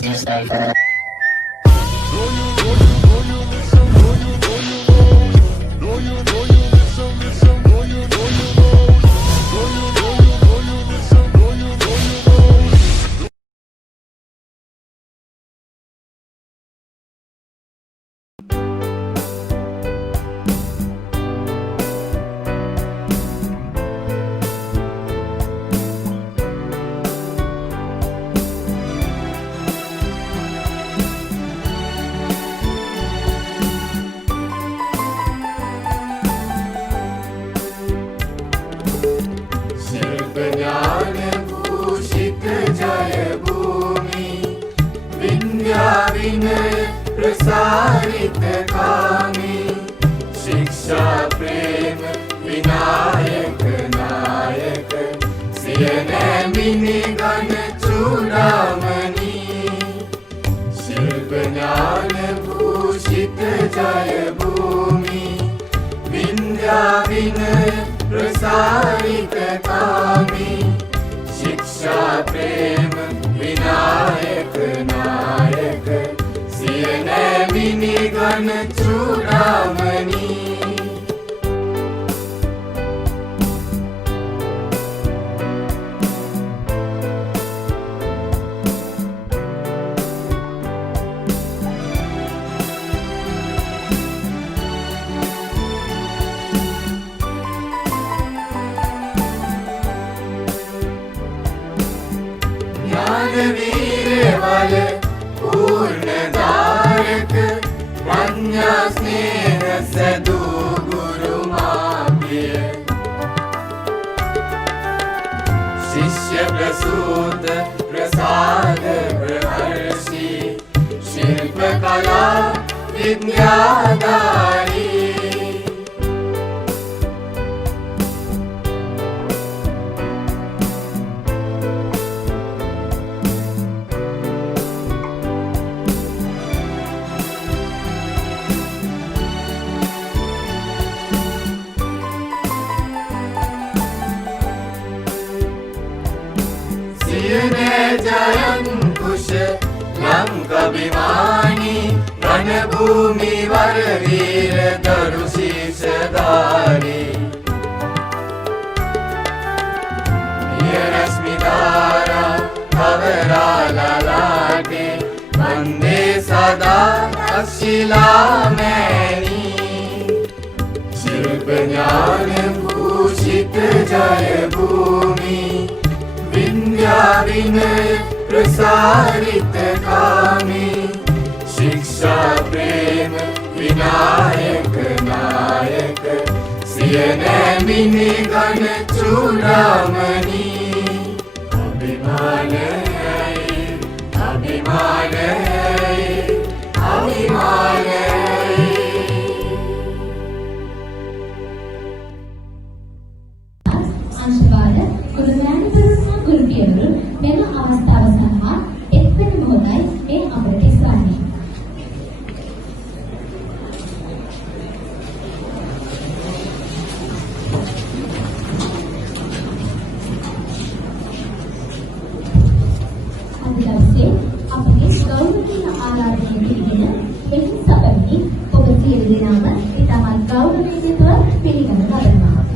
this day. प्रसारित कामी शिक्षा प्रेम विनायक नायक सियनमिनि गण चूड़ामणि शिल्प ज्ञान भूषित जय भूमि विद्या विनय प्रसारित कामी शिक्षा प्रेम विनायक नायक सियनमिनि गण चूड़ामणि ज्ञानवीर वल पूर्णधारक प्रज्ञा स्नेह सदु गुरु माप्य शिष्य प्रसूत प्रसाद प्रहर्षि शिल्प कला विद्यादारी जयंकुश लंकाभिमानी रणभूमि वर वीर तरु शीर्षधारी रश्मिधारा अवरा ललाटे वंदे सदा तक्षशिला मैनी शिल्प ज्ञान भूषित जय भूमि विद्या विनय प्रसारित कामी शिक्षा प्रेम विनायक नायक सियनमिनि गण चूड़ामणि अभिमान अभिमान अभिमान මෙම අවස්ථාව සඳහා එක්වන මොහොතයි මේ අපට එක්වන්නේ. අද දවසේ අපගේ ගෞරවනීය ආරාධනය පිළිගෙන මෙහි සැපෙහි ඔබ සියලු දෙනාම ඉතාමත් ගෞරවයෙන් යුතුව පිළිගන්න ලබනවා.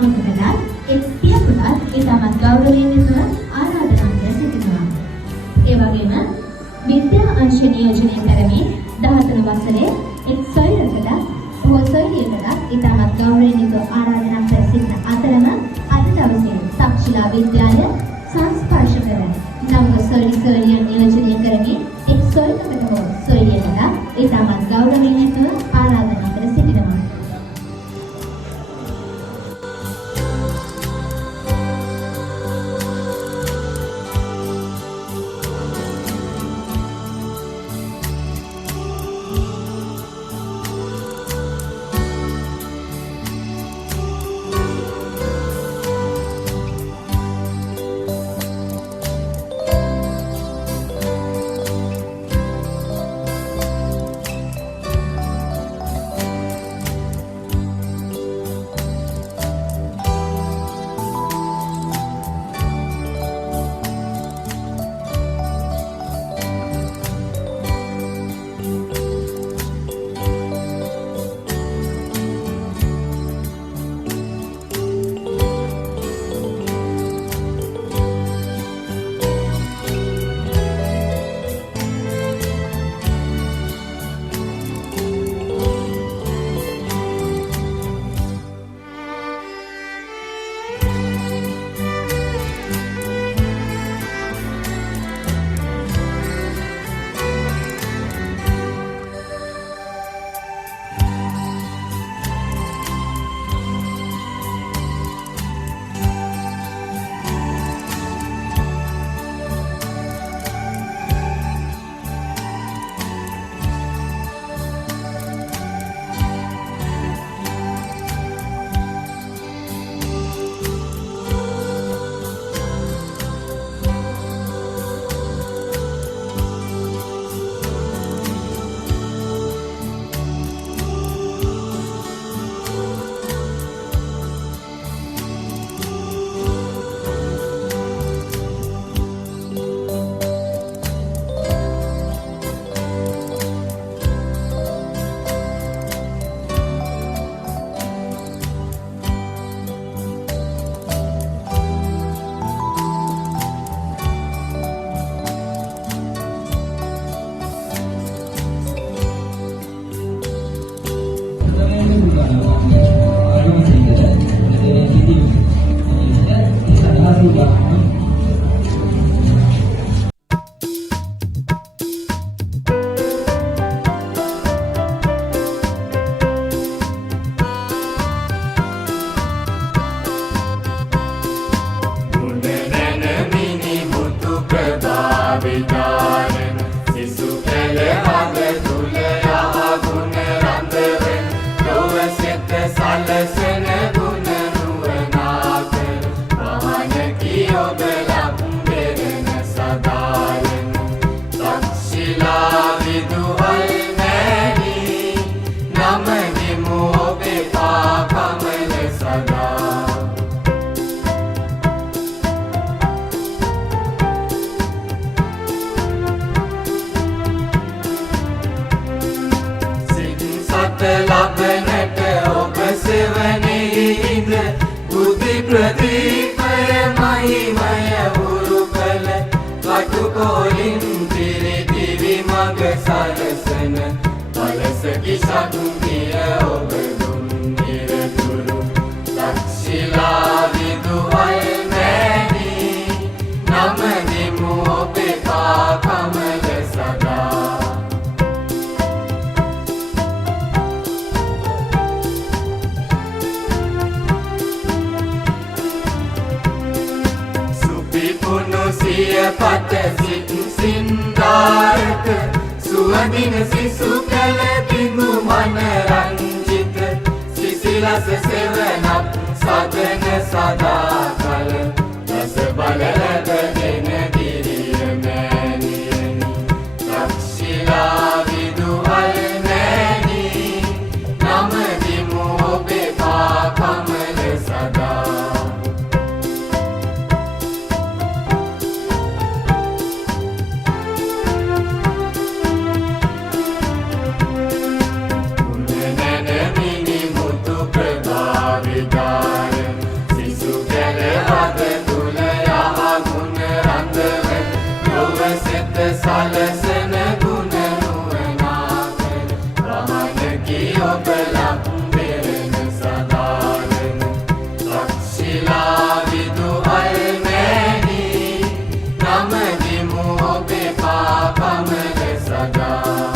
අමතකලා එක් සියපුටත් ඉතාමත් ගෞරවයෙන් යුතුව ආරාධනා කර සිටිනවා. ඒ වගේම විද්‍යා අංශ නියෝජනය කරමින් 13 වසරේ එක් සොයුරියකට ඉතාමත් ගෞරවයෙන් යුතුව ආරාධනා කර සිටින අතරම අද දවසේ තක්ෂිලා විද්‍යාලය සංස්පර්ශ කර නව සොයුරියන් නියෝජනය කරමින් එක් සොයුරකට හෝ සොයුරියකට ඉතාමත් ගෞරවයෙන් යුතුව ආරාධනා කර සිටිනවා. ඔබලක් පෙරෙන සදාරන තක්ෂිලා විදුහල් මෑණී නමදිමු ඔබේ පාපමල සදා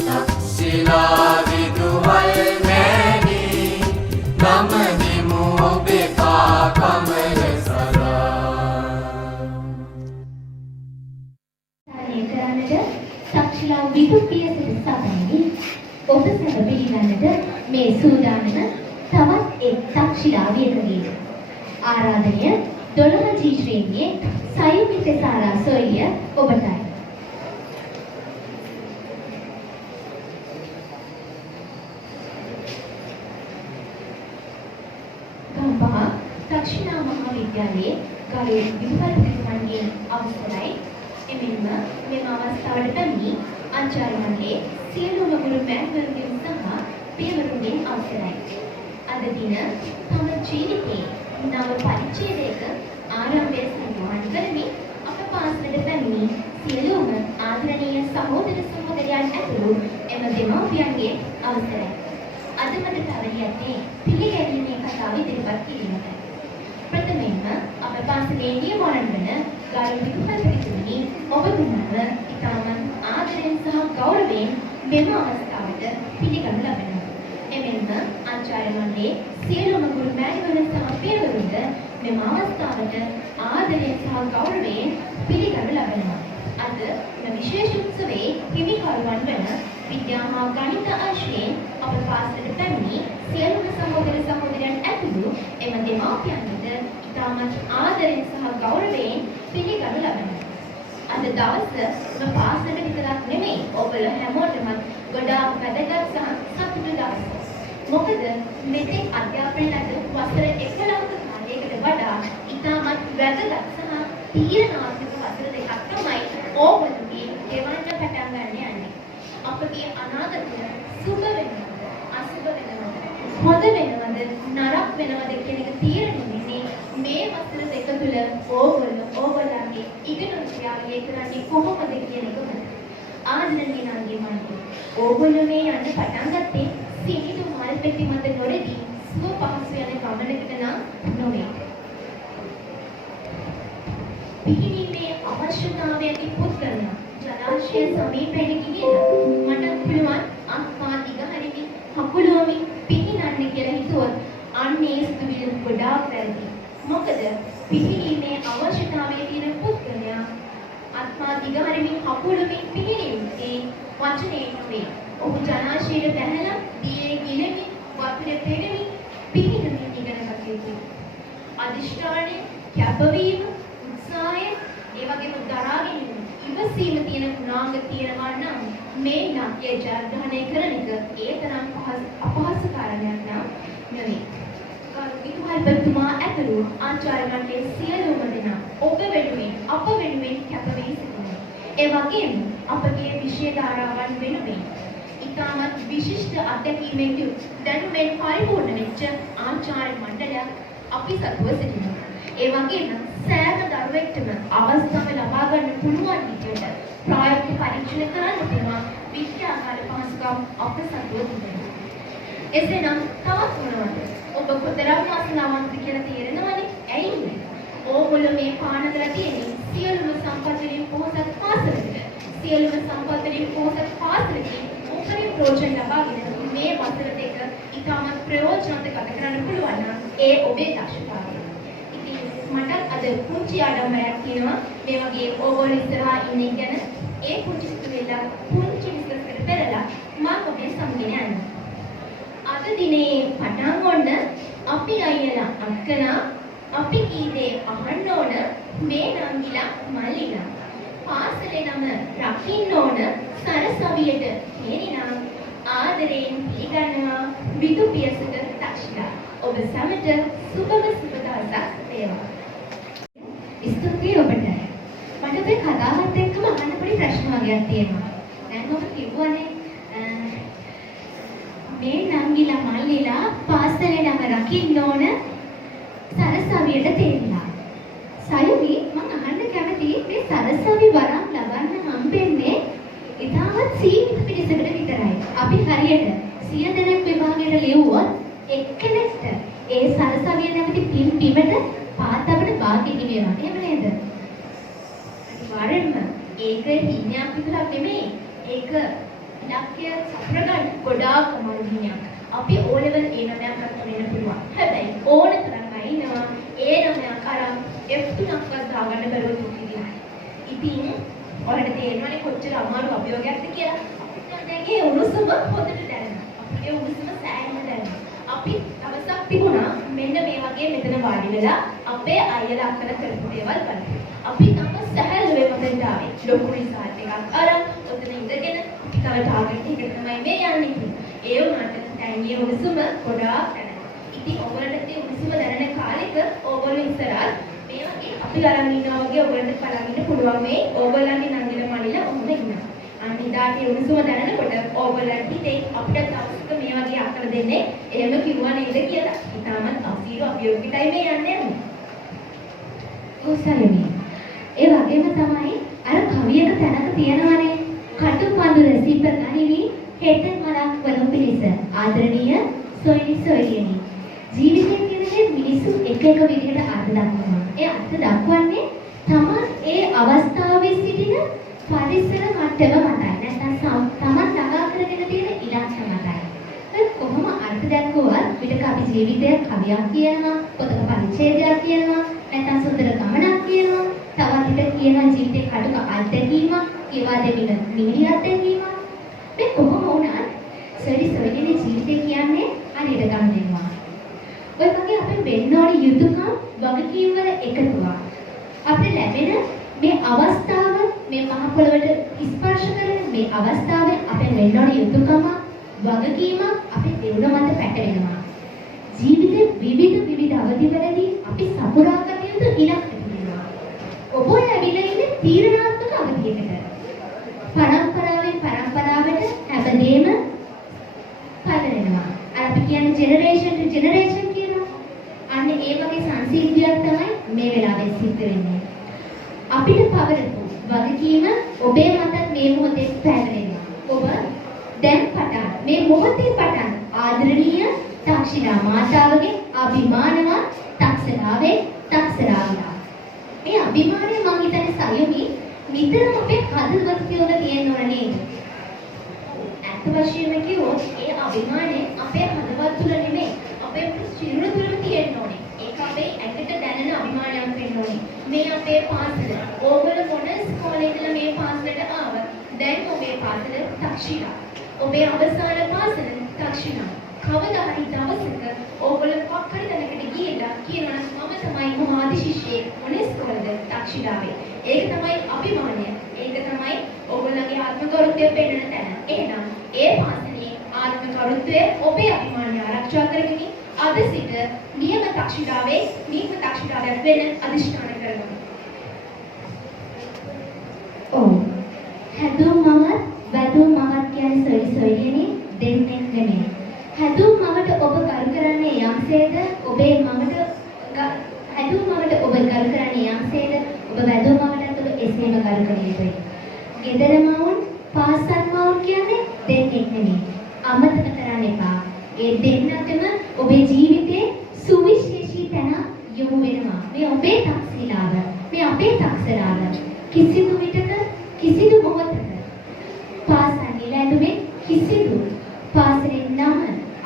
තක්ෂිලා විදුහල් මෑණී නමදිමු ඔබේ පාපමල සදා කරන්නට තක්ෂිලා විදුපිය සිරිසාවනි ඔබ සැම පිළිගන්නට මේ සූදානම තවත් එක් තක්ෂිලාවියකගේ ආරාධනය 12 ජී ශ්‍රේණියේ සයුමිත සාරා සොයිය ඔබටයි. ගම්පහ දක්ෂිණා මහාවිද්‍යාලයේ ගරු විදුහල් ප්‍රතිමන්ගේ අවසරයි. එමෙන්ම මෙම අවස්ථාවට පැමිණි ආචාර්ය මණ්ඩලයේ සියලුම ගුරු මෑණිවරුන්ගෙන් සහ පියවරුන්ගෙන් අවසරයි. අද දින තම ජීවිතයේ නව පරිච්ඡේදයක ආරම්භය සඳහන් කරමින් අප පාසලට පැමිණි සියලුම ආදරණීය සහෝදර සහෝදරයන් ඇතුළු එම දෙමාපියන්ගේ අවසරයි. අද මට පැවරියන්නේ පිළිගැනීමේ කතාව ඉදිරිපත් කිරීමට. ප්‍රථමයෙන්ම අප පාසලේ නියමවන වන ගරු විදුහල් ප්‍රතිතුමනි ඔබතුමාව ඉතාමත් ආදරයෙන් සහ ගෞරවයෙන් මෙම අවස්ථාවට පිළිගනු ලබනවා. එමෙන්ම ආචාර්ය මණ්ඩලයේ සියලුම ගුරු මෑණිවරුන් සහ පියවරුන්ද මෙම අවස්ථාවට ආදරයෙන් සහ ගෞරවයෙන් පිළිගනු ලබනවා. අද මෙම විශේෂ උත්සවයේ හිමිකරුවන් වන විද්‍යා හා ගණිත අංශයෙන් අප පාසලට පැමිණි සියලුම සහෝදර සහෝදරයන් ඇතුළු එම දෙමාපියන්ට ඉතාමත් ආදරයෙන් සහ ගෞරවයෙන් පිළිගනු ලබනවා. අද දවස ඔබ පාසලට විතරක් නෙමෙයි ඔබලා හැමෝටම ගොඩාක් වැදගත් සහ සතුටු දවසක්. මොකද මෙතෙක් අධ්‍යාපනය ලද වසර 11ක කාලයකට වඩා ඉතාමත් වැදගත් සහ තීරණාත්මක වසර දෙකක් තමයි ඕගොල්ලෝගේ ගෙවන්න පටන් ගන්න යන්නේ. අපගේ අනාගතය සුබ වෙනවද අසුබ වෙනවද හොඳ වෙනවද නරක වෙනවද කියන එක තීරණය වෙන්නේ මේ වසර දෙක තුළ ඕගොල්ලන්ගේ ඉගෙනුම් ක්‍රියාවලිය කරන්නේ කොහොමද කියන එක මත. ආදරණීය නාගේ මණ්ඩලය ඕගොල්ලෝ මේ යන්න පටන් ගත්තේ සිනිඳු මල් පෙට්ටි මත නොරදී සුව පහසු යන ගමනකට නම් නොවේ. පිහිනීමේ අවශ්‍යතාවය ඇති පුද්ගලයා ජලාශය සමීපයට ගිහිල්ලා මට පුළුවන් අත්පා දිග හරිමින් හකුලුවමින් පිහිනන්න කියලා හිතුවොත් අන්නේ ස්තුවිල ගොඩාක් වැරදි. මොකද පිහිනීමේ අවශ්‍යතාවය තියෙන පුද්ගලයා අත්පා දිග හරිමින් හකුලුවමින් පිහිනෙන්නේ වචනේ නෙවෙයි. ඔහු ජලාශයට බැහැලා දියේ ගිලෙමින් වතුරේ පෙරමින් පිහිනමින් ඉගෙන ගත යුතුයි. අදිෂ්ඨානය, කැපවීම, උත්සාහය, ඒ වගේම දරා ගැනීම ඉවසීම තියෙන ගුණාංග තියෙනවා නම් මේ නාට්‍ය ජයග්‍රහණය කරන එක ඒ තරම් අපහසු කාරණයක් නෙවෙයි. ගරු විදුහල්පතිතුමා ඇතුළු ආචාර්ය මණ්ඩලයේ සියලුම දෙනා ඔබ වෙනුවෙන් අප වෙනුවෙන් කැප වී සිටිනවා. ඒ වගේම අපගේ විෂය ධාරාවන් වෙනුවෙන් ඉතාමත් විශිෂ්ට අත්දැකීමෙන් යුත් දැනුමෙන් පරිපූර්ණ වෙච්ච ආචාර්ය මණ්ඩලයක් අපි සතුව සිටිනවා. ඒ වගේම සෑම දරුවෙක්ටම අවස්ථාව ලබා ගන්න පුළුවන් විදිහට ප්‍රායෝගික පරීක්ෂණ කරන්න පුළුවන් විද්‍යාකාර පහසුකම් අප සතුව තිබෙනවා. එසේනම් තවත් මොනවද? ඔබ කොතරම් වාසනාවන්ත කියලා තේරෙනවනේ. ඇයි? ඕගොල්ලෝ මේ පානදලා තියෙන්නේ සියලුම සම්පත් වලින් පොහොසත් පාසලකට. සියලුම සම්පත් වලින් පොහොසත් පාසලකින් උපරිම ප්‍රයෝජන ලබාගෙන මේ වසර දෙක ඉතාමත් ප්‍රයෝජනවත් ගත කරන්න පුළුවන් නම් ඒ ඔබේ දක්ෂතාවය. මට අද පුංචි ආඩම්බරයක් තියෙනවා මේ වගේ ඕගොල්ලෝ ඉස්සරහා ඉන්නේ ගැන. ඒ පුංචි සිතුවිල්ල පුංචි විස්තරකට පෙරලා මම ඔබේ සමගින යනවා. අද දිනේ පටන් ගන්න අපි අයියලා අක්කලා අපි කීදේ අහන්න ඕන මේ නංගිලා මල්ලිලා. පාසලේ නම රකින්න ඕන සරසවියට හේනිනම් ආදරයෙන් පිළිගන්නවා විදුපියසක තක්ෂිලා. ඔබ සමට සුබම සුබ දවසක් වේවා. ස්තුතියි ඔබට. මට මේ කතාවත් එක්කම අහන්න පොඩි ප්‍රශ්න වගේක් තියෙනවා. දැන් ඔබ කිව්වනේ මේ නංගිලා මල්ලිලා පාසලේ නම රකින්න ඕන සරසවියට තේරිලා. සයුමි මම අහන්න කැමති මේ සරසවි වරම් ලබන්න හම්බෙන්නේ ඉතාමත් සීමිත පිරිසකට විතරයි. අපි හරියට 100 දෙනෙක් විභාගයට ලියුවොත් එක්කෙනෙක්ට ඒ සරසවිය නැමැති පින්බිමට පාත් අපිට භාග්‍ය හිමි වෙනවා. එහෙම නේද? අනිවාර්යෙන්ම ඒක හිණයක් විතරක් නෙමෙයි. ඒක ඉලක්කය සපුර ගන්න ගොඩාක් අමාරු හිණයක්. අපි O level A නමයක් අත්වෙන්න පුළුවන්. හැබැයි ඕන තරම් අය ඉන්නවා ඒ නමයක් අරන් F3ක්වත් දාගන්න බැරුව තුකිලා. ඉතින් ඔයාලට තේරෙනවනේ කොච්චර අමාරු අභියෝගයක්ද කියලා. අපිට දැන් ඒ උණුසුම හොඳට දැනෙනවා. අපේ උණුසුම සෑහෙන දැනෙනවා. අපි දවසක් තිබුණා මෙන්න මේ වගේ මෙතන වාඩි වෙලා අපේ අයියලා අක්කලා කරපු දේවල් බලන්න. අපි තම සහැල්ලුවේ මොකද ආවේ? ලොකු රිසාර්ට් එකක් අරන් ඔතන ඉඳගෙන අපි තව ටාගට් එකකට තමයි මේ යන්නේ. ඒ වුණාට දැන් මේ උණුසුම ගොඩාක් දැනෙනවා. ඉතින් ඔයගොල්ලන්ට මේ උණුසුම දැනෙන කාලෙක ඔයගොල්ලෝ ඉස්සරහට මේ වගේ අපි අරන් ඉන්නවා වගේ ඔයගොල්ලන්ට බලන්න පුළුවන් මේ ඔයගොල්ලන්ගේ නංගිල මණිල ඔහොම ඉන්නවා. අනිදාට උණුසුම දැනෙනකොට ඔයගොල්ලන්ට හිතේ අපිට දවසක මේ වගේ අක්කර දෙන්නේ එහෙම කිව්වා නේද කියලා. ඊටමත් අසීරු අභියෝගයටයි මේ යන්නේ. ඔසලමි. ඒ වගේම තමයි අර කවියක තැනක තියෙනවානේ කටු පඳුර සිප ගනිවි හෙට මලක් වනු පිණිස ආදරණීය සොයිනි සොයිනි. ජීවිතයේ කියන්නේ මිනිස්සු එක එක විදිහට අර්ථ දක්වනවා. ඒ අර්ථ දක්වන්නේ තමන් ඒ අවස්ථාවේ සිටින පරිසර මට්ටම මතයි. නැත්නම් තමන් ළඟා කරගෙන තියෙන ඉලක්ක මතයි. ඒක කොහොම අර්ථ දැක්වුවත් විතක අපි ජීවිතය කවියක් කියනවා, පොතක පරිච්ඡේදයක් කියනවා, නැත්නම් සුන්දර ගමනක් කියනවා, තවත් විතර කියනවා ජීවිතේ කඩක අත්දැකීමක්, කියවා දෙමින නිවිලි අත්දැකීමක්. මේ කොහොම වුණත් සරි සොයිනේ ජීවිතය කියන්නේ හරියට ගන්න දෙනවා. ඔය වගේ අපේ වෙන්න ඕන යුතුයකම් වගකීම් වල එකතුවක්. අපිට ලැබෙන මේ අවස්ථාව මේ මහ පොළොවට ස්පර්ශ කරන මේ අවස්ථාවේ අපේ වෙන්න ඕන යුතුයකම වගකීමක් අපේ දෙවුන මත පැටලෙනවා. ජීවිතේ විවිධ අවධිවලදී අපි සපුරා ගත යුතු ඉලක්ක තිබෙනවා. ඔබ ඇවිල්ලා ඉන්නේ තීරණාත්මක අවධියකට. පරම්පරාවෙන් පරම්පරාවට හැමදේම පදරනවා. අපි කියන්නේ ජෙනරේෂන් ටු ජෙනරේෂන් කියනවා. අන්න ඒ වගේ සංසිද්ධියක් තමයි මේ වෙලාවේ සිද්ධ වෙන්නේ. අපිට පවරපු වගකීම ඔබේ මතත් මේ මොහොතේ පැහැදෙනවා. ඔබ දැන් පටන් මේ මොහොතේ පටන් ආදරණීය තක්ෂිරා මාතාවගේ අභිමානවත් තක්සරාවේ තක්සරාවිලා. මේ අභිමානය මම හිතන්නේ සයුමි නිතරම අපේ හදවත තුළ තියෙන්න ඕන නේද? ඇත්ත වශයෙන්ම කිව්වොත් ඒ අභිමානය අපේ හදවත තුළ නෙමෙයි අපේ ශරීර තුළම තියෙන්න ඕනේ. ඒක අපේ ඇඟට දැනෙන අභිමානයක් වෙන්න ඕනේ. මේ අපේ පාසල. ඕගොල්ලෝ මොන ස්කෝලේ ඉඳලා මේ පාසලට ආවත් දැන් ඔබේ පාසල තක්ෂිරා. ඔබේ අවසාන පාසල තක්ෂිරා. කවදා හරි දවසක ඕගොල්ලෝ කොක් හරි තැනකට ගියලා කියනවා මම තමයි මහාදි ශිෂ්‍යයෙක් මොන ස්කෝලේද තක්ෂිරාවේ. ඒක තමයි අභිමානය. ඒක තමයි ඕගොල්ලන්ගේ ආත්ම ගෞරවය පෙන්වන තැන. එහෙනම් ඒ පාසලේ ආත්ම ගෞරවය ඔබේ අභිමානය ආරක්ෂා කරගෙන අද සිට නියම තක්ෂිරාවක් වෙන අධිෂ්ඨාන කරනවා. ඔව්. හැදුම් මමත් වැදුම් මමත් කියන්නේ සොයිලිනේ දෙන්නෙක් නෙමෙයි. හැදුම් මමට ඔබ කරු කරන්නේ යම්සේද ඔබේ මමට හැදුම් මමට ඔබ කරු කරන්නේ යම්සේද ඔබ වැදුම් මමට ඔබ එසේම කරු කළ යුතුයි. ගෙදර මවුන් පාසල් මවුන් කියන්නේ දෙන්නෙක් නෙමෙයි. අමතක කරන්න එපා. ඒ දෙන්නටම ඔබේ ජීවිතේ සුවිශේෂී තැන යොමු වෙනවා. මේ ඔබේ තක්සීලාව, මේ අපේ තක්සරාව. කිසිදු විටක කිසිදු මොහොතක පාසල් නිලැඳුමේ කිසිදු පාසලේ නම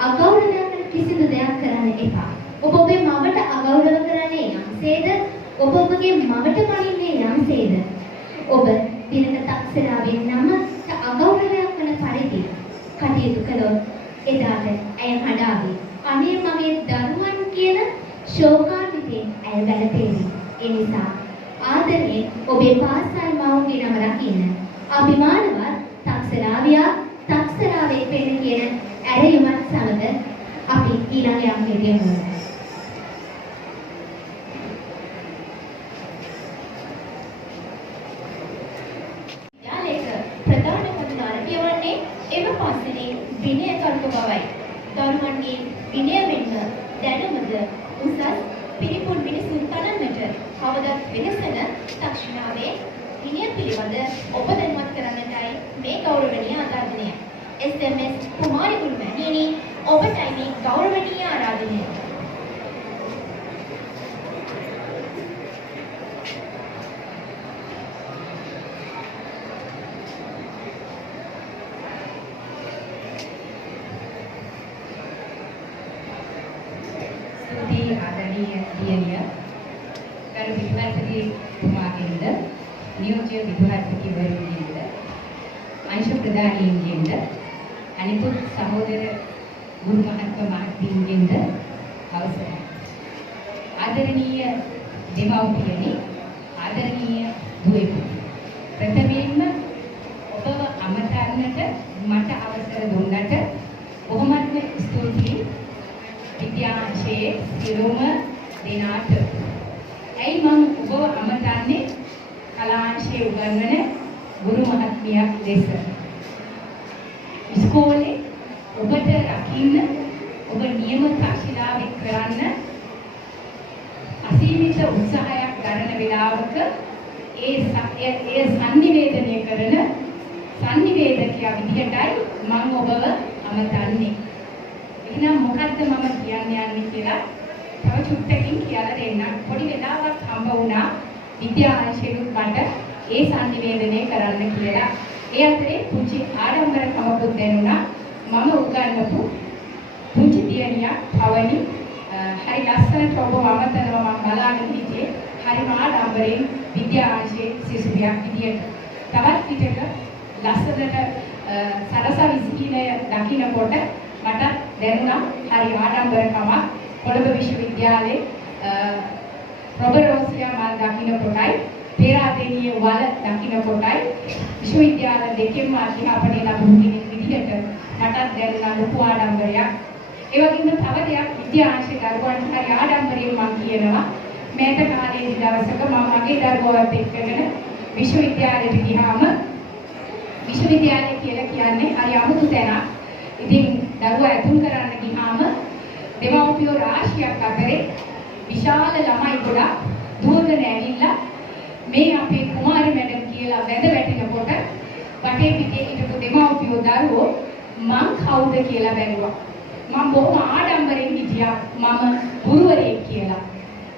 අගෞරව කරන කිසිදු දෙයක් කරන්න එපා. ඔබ ඔබේ මවට අගෞරව කරන්නේ යම්සේද ඔබ ඔබගේ මවට මනින්නේ යම්සේද ඔබ දිනක තක්සරාවෙන් නම අගෞරවයක් වන පරිදි කටයුතු කළොත් එදාට ඇය හඩාවි. අනේ මගේ දරුවන් කියන ශෝකාන්විතයෙන් ඇය වැළපෙවි. ඒ නිසා ආදරේ ඔබේ පාසල් මවුන්ගේ නම රකින්න. අභිමානවත් තක්සරාවියා තක්සරාවේ පෙන කියන ඇරයුමත් සමග අපි ඊළඟ අංකයට යමු. යාලේක ප්‍රධාන කරුණාර කියවන්නේ එම පාසලේ විනය කරුක බවයි. දරුවන්ගේ විනය වෙන්න දැනුමද උසස් පිළිපොන් මිනිසුන් තනන්නට කවදත් වෙනසන තක්ෂණාවේ විනය පිළිබඳ ඔබ දැනුවත් කරන්නටයි මේ ගෞරවනීය ආරාධනය. SMS කුමාරි ගුරුමැණියනි ඔබටයි මේ ගෞරවනීය ආරාධනය. ස්තුතියි ආදරණීය දියණිය ගරු විදුහල්පතිතුමාගෙන්ද නියෝජ්‍ය විදුහල්පතිවරුන්ගෙන්ද අංශ ප්‍රධානීන්ගෙන්ද අනිකුත් සහෝදර ගුරු මහත්මයා මහත්මීන්ගෙන්ද අවසරයි ආදරණීය දෙමව්පියනි ආදරණීය දුවේපු ප්‍රථමයෙන්ම ඔබව අමතන්නට මට අවසර දුන්නට බොහොමත්ම ස්තුතියි විද්‍යාංශයේ සිරුම දිනාට ඇයි මම ඔබව අමතන්නේ කලාංශයේ උගන්වන ගුරු මහත්මියක් ලෙස ඉස්කෝලේ ඔබට රකින්න ඔබ නියම තාක්ෂිලාවෙක් කරන්න අසීමිත උත්සාහයක් දරන වේලාවක ඒ සංනිවේදනය කරන සංනිවේදකයා විදිහටයි මම ඔබව අමතන්නේ එහෙනම් මොකද්ද මම කියන්න යන්නේ කියලා තව චුට්ටකින් කියලා දෙන්න. පොඩි වෙලාවක් හම්බ වුණා විද්‍යාංශෙනුත් මට ඒ සංනිවේදනය කරන්න කියලා. ඒ අතරේ පුංචි ආඩම්බරකමකුත් දැනුණා. මම උගන්වපු පුංචි දියණියක් පවනි හරි ලස්සනට ඔබ වමතනවා මම බලාගෙන හිටියේ. හරිම ආඩම්බරෙන් විද්‍යාංශයේ සිසුවියක් විදියට. තවත් පිටක ලස්සනට සරස විසිකිනේ දකින්නකොට මට දැනුණා හරි ආඩම්බරකමක් කොළඹ විශ්වවිද්‍යාලයේ රොබර්ටෝසියා මාල් දකින්න කොටයි පේරාදෙණිය වල දකින්න කොටයි විශ්වවිද්‍යාල දෙකෙන්ම අධ්‍යාපනය ලැබුණු කෙනෙක් විදිහට මට දැනුණා ලොකු ආඩම්බරයක්. ඒ වගේම තව දෙයක් විද්‍යාංශයේ දරුවන්ට හරි ආඩම්බරයෙන් මම කියනවා මේක කාලේදී දවසක මම මගේ දරුවවත් එක්කගෙන විශ්වවිද්‍යාලෙට ගියාම විශ්වවිද්‍යාලය කියලා කියන්නේ හරි අමුතු තැනක්. ඉතින් දරුවා ඇතුල් කරන්න ගියාම දෙමව්පියෝ රාශියක් අතරේ විශාල ළමයි ගොඩක් දුවගෙන ඇවිල්ලා මේ අපේ කුමාරි මැඩම් කියලා වැඳ වැටෙනකොට වටේ පිටේ හිටපු දෙමව්පියෝ දරුවෝ මං කවුද කියලා බැලුවා. මම බොහොම ආඩම්බරෙන් හිටියා මම ගුරුවරයෙක් කියලා.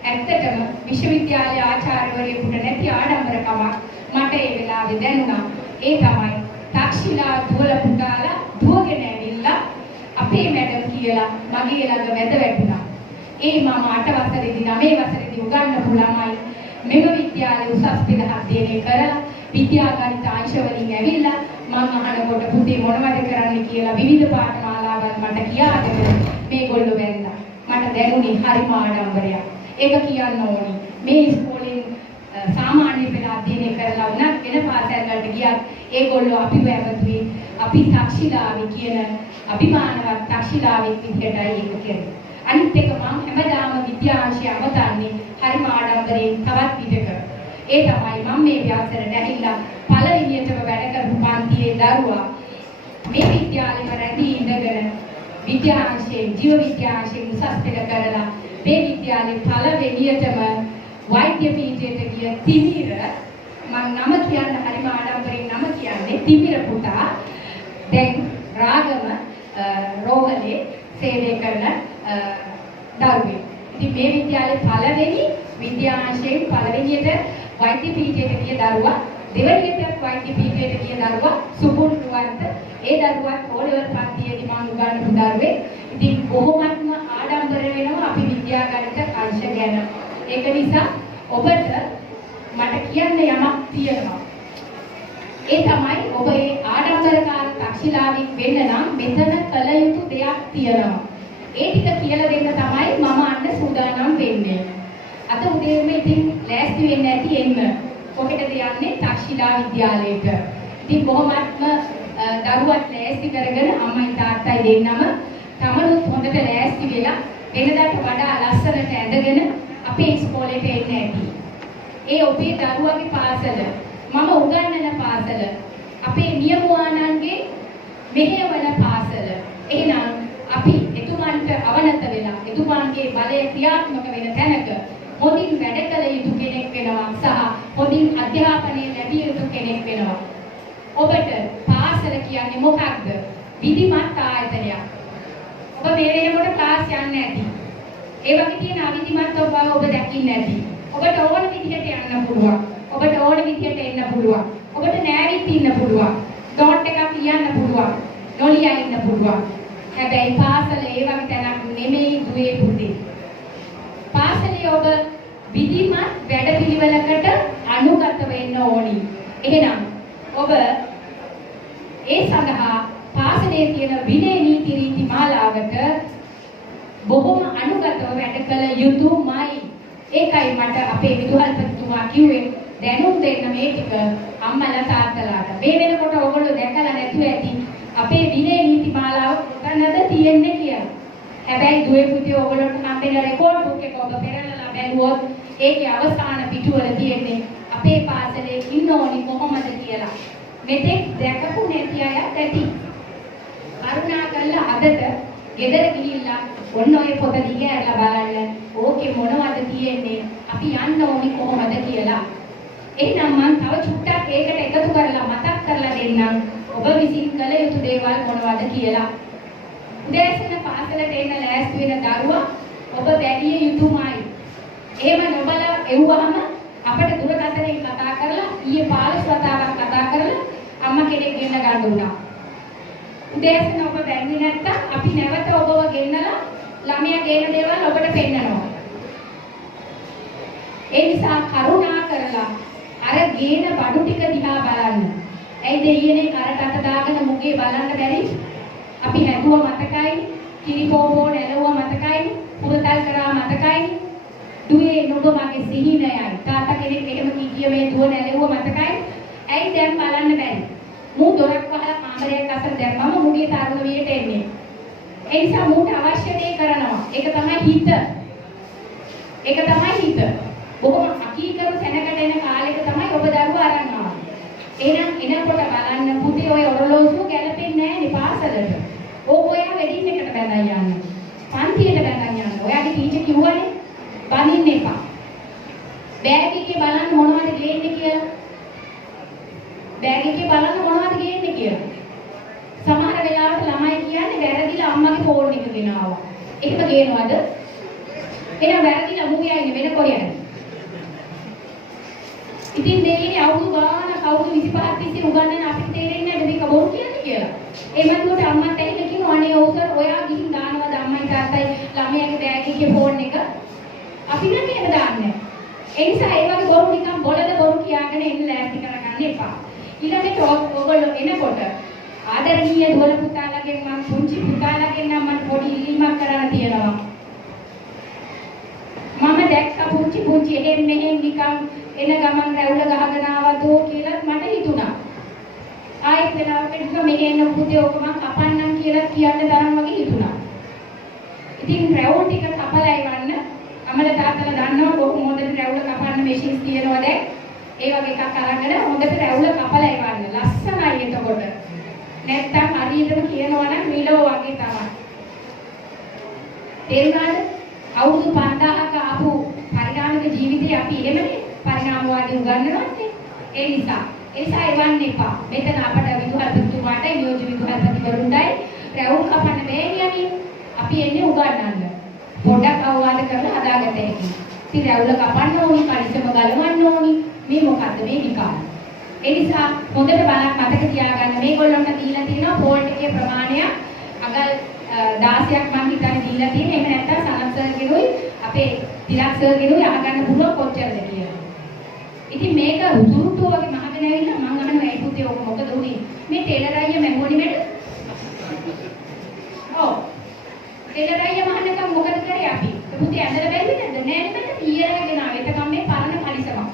ඇත්තටම විශ්වවිද්‍යාලයේ ආචාර්යවරයෙකුට නැති ආඩම්බරකමක් මට ඒ වෙලාවේ දැනුණා. ඒ තමයි තාක්ෂිලා දුවල පුතාලා දුවගෙන ඇවිල්ලා අපේ මැඩම් කියලා මගේ ළඟ වැඳ වැටුණා. ඒ මම 8 වසරේදී 9 වසරේදී උගන්වපු ළමයි මෙම විද්‍යාලයේ උසස් පෙළ අධ්‍යයනය කරලා විද්‍යාගණිත අංශ වලින් ඇවිල්ලා මම අහනකොට පුතේ මොනවද කරන්න කියලා විවිධ පාඨමාලාවන් මට කියා දෙන්න මේගොල්ලෝ වැන්දා. මට දැනුනේ හරිම ආඩම්බරයක්. ඒක කියන්න ඕනි. මේ ඉස්කෝලෙන් සාමාන්‍ය පෙළ අධ්‍යයනය කරලා වුණත් වෙන පාසල් වලට ගියත් ඒගොල්ලෝ අපිව ඇවතුනේ අපි තාක්ෂිලාවේ කියන අභිමානවත් තාක්ෂිලාවෙක් විදිහටයි ඒක කියන්නේ. අනිත් එක මම හැමදාම විද්‍යාංශය අවතන්නේ හරිම ආඩම්බරයෙන් තවත් විදිහක. ඒ තමයි මම මේ ව්‍යාසරට ඇවිල්ලා පළවෙනියටම වැඩ කරපු පන්තියේ දරුවා මේ විද්‍යාලෙම රැඳී ඉඳගෙන විද්‍යාංශයේ ජීව විද්‍යාංශයේ උසස් පෙළ කරලා මේ විද්‍යාලේ පළවෙනියටම වෛද්‍ය පීඨයට ගිය තිමිර මම නම කියන්න හරිම ආඩම්බරෙන් නම කියන්නේ තිමිර පුතා දැන් රාගම රෝහලේ සේවය කරන දරුවෙක්. ඉතින් මේ විද්‍යාලේ පළවෙනි විද්‍යාංශයෙන් පළවෙනියට වෛද්‍ය පීඨයට ගිය දරුවා දෙවැනියට වෛද්‍ය පීඨයට ගිය දරුවා සුපුන් රුවන්ත ඒ දරුවත් ඕලෙවල් පන්තියේදී මම උගන්වපු දරුවෙක්. ඉතින් බොහොමත්ම ආඩම්බර වෙනවා අපි විද්‍යාගණිත අංශ ගැන. ඒක නිසා ඔබට මට කියන්න යමක් තියෙනවා. ඒ තමයි ඔබ මේ ආඩම්බරකාර තාක්ෂිලාවෙක් වෙන්න නම් මෙතන කළ යුතු දෙයක් තියෙනවා. ඒ ටික කියලා දෙන්න තමයි මම අන්න සූදානම් වෙන්නේ. අද උදේම ඉතින් ලෑස්ති වෙන්න ඇති එන්න. කොහෙටද යන්නේ? තාක්ෂිලා විද්‍යාලයට. ඉතින් කොහොමත්ම දරුවත් ලෑස්ති කරගෙන අම්මයි තාත්තයි දෙන්නම තමනුත් හොඳට ලෑස්ති වෙලා වෙනදාට වඩා ලස්සනට ඇඳගෙන අපේ ඉස්කෝලේට එන්න ඇති. ඒ ඔබේ දරුවගේ පාසල මම උගන්වන පාසල අපේ නියමුවානන්ගේ මෙහෙවන පාසල. එහෙනම් අපි එතුමන්ට අවනත වෙලා එතුමන්ගේ බලය ක්‍රියාත්මක වෙන තැනක හොඳින් වැඩ කළ යුතු කෙනෙක් වෙනවා සහ හොඳින් අධ්‍යාපනය ලැබිය යුතු කෙනෙක් වෙනවා. ඔබට පාසල කියන්නේ මොකක්ද? විධිමත් ආයතනයක්. ඔබ මේ වෙනකොට ක්ලාස් යන්නේ නැති. ඒ වගේ තියෙන අවිධිමත් ඔබ දැකින්නේ නැති. ඔබට ඕන විදිහට යන්න පුළුවන්. ඔබට ඕන විදිහට එන්න පුළුවන්. ඔබට නෑවිත් ඉන්න පුළුවන්. ඩොට් එකක් ලියන්න පුළුවන්. නොලියා ඉන්න පුළුවන්. හැබැයි පාසල ඒ වගේ තැනක් නෙමෙයි දුවේ පුතේ. පාසලේ ඔබ විධිමත් වැඩපිළිවෙලකට අනුගත වෙන්න ඕනි. එහෙනම් ඔබ ඒ සඳහා පාසලේ තියෙන විනය නීති රීති මාලාවට බොහොම අනුගතව වැඩ කළ යුතුමයි. ඒකයි මට අපේ විදුහල්පතිතුමා කිව්වේ දැනුම් දෙන්න මේ ටික අම්මලා තාත්තලාට. මේ වෙනකොට ඔයගොල්ලෝ දැකලා නැතුව ඇති අපේ විනය නීති මාලාව කොතනද තියෙන්නේ කියලා. හැබැයි දුවේ පුතේ ඔයගොල්ලන්ට හම්බෙන රෙකෝඩ් බුක් එක ඔබ පෙරලලා බැලුවොත් ඒකේ අවසාන පිටුවල තියෙන්නේ අපේ පාසලේ ඉන්න ඕනි කොහොමද කියලා. මෙතෙක් දැකපු නැති අය ඇති. කරුණාකරලා අදට ගෙදර ගිහිල්ලා ඔන්න ඔය පොත දිගහැරලා බලන්න. ඕකේ මොනවද තියෙන්නේ? අපි යන්න ඕනි කොහොමද කියලා. එහෙනම් මම තව චුට්ටක් ඒකට එකතු කරලා මතක් කරලා දෙන්නම්. ඔබ විසින් කළ යුතු දේවල් මොනවද කියලා. උදෑසන පාසලට එන්න ලෑස්ති වෙන දරුවා ඔබ බැලිය යුතුමයි. එහෙම නොබලා එව්වහම අපිට දුරකථනයෙන් කතා කරලා ඊයේ 15 වතාවක් කතා කරලා අම්මා කෙනෙක් ගෙන්න ගන්න උනා. උදෑසන ඔබ බැන්නේ නැත්තම් අපි නැවත ඔබව ගෙන්නලා ළමයා ගේන දේවල් ඔබට පෙන්නනවා. ඒ නිසා කරුණා කරලා අර ගේන බඩු ටික දිහා බලන්න. ඇයි දෙයියනේ කරට අත දාගෙන මුගේ බලන්න බැරි? අපි හැදුව මතකයි, කිරිපෝපෝ නැලුව මතකයි, පුරතල් කරා මතකයි. දුවේ නුඹ මගේ සිහිනයයි. තාත්තා කෙනෙක් එහෙම කිව්ව මේ දුව නැලුව මතකයි. ඇයි දැන් බලන්න බැරි? මූ දොරක් වහලා කාමරයක් අතර දැම්මම මුගේ තරුණ වියට එන්නේ. ඒ නිසා මූට අවශ්‍ය දේ කරනවා. ඒක තමයි හිත. ඒක තමයි හිත. බොහොම අකීකරු තැනකට එන කාලෙක තමයි ඔබ දරුවා අරන් ආවේ. එහෙනම් එනකොට බලන්න පුතේ ඔය ඔරලෝසුව ගැලපෙන්නේ නැහැ නේ පාසලට. ඕක ඔයා වෙඩින් එකට බැඳන් යන්න. පන්තියට බැඳන් යන්න. ඔයාගේ ටීචර් කිව්වනේ බඳින්න එපා. බෑග් එකේ බලන්න මොනවද ගේන්නේ කියලා. බෑග් එකේ බලන්න මොනවද ගේන්නේ කියලා. සමහර වෙලාවට ළමයි කියන්නේ වැරදිලා අම්මගේ ෆෝන් එක ගෙනාවා. එහෙම ගේනවද? එහෙනම් වැරදිලා මූ යන්නේ වෙන කොහෙද? ඉතින් දෙන්නේ අවුරුදු ගානක් අවුරුදු 25ක් තිස්සේ උගන්වන අපිට තේරෙන්නේ නැහැ මේක බොරු කියන්නේ කියලා. ඒ මන්දුවට අම්මත් ඇවිල්ලා කිව්වා අනේ ඔව්සර් ඔයා ගිහින් දානවද අම්මයි තාත්තයි ළමයාගේ බෑග් එකේ ෆෝන් එක. අපි නම් එහෙම දාන්නේ. ඒ නිසා ඒ වගේ බොරු නිකන් බොලද බොරු කියාගෙන එන්න ලෑස්ති කරගන්න එපා. ඊළඟට ඔයගොල්ලෝ එනකොට ආදරණීය දොල පුතාලගෙන් මම පුංචි පුතාලගෙන් නම් මම පොඩි ඉල්ලීමක් කරන්න තියෙනවා. මම දැක්ක පුංචි එහෙන් මෙහෙන් නිකන් එන ගමන් රැවුල ගහගෙන ආවදෝ කියලා මට හිතුණා. ආයෙත් වෙලාවකට නිකන් මෙහෙන් පුතේ ඔක මම කපන්නම් කියලා කියන්න තරම් වගේ හිතුණා. ඉතින් රැවුල් ටික කපලා ඉවන්න අමල තාත්තලා දන්නවා කොහොම හොඳට රැවුල කපන්න මැෂින්ස් තියෙනවද? ඒ වගේ එකක් අරගෙන හොඳට රැවුල කපලා ඉවන්න. ලස්සනයි එතකොට. නැත්තම් හරියටම කියනවා නම් මිලෝ වගේ තමයි. තේරුණාද? අවුරුදු 5000ක ආපු පරිණාමික ජීවිතේ අපි එහෙමනේ පරිණාමවාදී උගන්වන්නේ. ඒ නිසා එවන්න එපා. මෙතන අපට විදුහල්පතිතුමාට නියෝජ්‍ය විදුහල්පතිවරුන්ටයි රැවුල් කපන්න බෑනේ. අපි එන්නේ උගන්වන්න. පොඩක් අවවාද කරලා හදාගත හැකියි. ඉතින් රැවුල කපන්න ඕනි, පරිස්සම ගලවන්න ඕනි. මේ මොකද්ද මේ විකාර? ඒ නිසා හොඳට බලන්න මතක තියාගන්න මේගොල්ලන්ට දීලා තියෙනවා ෆෝල්ට් එකේ ප්‍රමාණය අගල් 16ක් මම හිතන්නේ දීලා තියෙන්නේ. එහෙම නැත්නම් සනත් සර්ගෙනුයි අපේ තිලක් සර්ගෙනුයි අහගන්න පුළුවන් කොච්චරද කියලා. ඉතින් මේක උතුරුට්ටුව වගේ මහගෙන ඇවිල්ලා මම අහනවා ඒ පුතේ ඔක මොකද උනේ? මේ ටේලර් අයියා මැහුවනේ මැඩ? ඔව්. ටේලර් අයියා මහන්නකම් මොකද කරේ අපි? ඒ පුතේ ඇඳලා බැලුවේ නැද්ද? නෑ නේද? ඊයරගෙන ගෙනාවා. එතකම් මේ පරණ පරිසමක්.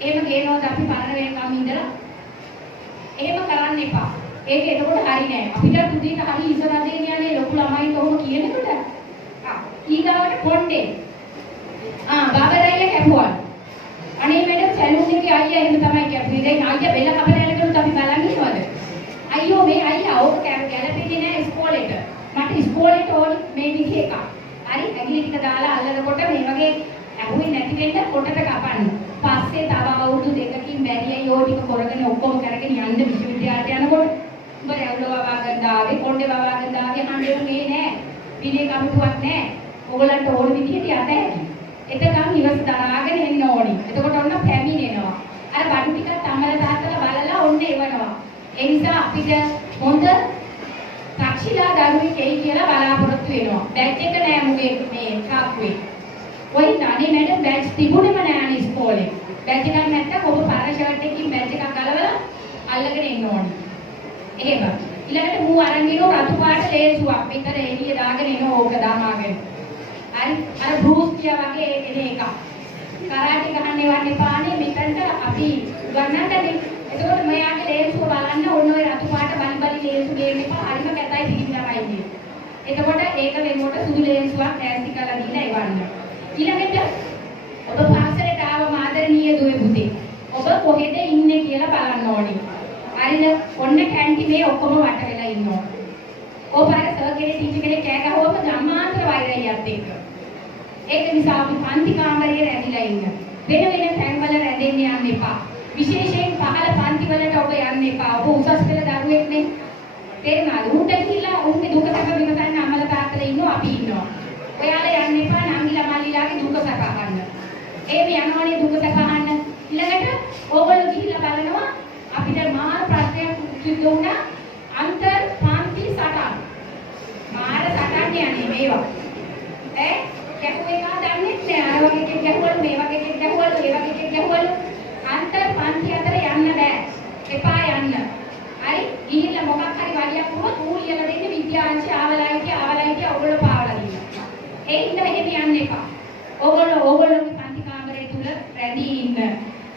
එහෙම ගේනවද අපි පරණ වෙනකම් ඉඳලා? එහෙම කරන්න එපා. ඒක එතකොට හරි නෑ. අපිට පුතේට හරි ඉස්සරහ දෙන්න යන්නේ ලොකු ළමයි කොහොම කියනකොට. ඊගාවට පොණ්ඩේ. බාබරයියා කැපුවා. අනේ මැඩම් සැලූන් එකේ අයියා එහෙම තමයි කැපුවේ. දැන් අයියා බෙල්ල කපලා යනකොට අපි බලන් ඉන්නවද? අයියෝ මේ අයියා ඕක ගැලපෙන්නේ නෑ ඉස්කෝලේට. මට ඉස්කෝලේට ඕනි මේ විදිහ එකක්. හරි ඇඟිලි ටික දාලා අල්ලනකොට මේ වගේ ඇහුවේ නැති වෙන්න කොටට කපන්න. පස්සේ තව අවුරුදු 2කින් බැරියයි ඕ ටික කරගෙන ඔක්කොම කරගෙන යන්න විශ්වවිද්‍යාලයට යනකොට උඹ රැවුල වවාගෙන දාවේ කොණ්ඩේ වවාගෙන දාවේ හඬුනේ නෑ. පිළිය කමිටුවක් නෑ. ඕගොල්ලන්ට ඕන විදිහට යන්න හැටි. එතකන් ඉවස දරාගෙන එන්න ඕනි. එතකොට ඔන්න පැමිණෙනවා. අර බඩු ටික තමල තාත්තලා බලලා ඔන්න එවනවා. ඒ නිසා අපිට හොඳ තාක්ෂිලා දරුවෙක් එයි කියලා බලාපොරොත්තු වෙනවා. බැච් එක නෑ මුගේ මේ ට්‍රාක්ුවේ. ඔය ඩානේ මැඩම් බැච් තිබුණේම නෑනේ ඉස්කෝලේ. බැච් එකක් නැත්තම් ඔබ පර ෂර්ට් එකකින් බැච් එකක් ගලවලා අල්ලගෙන එන්න ඕනි. එහෙම. ඊළඟට මූ අරන් ගිනෝ රතු පාට ලේසුවක්. මෙතන එළිය දාගෙන එන ඕක දාමාගෙන. හරි. අර බෲස් කියා වගේ එන එක. කරාටි ගහන්න යවන්න එපානේ මෙතනට අපි ගන්නටනේ. එතකොට මෙයාගේ ලේසුව බලන්න ඔන්න ඔය රතු පාට බලි ලේසු ගේන්න එපා. හරිම කැතයි පිළිගිරවයි ඉන්නේ. එතකොට ඒක වෙනකොට සුදු ලේසුවක් ඈස්ටි කරලා දීලා එවන්න. ඊළඟට ඔබ පාසලට ආව මාදරණීය දුවේ පුතේ. ඔබ කොහෙද ඉන්නේ කියලා බලන්න ඕනේ. හරිද? ඔන්න කැන්ටිනේ ඔක්කොම වට වෙලා ඉන්නවා. ඔබ අර සර් කෙනෙක් ටීචර් කෙනෙක් කෑ ගහුවම ධම්මාන්තර වෛරයත් එක්ක. ඒක නිසා අපි පන්ති කාමරයේ රැඳිලා ඉන්න. වෙන වෙන තැන්වල රැඳෙන්න යන්න එපා. විශේෂයෙන් පහළ පන්ති වලට ඔබ යන්න එපා. ඔබ උසස් පෙළ දරුවෙක් නේ. තේරුණාද? උන්ට ගිහිල්ලා උන්ගේ දුක සැප විමසන්න අම්මලා තාත්තලා ඉන්නවා අපි ඉන්නවා. ඔයාලා යන්න එපා නංගිලා මල්ලිලාගේ දුක සැප අහන්න. එහෙම යනවනේ දුක සැප අහන්න. ඊළඟට ඕගොල්ලෝ ගිහිල්ලා බලනවා අපිට මාර ප්‍රශ්නයක් සිද්ධ වුණා අන්තර් පන්ති සටන්. මාර සටන් යන්නේ මේවා. ගැහුවේ කා දන්නේ නැහැ. අර වගේ එකෙක් ගැහුවලු මේ වගේ එකෙක් ගැහුවලු ඒ වගේ එකෙක් ගැහුවලු. අන්තර් පන්ති අතර යන්න බෑ. එපා යන්න. හරි? ගිහිල්ලා මොකක් හරි වලියක් වුණොත් ඌ ලියලා දෙන්නේ විද්‍යාංශය ආවලයි ඔයගොල්ලෝ පාවලා දෙන්න. ඒ හින්දා එහෙම යන්න එපා. ඕගොල්ලෝගේ පන්ති කාමරය තුල රැඳී ඉන්න.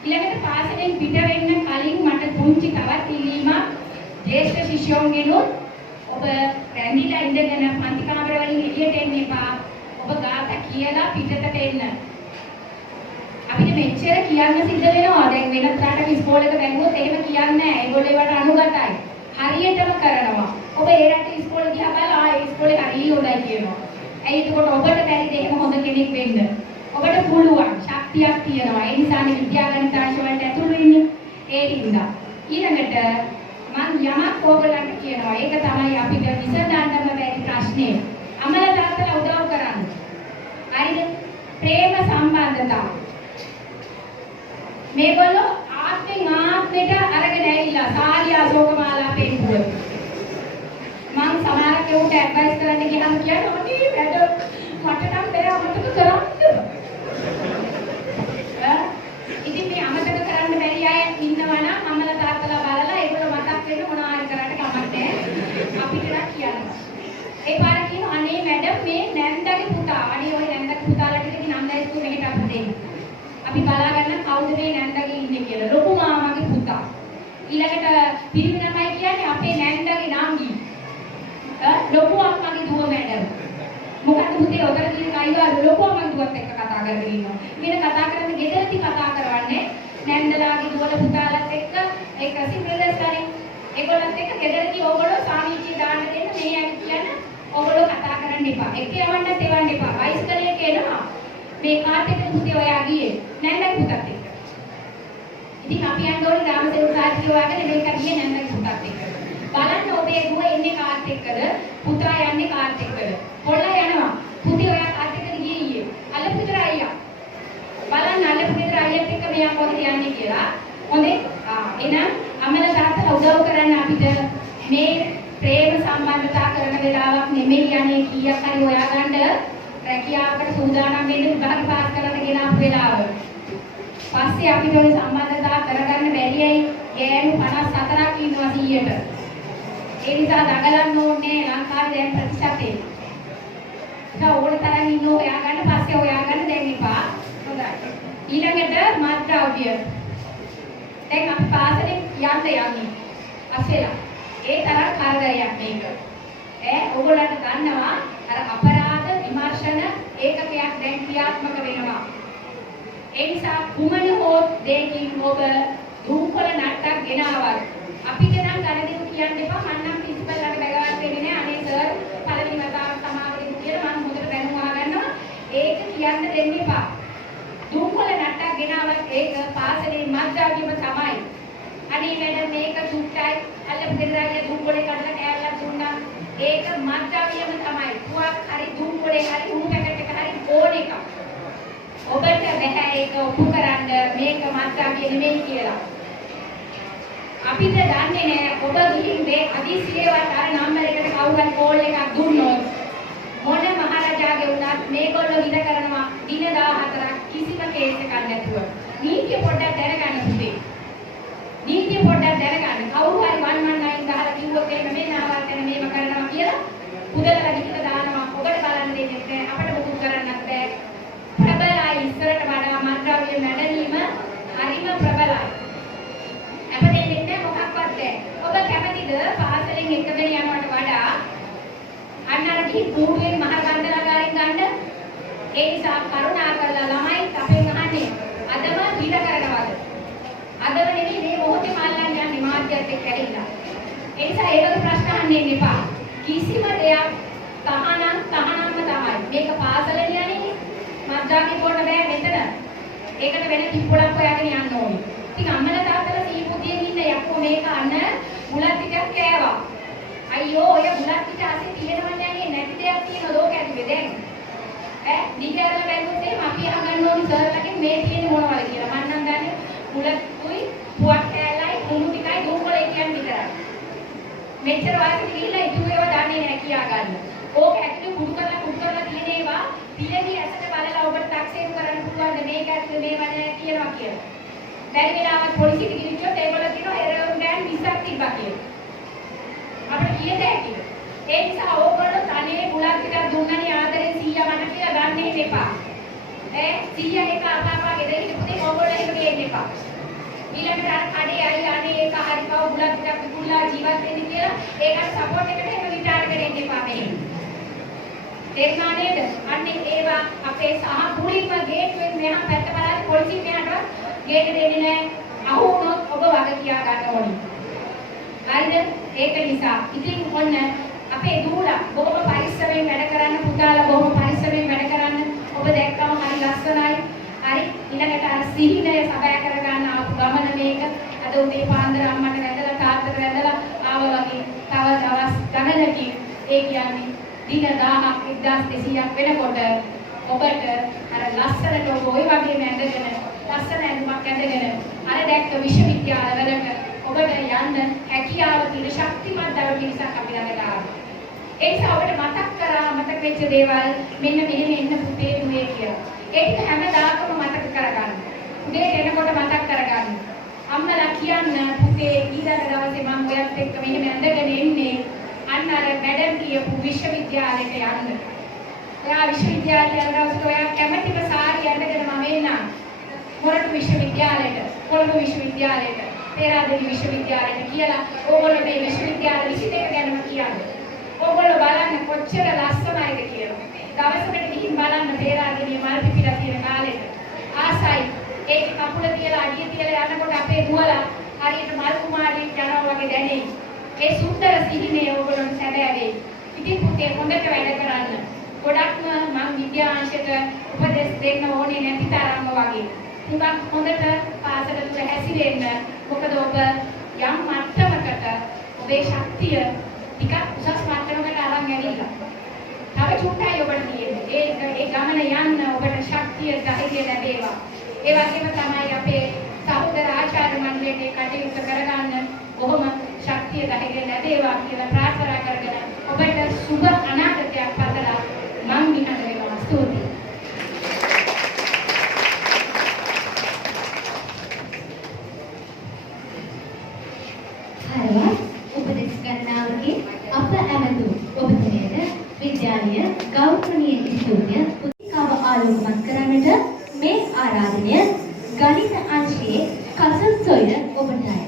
ඊළඟට පාසලෙන් පිට වෙන්න කලින් මට පුංචි තවත් ඉල්ලීමක්. ජ්‍යෙෂ්ඨ ශිෂ්‍යයන්ගෙනුත් ඔබ රැඳිලා ඉඳගෙන පන්ති කාමර වලින් එළියට එන්න එපා. ඔබ ගාථා කියලා පිටතට එන්න. අපිට මෙච්චර කියන්න සිද්ධ වෙනවා. දැන් වෙනත් රටක ඉස්කෝලේක බැලුවොත් එහෙම කියන්නේ නැහැ. ඒගොල්ලෝ ඒවට අනුගතයි. හරියටම කරනවා. ඔබ ඒ රටේ ඉස්කෝලේ ගියා බලලා ඒ ඉස්කෝලේ හරිය හොඳයි කියනවා. ඇයි එතකොට ඔබට බැරිද එහෙම හොඳ කෙනෙක් වෙන්න? ඔබට පුළුවන්. ශක්තියක් තියෙනවා. ඒ නිසානේ විද්‍යාගණිතාංශ වලට ඇතුළු වෙන්නේ. ඒ හින්දා. ඊළඟට මම යමක් ඕගලන්ට කියනවා. ඒක තමයි අපිට විසඳන්නම බැරි ප්‍රශ්නේ. අමල තාත්තලා උදව් කරන්න. හරිද? ප්‍රේම සම්බන්ධතාව. මේගොල්ලෝ ආත්මෙට අරගෙන ඇවිල්ලා සාරි අශෝකමාලා පෙන්නුවා. මම සමහර කෙනෙකුට ඇඩ්වයිස් කරන්න ගියාම කියනවා "අනේ මැඩම් මට නම් බෑ අමතක කරන්න." ඉතින් මේ අමතක කරන්න බැරි අය ඉන්නවා නම් අම්මලා තාත්තලා බලලා ඒගොල්ලෝ මතක් වෙන්න මොනවා හරි කරන්න කමක් නැහැ. අපිට නම් කියන්න. ඒ පාර කියනවා "අනේ මැඩම් මේ නැන්දගේ පුතා. අනේ ඔය නැන්දගේ පුතාලා ටික නම් ඉස්කෝලේ මෙහෙට අපිට දෙන්න." අපි බලා ගන්න කවුද මේ නැන්දගේ ඉන්නේ කියලා. ලොකු මාමාගේ පුතා. ඊළඟට පිරිමි ළමයි කියන්නේ අපේ නැන්දගේ නංගි. ලොකු අම්මගේ දුව මැඩම්. මොකද පුතේ ඔතන තියෙන කයිවාර ලොකු අම්මගේ දුවත් එක්ක කතා කරගෙන ඉන්නවා. මෙන්න කතා කරන්නේ ගෙදරති කතා කරවන්නේ නැන්දලාගේ දුවල පුතාලත් එක්ක ඒක සිප්‍රදේශානේ. ඒගොල්ලන්ත් එක්ක ගෙදරති ඕගොල්ලෝ සාමීචිය දාන්න දෙන්න මේ ඇයි කියන ඕගොල්ලෝ කතා කරන්න එපා. එක්ක යවන්නත් එවන්න එපා. වයිස්කලේ කියනවා මේ කාට් එකේ පුතේ ඔයා ගියේ නැන්දගේ පුතත් එක්ක. ඉතින් අපි යන්න ඕනේ ග්‍රාමසේවක සාහිත්‍ය වාගෙන මේක ගියේ නැන්දගේ පුතත් එක්ක. බලන්න ඔබේ දුව එන්නේ කාට් එක්කද පුතා යන්නේ කාට් එක්කද පොල්ලා යනවා පුතේ ඔයා කාට් එක්කද ගියේ ඊයේ අල්ලපු විතර අයියා බලන්න අල්ලපු විතර අයියත් එක්ක මෙයා කොහෙද යන්නේ කියලා හොඳේ එහෙනම් අමල තාත්තලා උදව් කරන්න අපිට මේ ප්‍රේම සම්බන්ධතා කරන වෙලාවක් නෙමෙයි යන්නේ කීයක් හරි හොයාගන්න රැකියාවකට සූදානම් වෙන්න විභාග පාස් කරන්න ගෙන අපු වෙලාව පස්සේ අපිට ওই සම්බන්ධතා කරගන්න බැරියයි ගෑනු 54ක් ඉන්නවා 100ට ඒ නිසා දඟලන්න ඕනේ ලංකාවේ දැන් ප්‍රතිශතේ. ඒක ඕන තරම් ඉන්න හොයාගන්න පස්සේ හොයාගන්න දැන් එපා. හොඳයි. ඊළඟට මත්ද්‍රව්‍ය. දැන් අපි පාසලේ යන්නේ. අසෙලා. ඒ තරම් කාර්යයක් මේක. ඕගොල්ලන්ට දන්නවා අර අපරාධ විමර්ශන ඒකකයක් දැන් ක්‍රියාත්මක වෙනවා. ඒ නිසා කුමන හෝ දෙයකින් ඔබ දුම්කොළ නට්ටක් ගෙනාවත් අපිට නම් ගණදෙමු කියන්න එපා. මම නම් ප්‍රින්සිපල්ලාට බැගවත් වෙන්නේ නැහැ. අනේ සර් පළවෙනි වතාවට සමාවෙන්න කියලා මම හොඳට බැනුම් අහගන්නවා. ඒක කියන්න දෙන්න එපා. දුම්කොළ නට්ටක් ගෙනාවත් ඒක පාසලේ මත්ද්‍රව්‍යම තමයි. අනේ මැඩම් මේක සුට්ටයි. අල්ලපු ගෙදරාගේ දුම් ගොඩේ කඩලා කෑල්ලක් දුන්නා. ඒක මත්ද්‍රව්‍යම තමයි. තුවක් හරි දුම් ගොඩේ හරි උණු පැකට් එක හරි ඕන එකක්. ඔබට බෑ ඒක ඔප්පු කරන්න මේක මත්ද්‍රව්‍ය නෙමෙයි කියලා. අපිට දන්නේ නෑ ඔබ ගිහින් මේ අදිසියේවත් අර නම්බර් එකට කවුරුහරි කෝල් එකක් දුන්නොත් මොන මහරජාගේ වුණත් මේගොල්ලෝ විඳ කරනවා දින 14ක් කිසිම කේස් එකක් නැතුව. නීතිය පොඩ්ඩක් දැනගන්න පුතේ. නීතිය පොඩ්ඩක් දැනගන්න. කවුරු හරි 119 ගහලා කිව්වොත් එහෙම මේ නාවල් කරන මේව කරනවා කියලා පුදලා විහිද දානවා. ඔබට බලන්න දෙන්නේ නැහැ. අපිට මොකුත් කරන්නත් බෑ. ප්‍රබලයි ඉස්සරට වඩා මත්ද්‍රව්‍ය නැඩීම හරිම ප්‍රබලයි. අපිට දෙන්නේ මොකක්වත් නැහැ. ඔබ කැමතිද පාසලෙන් එකගෙන යනවට වඩා අන්නර කි කූඩුවේ මහ ගන්ධලාගාරෙන් ගන්න? ඒ නිසා කරුණා කරලා ළමයි අපෙන් අහන්නේ අදම විඳ කරනවද? අදම නෙවෙයි මේ මොහොතේ මල්ලන් යන්නේ මාධ්‍යත් එක්ක ඇවිල්ලා. ඒ නිසා ඒක ප්‍රශ්න අහන්නේ එපා. කිසිම දෙයක් තහනම්ම තමයි. මේක පාසලේ යන්නේ මත්ද්‍රව්‍ය පොඩ බෑ මෙතන. ඒකට වෙන තිප්පොලක් හොයාගෙන යන්න ඕනේ. ඉතින් අම්මලා තාත්තලා සීපුතියෙන් ඉන්න යකෝ මේක අන්න මුලත් ටිකක් කෑවා. අයියෝ ඔය මුලත් ටික ඇස්සේ තියෙනවන්නේ නැන්නේ නැති දෙයක් තියෙනවද ඕක ඇතුලේ දැන්? දිගාරලා බැලුවොත් එහෙම අපි අහගන්න ඕනි සර්ලගෙන් මේ තියෙන්නේ මොනවද කියලා. මම නම් දන්නේ මුලකුයි පුවක් කෑල්ලයි උණු ටිකයි දුම්බලයි කියන්නේ විතරයි. මෙච්චර වයසට ගිහිල්ලා ඉතුරු ඒවා දන්නේ නැහැ කියා ගන්න. ඕක ඇතුලේ කුඩු කරලා තියෙන ඒවා පිළදී ඇසට බලලා ඔබට තාක්ෂේරු කරන්න පුළුවන් මේක ඇතුලේ මේව නැහැ කියනවා කියලා. බැරි වෙලාවත් පොලිසියට ගිහින් ඒගොල්ලෝ කියනවා හෙරෝයින් ගෑන් 20ක් තිබ්බා කියලා. අපිට කියද හැකිද? ඒ නිසා ඕගොල්ලෝ තනේ බුලක් ටිකක් දුන්නනේ ආදරෙන් 100 වන්න කියලා ගන්න එපා. 100 එක අපාපා ගෙදර ඉඳපුතේ ඕගොල්ලෝ එහෙම ගේන්න එපා. ඊළඟට අර කඩේ අය යන්නේ ඒක හරි කව බුලක් ටිකක් විකුණලා ජීවත් වෙන්න කියලා ඒකට සපෝට් එකට එහෙම විචාර කරෙන්න එපා මෙහෙම. තේරුණා නේද? අන්නේ ඒවා අපේ සහ පුලින්ම ගේට්වෙන් මෙහා පැත්ත බලලා පොලිසිය මෙහාට ගේට දෙන්නේ නැහැ. අහු වුණොත් ඔබ වග කියා ගන්න ඕනේ. හරිද? ඒක නිසා ඉතින් ඔන්න අපේ දූලා බොහොම පරිස්සමෙන් වැඩ කරන්න පුතාලා බොහොම පරිස්සමෙන් වැඩ කරන්න. ඔබ දැක්කම හරි ලස්සනයි. හරි ඊළඟට අර සිහිනය සබය කරගන්න ආපු ගමන මේක. අද උදේ පාන්දර අම්මට වැඳලා තාත්තට වැඳලා ආවා වගේ තව දවස් ගණනකින් ඒ කියන්නේ දින 1000ක් 1200ක් වෙනකොට ඔබට අර ලස්සනට ඔබ ওই වගේම ඇඳගෙන ලස්සන ඇඳුමක් ඇඳගෙන අර දැක්ක විශ්වවිද්‍යාලවලට ඔබට යන්න හැකියාව තියෙන ශක්තිමත් දරුවෝ මිනිසක් අපි ළඟට ආවා. ඒ නිසා ඔබට මතක වෙච්ච දේවල් මෙන්න මෙහෙම එන්න පුතේ දුවේ කියලා. ඒක හැමදාකම මතක කරගන්න. උදේට එනකොට මතක් කරගන්න. අම්මලා කියන්න පුතේ ඊළඟ දවසේ මම ඔයත් එක්ක මෙහෙම ඇඳගෙන එන්නේ අන්න අර මැඩම් කියපු විශ්වවිද්‍යාලයට යන්න. ඔයා විශ්වවිද්‍යාලයට යන දවසට ඔයා කැමැතිම සාරි ඇඳගෙන මම එන්නම්. මොරටු විශ්වවිද්‍යාලයට, කොළඹ විශ්වවිද්‍යාලයට, පේරාදෙණි විශ්වවිද්‍යාලයට කියලා ඕගොල්ලෝ මේ විශ්වවිද්‍යාල 22 ගැනම කියන්නේ. ඕගොල්ලෝ බලන්න කොච්චර ලස්සනයිද කියලා. දවසකට ගිහින් බලන්න පේරාදෙණිය මල් පිපිලා තියෙන කාලෙට. ආසයි. ඒක කකුල තියලා අඩිය තියලා යනකොට අපේ දුවලා හරියට මල් කුමාරියෙක් යනවා වගේ දැනෙයි. ඒ සුන්දර සිහිනේ ඕගොල්ලන්ට සැබෑ වෙයි. ඉතින් පුතේ හොඳට වැඩ කරන්න. ගොඩක්ම මම විද්‍යාංශයට උපදෙස් දෙන්න ඕනේ නැති තරම්ම වගේ. හුඟක් හොඳට පාසල තුල හැසිරෙන්න. මොකද ඔබ යම් මට්ටමකට ඔබේ ශක්තිය ටිකක් උසස් මට්ටමකට අරන් ඇවිල්ලා. තව චුට්ටයි ඔබට තියෙන්නේ. ඒ ගමන යන්න ඔබට ශක්තිය ධෛර්යය ලැබේවා. ඒ වගේම තමයි අපේ සහෝදර ආචාර්ය මණ්ඩලයේ කටයුතු කරගන්න බොහොම ශක්තිය ධෛර්යය ලැබේවා කියලා ප්‍රාර්ථනා කරගෙන ඔබට සුබ අනාගතයක් පතලා මම නිහඬ වෙනවා. ස්තුතියි. හරවත් උපදෙස් ගන්නාවගේ අප ඇමතු ඔබතුමියට විද්‍යාලීය ගෞරවනීය ස්තුතිය උත්සාහ ආලෝකමත් කරන්නට මේ ආරාධනය ගණිත අංශයේ කසල් සොයන ඔබටයි.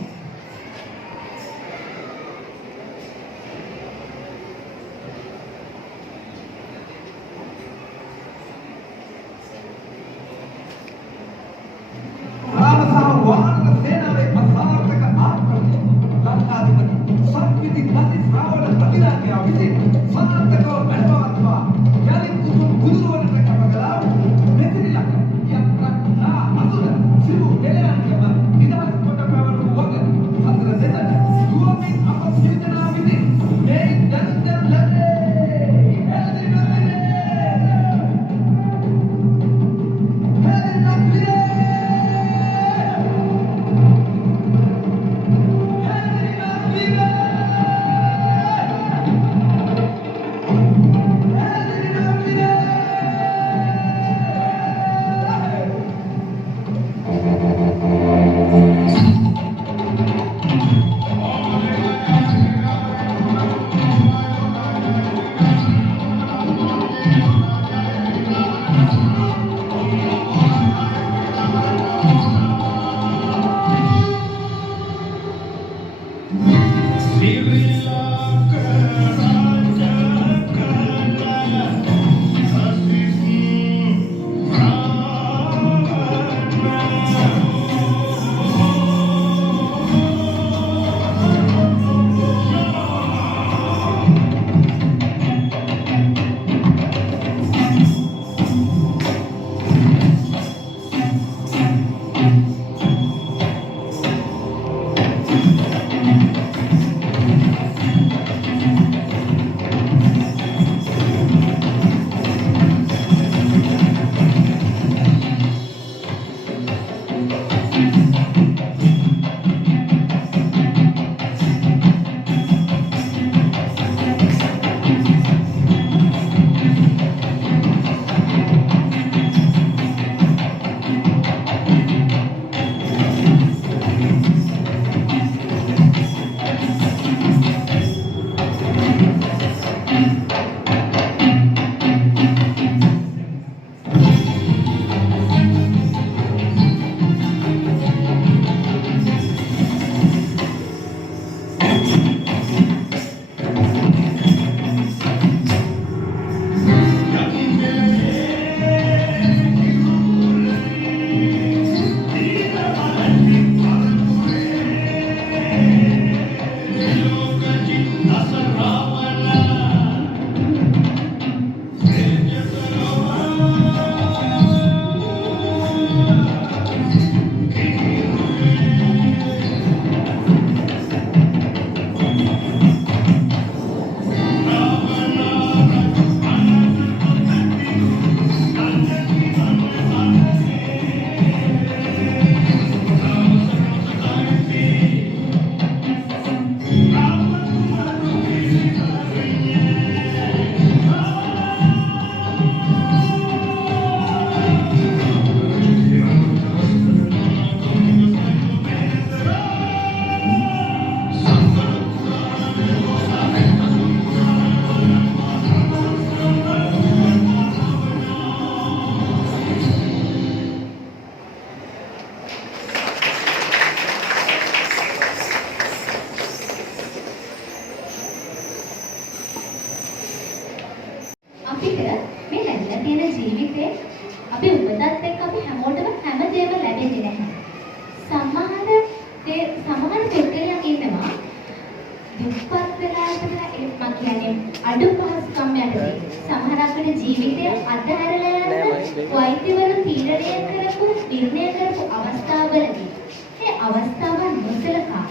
තියෙන ජීවිතේ අපි උපතත් එක්ක අපි හැමෝටම හැමදේම ලැබෙන්නේ නැහැ. සමහර පුද්ගලයන් ඉන්නවා දුක්පත් වෙලා ඉඳලා මම කියන්නේ අඩු පහසුකම් යටතේ සමහරකට ජීවිතය අතහැරලා යන වෛද්‍යවරු තීරණය කරපු නිර්ණය කරපු අවස්ථාවලදී ඒ අවස්ථාවන් නොසලකා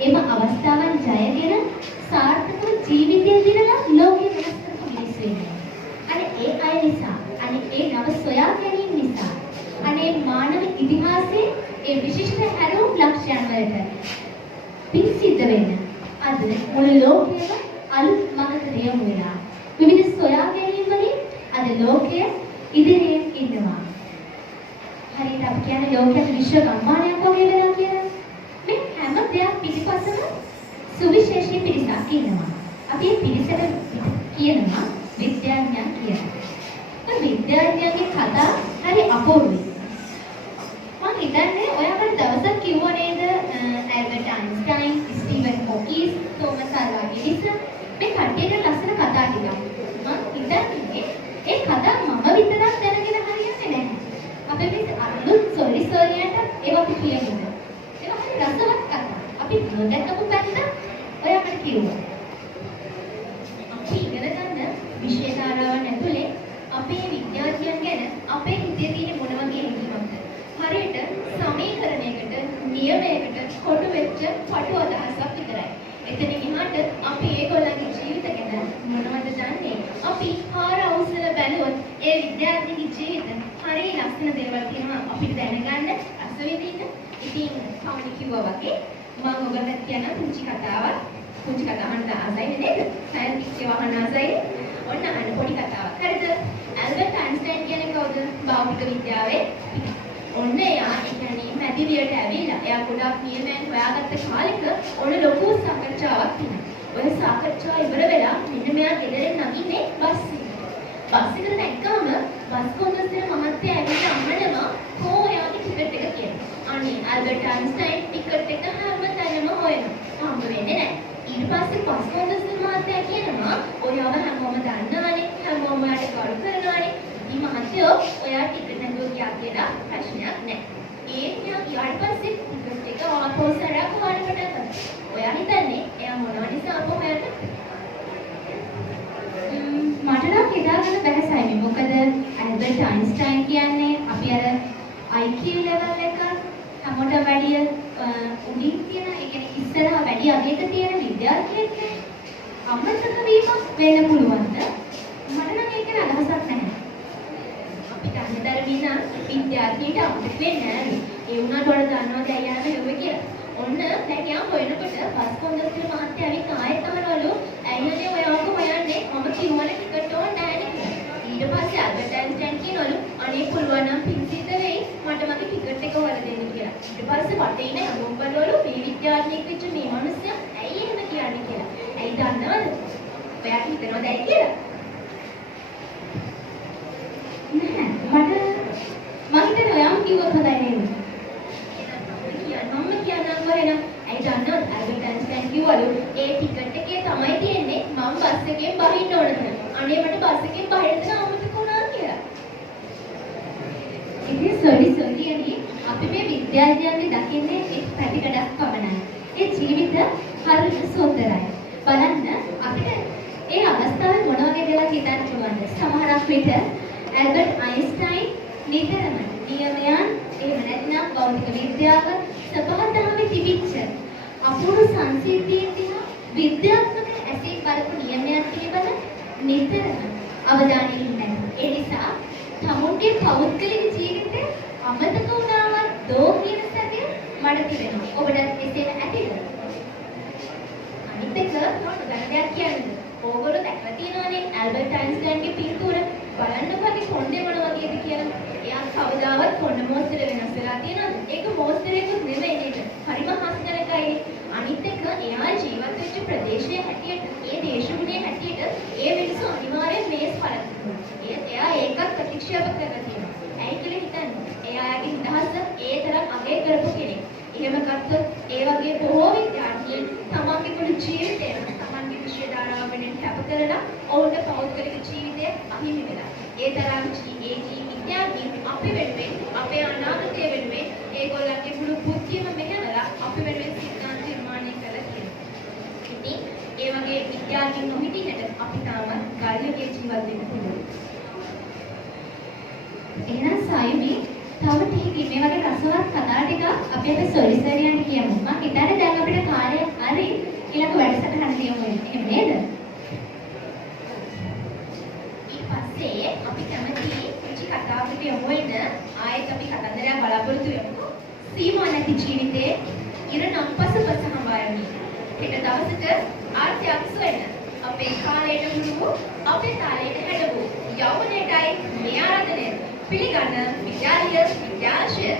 එම අවස්ථාවන් ජයගෙන සාර්ථකව ජීවිතය දිනලා ලෝකෙ වෙනස් කරපු මිනිස්සු ඉන්නවා. අනේ ඒ අය නිසා අනේ ඒ නව සොයා ගැනීම නිසා අනේ මානව ඉතිහාසයේ ඒ විශිෂ්ට හැරවුම් ලක්ෂයන් වලට පින් සිද්ධ වෙන්න අද මුළු ලෝකෙම අලුත් මඟකට යොමු වෙලා විවිධ සොයා ගැනීම් වලින් අද ලෝකය ඉදිරියෙන් ඉන්නවා. හරියට අපි කියන්නේ ලෝකයේ විශ්ව ගම්මානයක් වගේ වෙනවා කියලා. මේ හැම දෙයක් පිටිපස්සම සුවිශේෂී පිරිසක් ඉන්නවා. අපි මේ පිරිසට කියනවා විද්‍යාඥයන් කියලා. ඒ විද්‍යාඥයන්ගේ කතා හරි අපූර්වයි. මම හිතන්නේ ඔයාලට දවසක් කිව්වා නේද Albert Einstein, Stephen Hawkins, Thomas Alva Edison මේ කට්ටියට ලස්සන කතා ටිකක්. මම හිතන්නේ ඒ කතා මම විතරක් දැනගෙන හරියන්නේ නැහැ. අපි මේ අලුත් සොලිසෝරියන්ට ඒවා කියමු. ඒක හරි රසවත් කතා. අපි නොදැකපු පැත්ත ඔයාලට කිව්වා. අපි ඉගෙන ගන්න විෂය ධාරාවන් ඇතුලේ අපේ විද්‍යාඥයන් ගැන අපේ හිතේ තියෙන මොන වගේ හිතීමක්ද? හරියට සමීකරණයකට නියමයකට කොටු වෙච්ච පටු අදහසක් විතරයි. එතනින් එහාට අපි ඒගොල්ලන්ගේ ජීවිත ගැන මොනවද දන්නේ? අපි හාර අවසල බැලුවොත් ඒ විද්‍යාර්ථීගේ ජීවිත හරිය ලස්සන දේවල් තියෙනවා අපිට දැනගන්න රස විඳින්න. ඉතින් කවුද කිව්වා වගේ මම ඔයගලට කියන පුංචි කතාවක්. පුංචි කතාවක් ආසයි නේද? සයන්ටිස්ට් වහන ආසයි. ඔන්න අන්න පොඩි කතාවක්. හරිද? ඇල්බර්ට් අයින්ස්ටයින් කියන්නේ කවුද? භෞතික විද්‍යාවේ ඔන්න එයා කියන්නේ මැදිරියට ඇවිල්ලා එයා ගොඩක් නියමයන් හොයාගත්ත කාලෙක ඔන්න ලොකු සාකච්ඡාවක් තියෙනවා. ඔය සාකච්ඡාව ඉවර වෙලා මෙන්න මෙයා ගෙදරින් නගින්නේ බස් එකට. බස් එකට නැග්ගම බස් කොන්දස්තර මහත්තයා ඇවිල්ලා අහනවා කො එයාගේ ටිකට් එක කියලා. අනේ ඇල්බර්ට් අයින්ස්ටයින් ටිකට් එක හැමතැනම හොයනවා. හම්බ වෙන්නේ නැහැ. ඊට පස්සේ බස් කොන්දස්තර මහත්තයා කියනවා ඔයාව හැමෝම දන්නවනේ. හැමෝම යට කල් කරනවනේ. මේ මහත්තයෝ ඔයා ටිකට් නැතුව ගියා කියලා ප්‍රශ්නයක් නැහැ. ඒත් ඊට පස්සේ ටිකට් එක ආපහු සරයක් හොයන්න පටන් ගත්තා. ඔයා හිතන්නේ එයා මොනවා නිසා ආපහු හොයන්න? මට නම් හිතාගන්න බැහැ සයිමි. මොකද ඇල්බර්ට් අයින්ස්ටයින් කියන්නේ අපි අර IQ level එක හැමෝටම වැඩිය උඩින් තියෙන, ඒ කියන්නේ ඉස්සරහ වැඩි අගයක තියෙන විද්‍යාර්ථියෙක් නේ. අමතක වීමක් වෙන්න පුළුවන්ද? මට නම් ඒක ගැන අදහසක් නැහැ. දන්නතර විනා විද්‍යාර්ථීට අමතක වෙන්නේ නැහැ. ඒ වුණාට ඔයාලා දන්නවද ඇයි යන්නේ හෙව්වේ කියලා? ඔන්න දැන් යා හොයනකොට බස් කොන්දස්තර මහත්තයා ඇවිත් ආයෙත් අහනවලු ඇයිනේ ඔයාව හොයන්නේ? මම කිව්වනේ ටිකට් ඕන නැහැ නේ. ඊට පස්සේ ඇල්බර්ට් අයින්ස්ටයින් කියනවලු අනේ පුළුවන් නම් පින් සිද්ධ වෙයි මට මගේ ටිකට් එක හොයලා දෙන්න කියලා. ඊට පස්සේ වටේ ඉන්න හැමෝම බලවලු මේ විද්‍යාඥයෙක් වෙච්ච මේ මිනිස්සයා ඇයි එහෙම කියන්නේ කියලා. ඇයි දන්නවද? ඔයාට හිතනවද ඇයි කියලා? නෑ මම හිතන්නේ ඔයාම කිව්වොත් හොඳයි නේද? මම කියන්නම් වරේනම් ඇයි දන්නවද ඇල්බර්ට් අයින්ස්ටයින් කිව්වලු ඒ ටිකට් එකේ තමයි තියෙන්නේ මම බස් එකෙන් බහින්න ඕන තැන. අනේ මට බස් එකෙන් බහින්න තැන අමතක වුණා කියලා. ඉතින් සොලියනි අපි මේ විද්‍යාඥයන්ගේ දකින්නේ එක් පැතිකඩක් පමණයි. ඒ ජීවිත හරියට සුන්දරයි. බලන්න අපිට ඒ අවස්ථාවේ මොන වගේ දේවල් හිතන්න පුළුවන්ද? සමහරක් විට ඇල්බර්ට් අයින්ස්ටයින් නිතරම නියමයන් එහෙම නැත්නම් භෞතික විද්‍යාව සබහාදහමේ තිබිච්ච අපූර්ව සංසිද්ධියන් දිහා විද්‍යාත්මක ඇසින් බලපු නියමයන් පිළිබඳ නිතරම අවධානය යොමු. ඒ නිසා තමුන්ගේ පෞද්ගලික ජීවිතේ අමතක වුණාම දෝ කියන සැකය මට තිබෙනවා. ඔබට එසේම ඇතිද? අනිත් එක මොකද දෙයක් කියන්නේ? ඕගොල්ලෝ දැක්ලා තියෙනවනේ ඇල්බර්ට් අයින්ස්ටයින්ගේ පින්තූර බලන්නකෝ අපි කොණ්ඩේ මොන වගේද කියලා. එයා කවදාවත් කොණ්ඩ මොස්තර වෙනස් වෙලා තියෙනවද? ඒක මොස්තරේකුත් නෙමෙයි නේද? හරිම හස්තනකයි. අනිත් එක එයා ජීවත් වෙච්ච ප්‍රදේශයේ හැටියට, ඒ දේශගුණයේ හැටියට ඒ මිනිස්සු අනිවාර්යෙන් මේස් පළතුරු. එයා ඒකත් ප්‍රතික්ෂේප කරලා තියෙනවා. ඇයි කියලා හිතන්නේ? එයාගේ නිදහස ඒ තරම් අගය කරපු කෙනෙක්. එහෙම ගත්තොත් ඒ වගේ බොහෝ විද්‍යාර්ථීන් තමන්ගේ මුළු ජීවිතේම තමන්ගේ විශ්ව ධාරාව වෙනුවෙන් කැප කරලා ඔවුන්ගේ පෞද්ගලික ජීවිතය අහිමි වෙලා. ඒ තරම් ඒ විද්‍යාඥයින් අපි වෙනුවෙන් අපේ අනාගතය වෙනුවෙන් ඒගොල්ලන්ගේ මුළු බුද්ධියම මෙහෙवला අපි වෙනුවෙන් සිද්ධාන්ත නිර්මාණය කළා කියලා. ඉතින් ඒ වගේ විද්‍යාඥයින් නොහිටියට අපි තාමත් ගල්යගේ ජීවත් වෙන්න පුළුවන්. එහෙනම් සායුනි තව ටිකකින් මේ වගේ රසවත් කතා ටික අපි අපේ සොරි සරියන්ට කියමු. මම හිතන්නේ දැන් අපිට කාලය හරි ඊළඟ වැඩසටහන ලියමු එහෙම නේද? ඊට පස්සේ අපි කැමති රුචි කතාවකට යමු වෙන ආයෙත් අපි කතන්දරයක් බලාපොරොත්තු වෙමු. සීමා නැති ජීවිතේ ඉර නම් පසුපස හඹායමි. හෙට දවසට ආර්ථයක් සොයන අපේ කාලයට හුරු අපේ තාලයට හැඩවූ යෞවනයටයි මේ ආරාධනය පිළිගන්න විද්‍යාලය විද්‍යාංශය.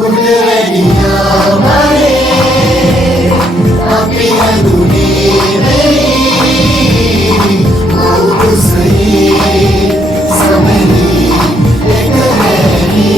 උදවැඩියා බනේ අපි හඳුනේ වෙරි උසයි සමනි එක හැරි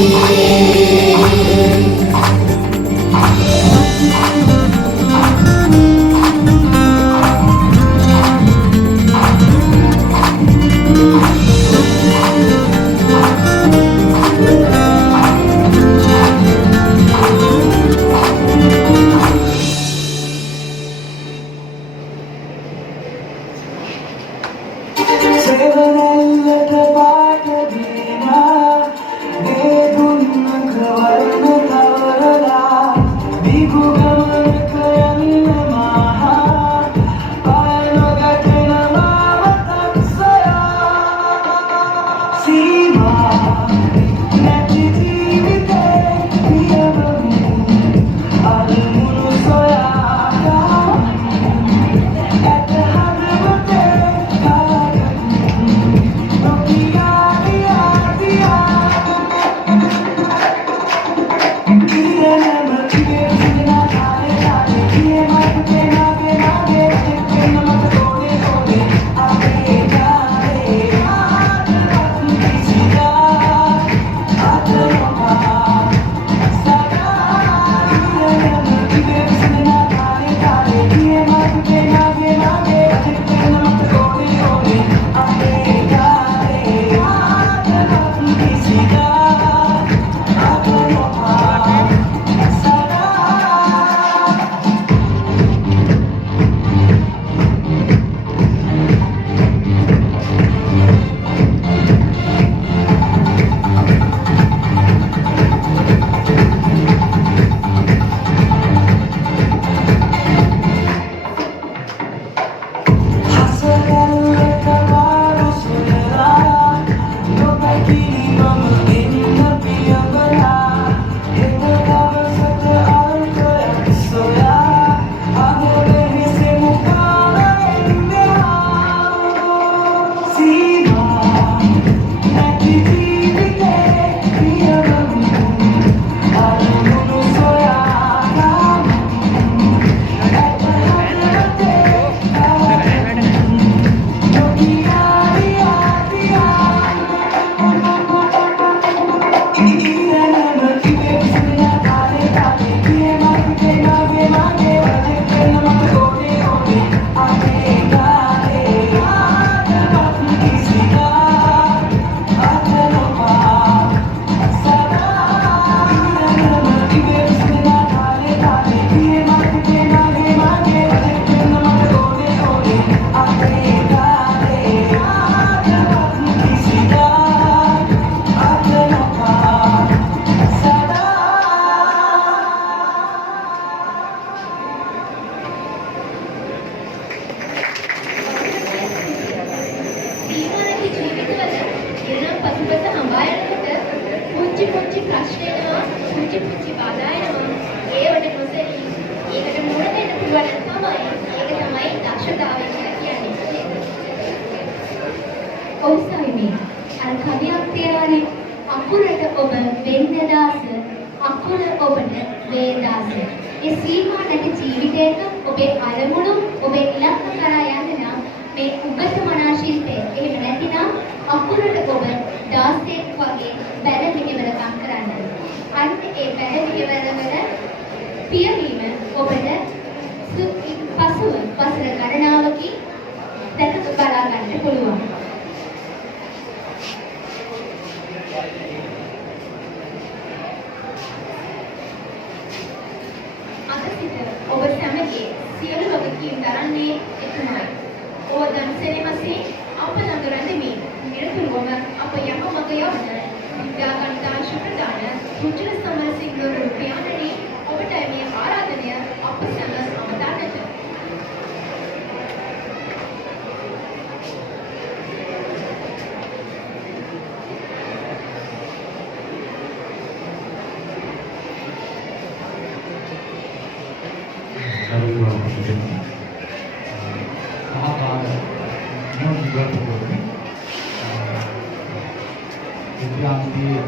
විද්‍යාන්තයේ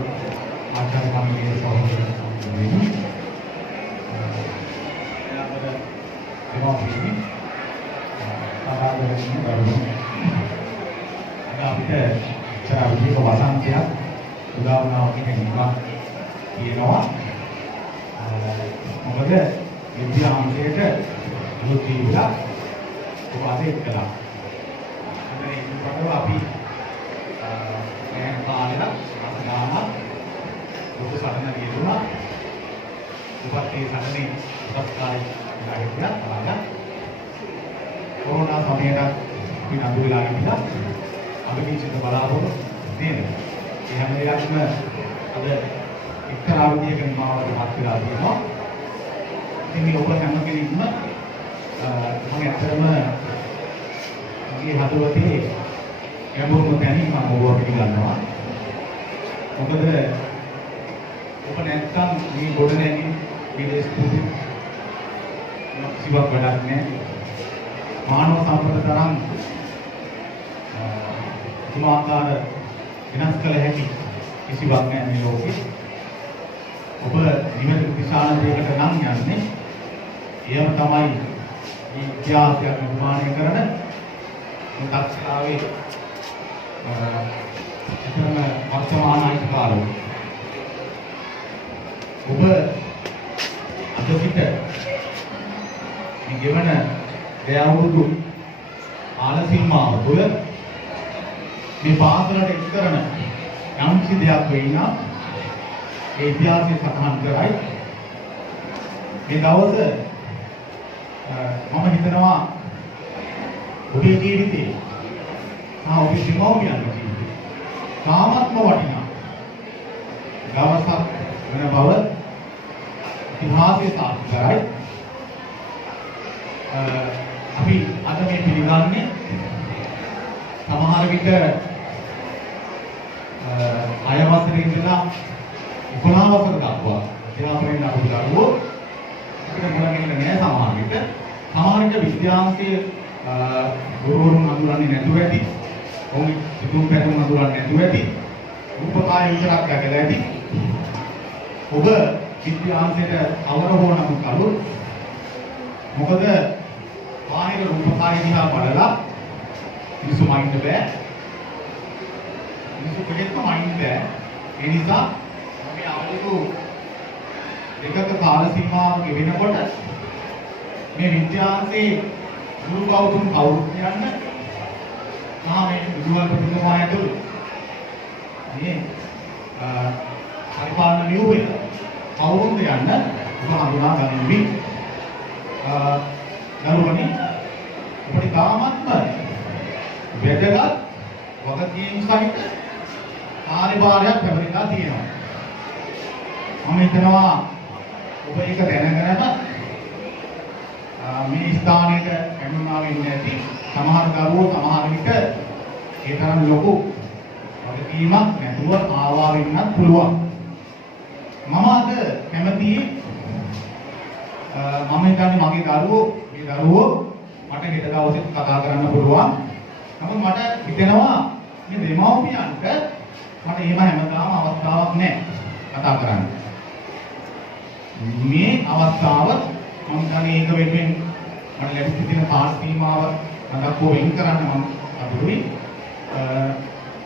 ආචාර්ය කමිටුවේ සහෝදරයන් පිළිමි සාධාරණ දරුවෝ අපිට චාරිත්‍රක වසන්තයක් උදා වුණා කියන එක කියනවා මොකද විද්‍යාංශයට අලුත් දීලා උපාධිය කළා. ඒ වගේම අපි කාලෙලා අසදාන ලොකු සටන ගියුණා. උපත් ඒ සටනේ උපස්කාරය ඉඳලා තමයි කොරෝනා සමයට අපි නඩු වෙලා ඉඳලා අපි සිත බලාපොරොත්තු නේද? ඒ හැම දෙයක්ම අද එක්තරා විදියක නිමාවකට පත් වෙලා තියෙනවා. ඉතින් මේ ඔබ හැම කෙනෙක්ම මම ඇත්තටම මගේ හදවතේ ගැඹුරුම තැනින් මම ඔබව පිළිගන්නවා. මොකද ඔබ නැත්තම් මේ ගොඩ නැගින් විදේශ පුදු කිසිවක් වැඩක් නැහැ. මානව සම්පත තරම් තුමාකාර වෙනස් කළ හැකි කිසිවක් නැහැ මේ ලෝකේ. ඔබ නිවැරදි දිශානයකට නම් යන්නේ. එයම තමයි මේ ඉතිහාසයක් නිර්මාණය කරන මුදක්ෂාවේ එතන වර්තමාන අයිතිකාරෝ. ඔබ අද සිට මේ ගෙවන දෙවරුදු ආලසීමාව තුළ මේ පාසලට එක් කරන යම්කිසි දෙයක් වෙයි නම් ඒ ඉතිහාසය සටහන් කරයි. මේ දවස මම හිතනවා ඔබේ ජීවිතේ ඔබේ දෙමව්පියන්ගේ ජීවිතේ තාමත්ම වටිනා දවසක් වෙන බව ඉතිහාසය සාක්ෂි කරයි. අපි අද මේ පිළිගන්නේ සමහර විට අයවසරේ ඉඳලා 11 වසර දක්වා එයාපෙන් අපේ දරුවෝ අපිට මොනගෙන්න නෑ සමහර විට. සමහර විට විද්‍යාංශයේ ගුරුවරුන් හඳුනන්නේ නැතුව ඇති. ඔවුන් සිතුම් පැතුම් හඳුනන්නේ නැතුව ඇති. රූපකාය විතරක් දැකලා ඇති. ඔබ විද්‍යාංශයට අවර හෝ නමුත් අලුත්. මොකද බාහිර රූපකාය දිහා බලලා මිනිස්සු මයින්ඩ් බෑ. මිනිස්සු කෙනෙක්ම මයින්ඩ් බෑ. ඒ නිසා මේ අවුරුදු දෙකක කාල සීමාව ගෙවෙනකොට මේ විද්‍යාංශයේ ගුරු ගෞතම කවුරුත් කියන්න මේ විදුහල් ප්‍රතිමාය ඇතුළු මේ පරිපාලන නියුවේ කවුරුන්ද යන්න ඔබ හඳුනා ගනිවි. දරුවනි ඔබට තාමත්ම වැදගත් වගකීම් සහිත කාර්යභාරයක් ලැබෙලා තියෙනවා. මම හිතනවා ඔබ ඒක දැනගෙනම මේ ස්ථානයට පැමිණලා වෙන්නේ නැති සමහර දරුවෝ සමහර විට ඒ තරම් ලොකු වගකීමක් නැතුව ආවා වෙන්නත් පුළුවන්. මම අද කැමතියි මම හිතන්නේ මගේ දරුවෝ මට හෙට දවසේ කතා කරන්න පුළුවන්. නමුත් මට හිතෙනවා මේ දෙමව්පියන්ට මට එහෙම හැමදාම අවස්ථාවක් නැහැ කතා කරන්න. මේ අවස්ථාව මම හිතන්නේ ඒක වෙනුවෙන් මට ලැබිච්ච තියෙන කාර්ය සීමාව මතක් වෙන් කරන්න මම අදුරුයි.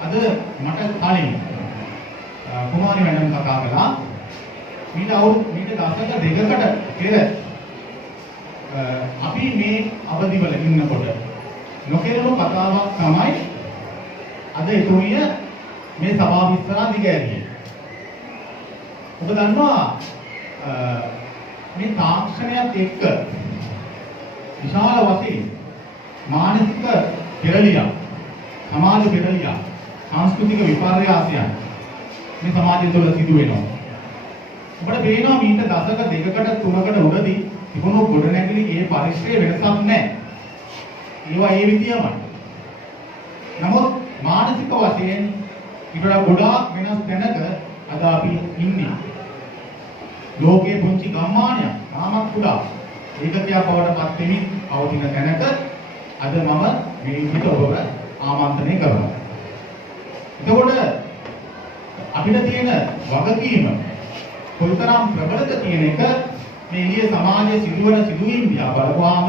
අද මට කලින් කුමාරි මැඩම් කතා කළා මීට දශක දෙකකට පෙර අපි මේ අවදිවල ඉන්නකොට නොකෙරළු කතාවක් තමයි අද එතුමිය මේ සභාව ඉස්සරහා දිගෑරියේ. ඔබ දන්නවා මේ තාක්ෂණයත් එක්ක විශාල වශයෙන් මානසික පෙරලියක්, සමාජ පෙරලියක්, සංස්කෘතික විපර්යාසයන් මේ සමාජය තුළ සිදු වෙනවා. ඔබට පේනවා මීට දශක දෙකකට තුනකට උඩදී තිබුණු ගොඩනැගිලි ඒ පරිශ්‍රයේ වෙනසක් නැහැ. ඒවා ඒ විදියමයි. නමුත් මානසික වශයෙන් ඊට ගොඩාක් වෙනස් තැනක අද අපි ඉන්නේ. ලෝකයේ පුංචි ගම්මානයක් තාමත් කුඩා ඒකකයක් බවට පත් වෙමින් පවතින තැනක අද මම මේ විදිහට ඔබව ආමන්ත්‍රණය කරනවා. එතකොට අපිට තියෙන වගකීම කොයිතරම් ප්‍රබලද කියන එක මේ ඉන්දිය සමාජයේ සිදුවන සිදුවීම් දිහා බලපුවාම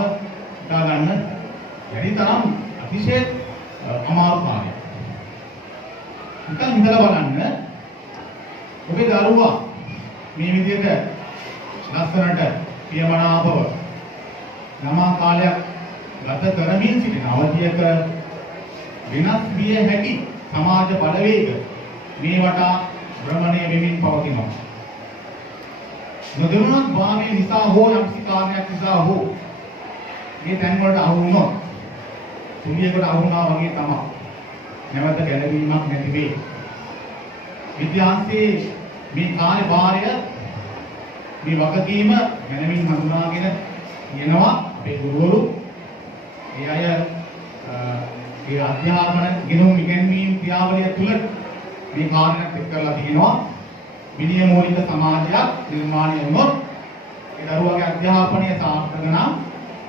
හිතා ගන්න වැඩි තරම් අතිශය අමාරු කාර්යයක්. නිකන් හිතලා බලන්න ඔබේ දරුවා මේ විදිහට ලස්සනට පියමනාපව ළමා කාලයක් ගත කරමින් සිටින අවධියක වෙනස් විය හැකි සමාජ බලවේග මේ වටා භ්‍රමණය වෙමින් පවතිනවා. නොදැනුණත් වාමේ නිසා හෝ යම්කිසි කාරණයක් නිසා හෝ මේ තැන් වලට අහු වුණොත් සුලියකට අහු වුණා වගේ තමයි. නැවත ගැලවීමක් නැති වෙයි. විද්‍යාන්තයේ මේ කාර්යභාරය මේ වගකීම මනමින් හඳුනාගෙන යනවා අපේ ගුරුවරු. ඒ අය ඒ අධ්‍යාපන ගෙනුම් ඉගෙනීම් ක්‍රියාවලිය තුළ මේ කාර්යයක් එක් කරලා තියෙනවා. විනය මූලික සමාජයක් නිර්මාණය වුණොත් ඒ දරුවාගේ අධ්‍යාපනය සාර්ථක නම්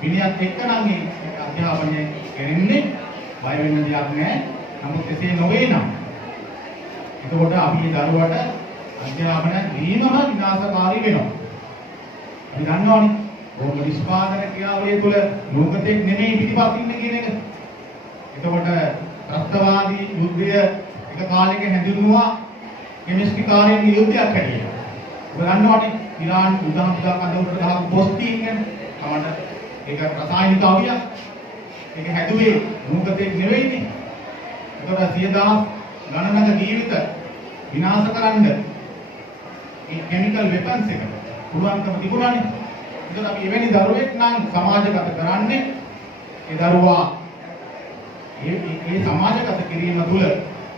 විනයත් එක්ක නම් ඒ අධ්‍යාපනය කෙරෙන්නේ බය වෙන්න දෙයක් නැහැ. නමුත් එසේ නොවේ නම් එතකොට අපි මේ දරුවට අධ්‍යාපන දීමම විනාශකාරී වෙනවා. අපි දන්නවනේ ඕක නිෂ්පාදන ක්‍රියාවලිය තුළ ලෝකෙක් නෙමෙයි පිටිපස්සින් කියන එක. එතකොට ත්‍රස්තවාදී යුද්ධය එක කාලයක හැඳින්වුවා කෙමිස්ට්‍රි කාර්යයේ යුද්ධයක් හැටියට. ඔබ දන්නවනේ ඉරාන් උදාහරණයක් අඳුරට ගහපු පොස්ටින් ගැන. තමන්න ඒක රසායනික අව්‍යයක්. ඒක හැදුවේ ලෝකෙක් නෙවෙයිනේ. එතකොට 100,000 ගණනක ජීවිත විනාශ කරන්න මේ කෙමිකල් වෙපන්ස් එක පුළුවන්කම තිබුණානේ. එතකොට අපි එවැනි දරුවෙක් නම් සමාජගත කරන්නේ ඒ දරුවා ඒ සමාජගත කිරීම තුළ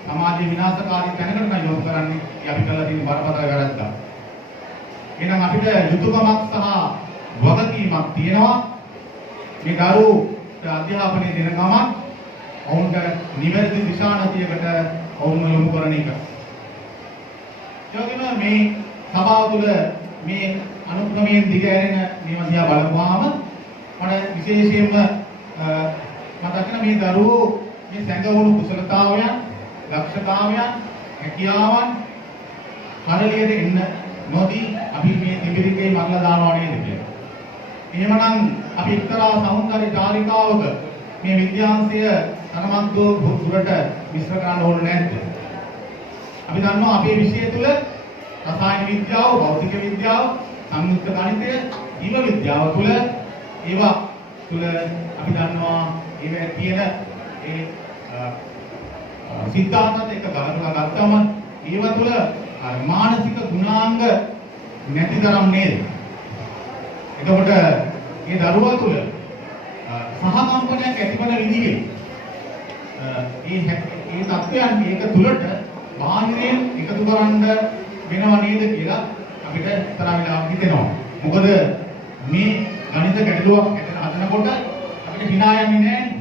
සමාජයේ විනාශකාරී තැනකට නම් යොමු කරන්නේ අපි කළා තියෙන බරපතල වැරද්දක්. එහෙනම් අපිට යුතුයකමක් සහ වගකීමක් තියෙනවා මේ දරුවෝ අධ්‍යාපනය දෙන ගමන් ඔවුන්ට නිවැරදි දිශානතියකට ඔවුන්ව යොමු කරන එක. ඒකම මේ සභාව තුළ මේ අනුක්‍රමයෙන් දිගහැරෙන මේ දිහා බලපුවාම මට විශේෂයෙන්ම මතක වෙන මේ දරුවෝ මේ සැඟවුණු කුසලතාවයන්, දක්ෂතාවයන්, හැකියාවන් කරලියට එන්න නොදී අපි මේ තිබිරිකේ මරලා දානවා නේද කියලා. එහෙමනම් අපි එක්තරා සෞන්දර්ය චාරිකාවක මේ විද්‍යාංශය තරමක් දුරට විස්තර කරන්න ඕනේ නැද්ද? අපි දන්නවා අපේ විෂය තුල රසායන විද්‍යාව, භෞතික විද්‍යාව, සංයුක්ත ගණිතය, ජීව විද්‍යාව තුල ඒවා තුල අපි දන්නවා ඒවැ තියෙන ඒ සිද්ධාන්තත් එක්ක ගලපලා ගත්තම ඒවා තුල මානසික ගුණාංග නැති තරම් නේද? එතකොට මේ දරුවා තුල සහකම්පනයක් ඇතිවන විදිහේ ඒ තත්ත්වයන් මේක තුලට බාහිරයෙන් එකතු කරන්න වෙනව නේද කියලා අපිට තරහ වෙලා හිතෙනවා. මොකද මේ ගණිත ගැටලුවක් හදනකොට අපිට hina යන්නේ නැහැනේ.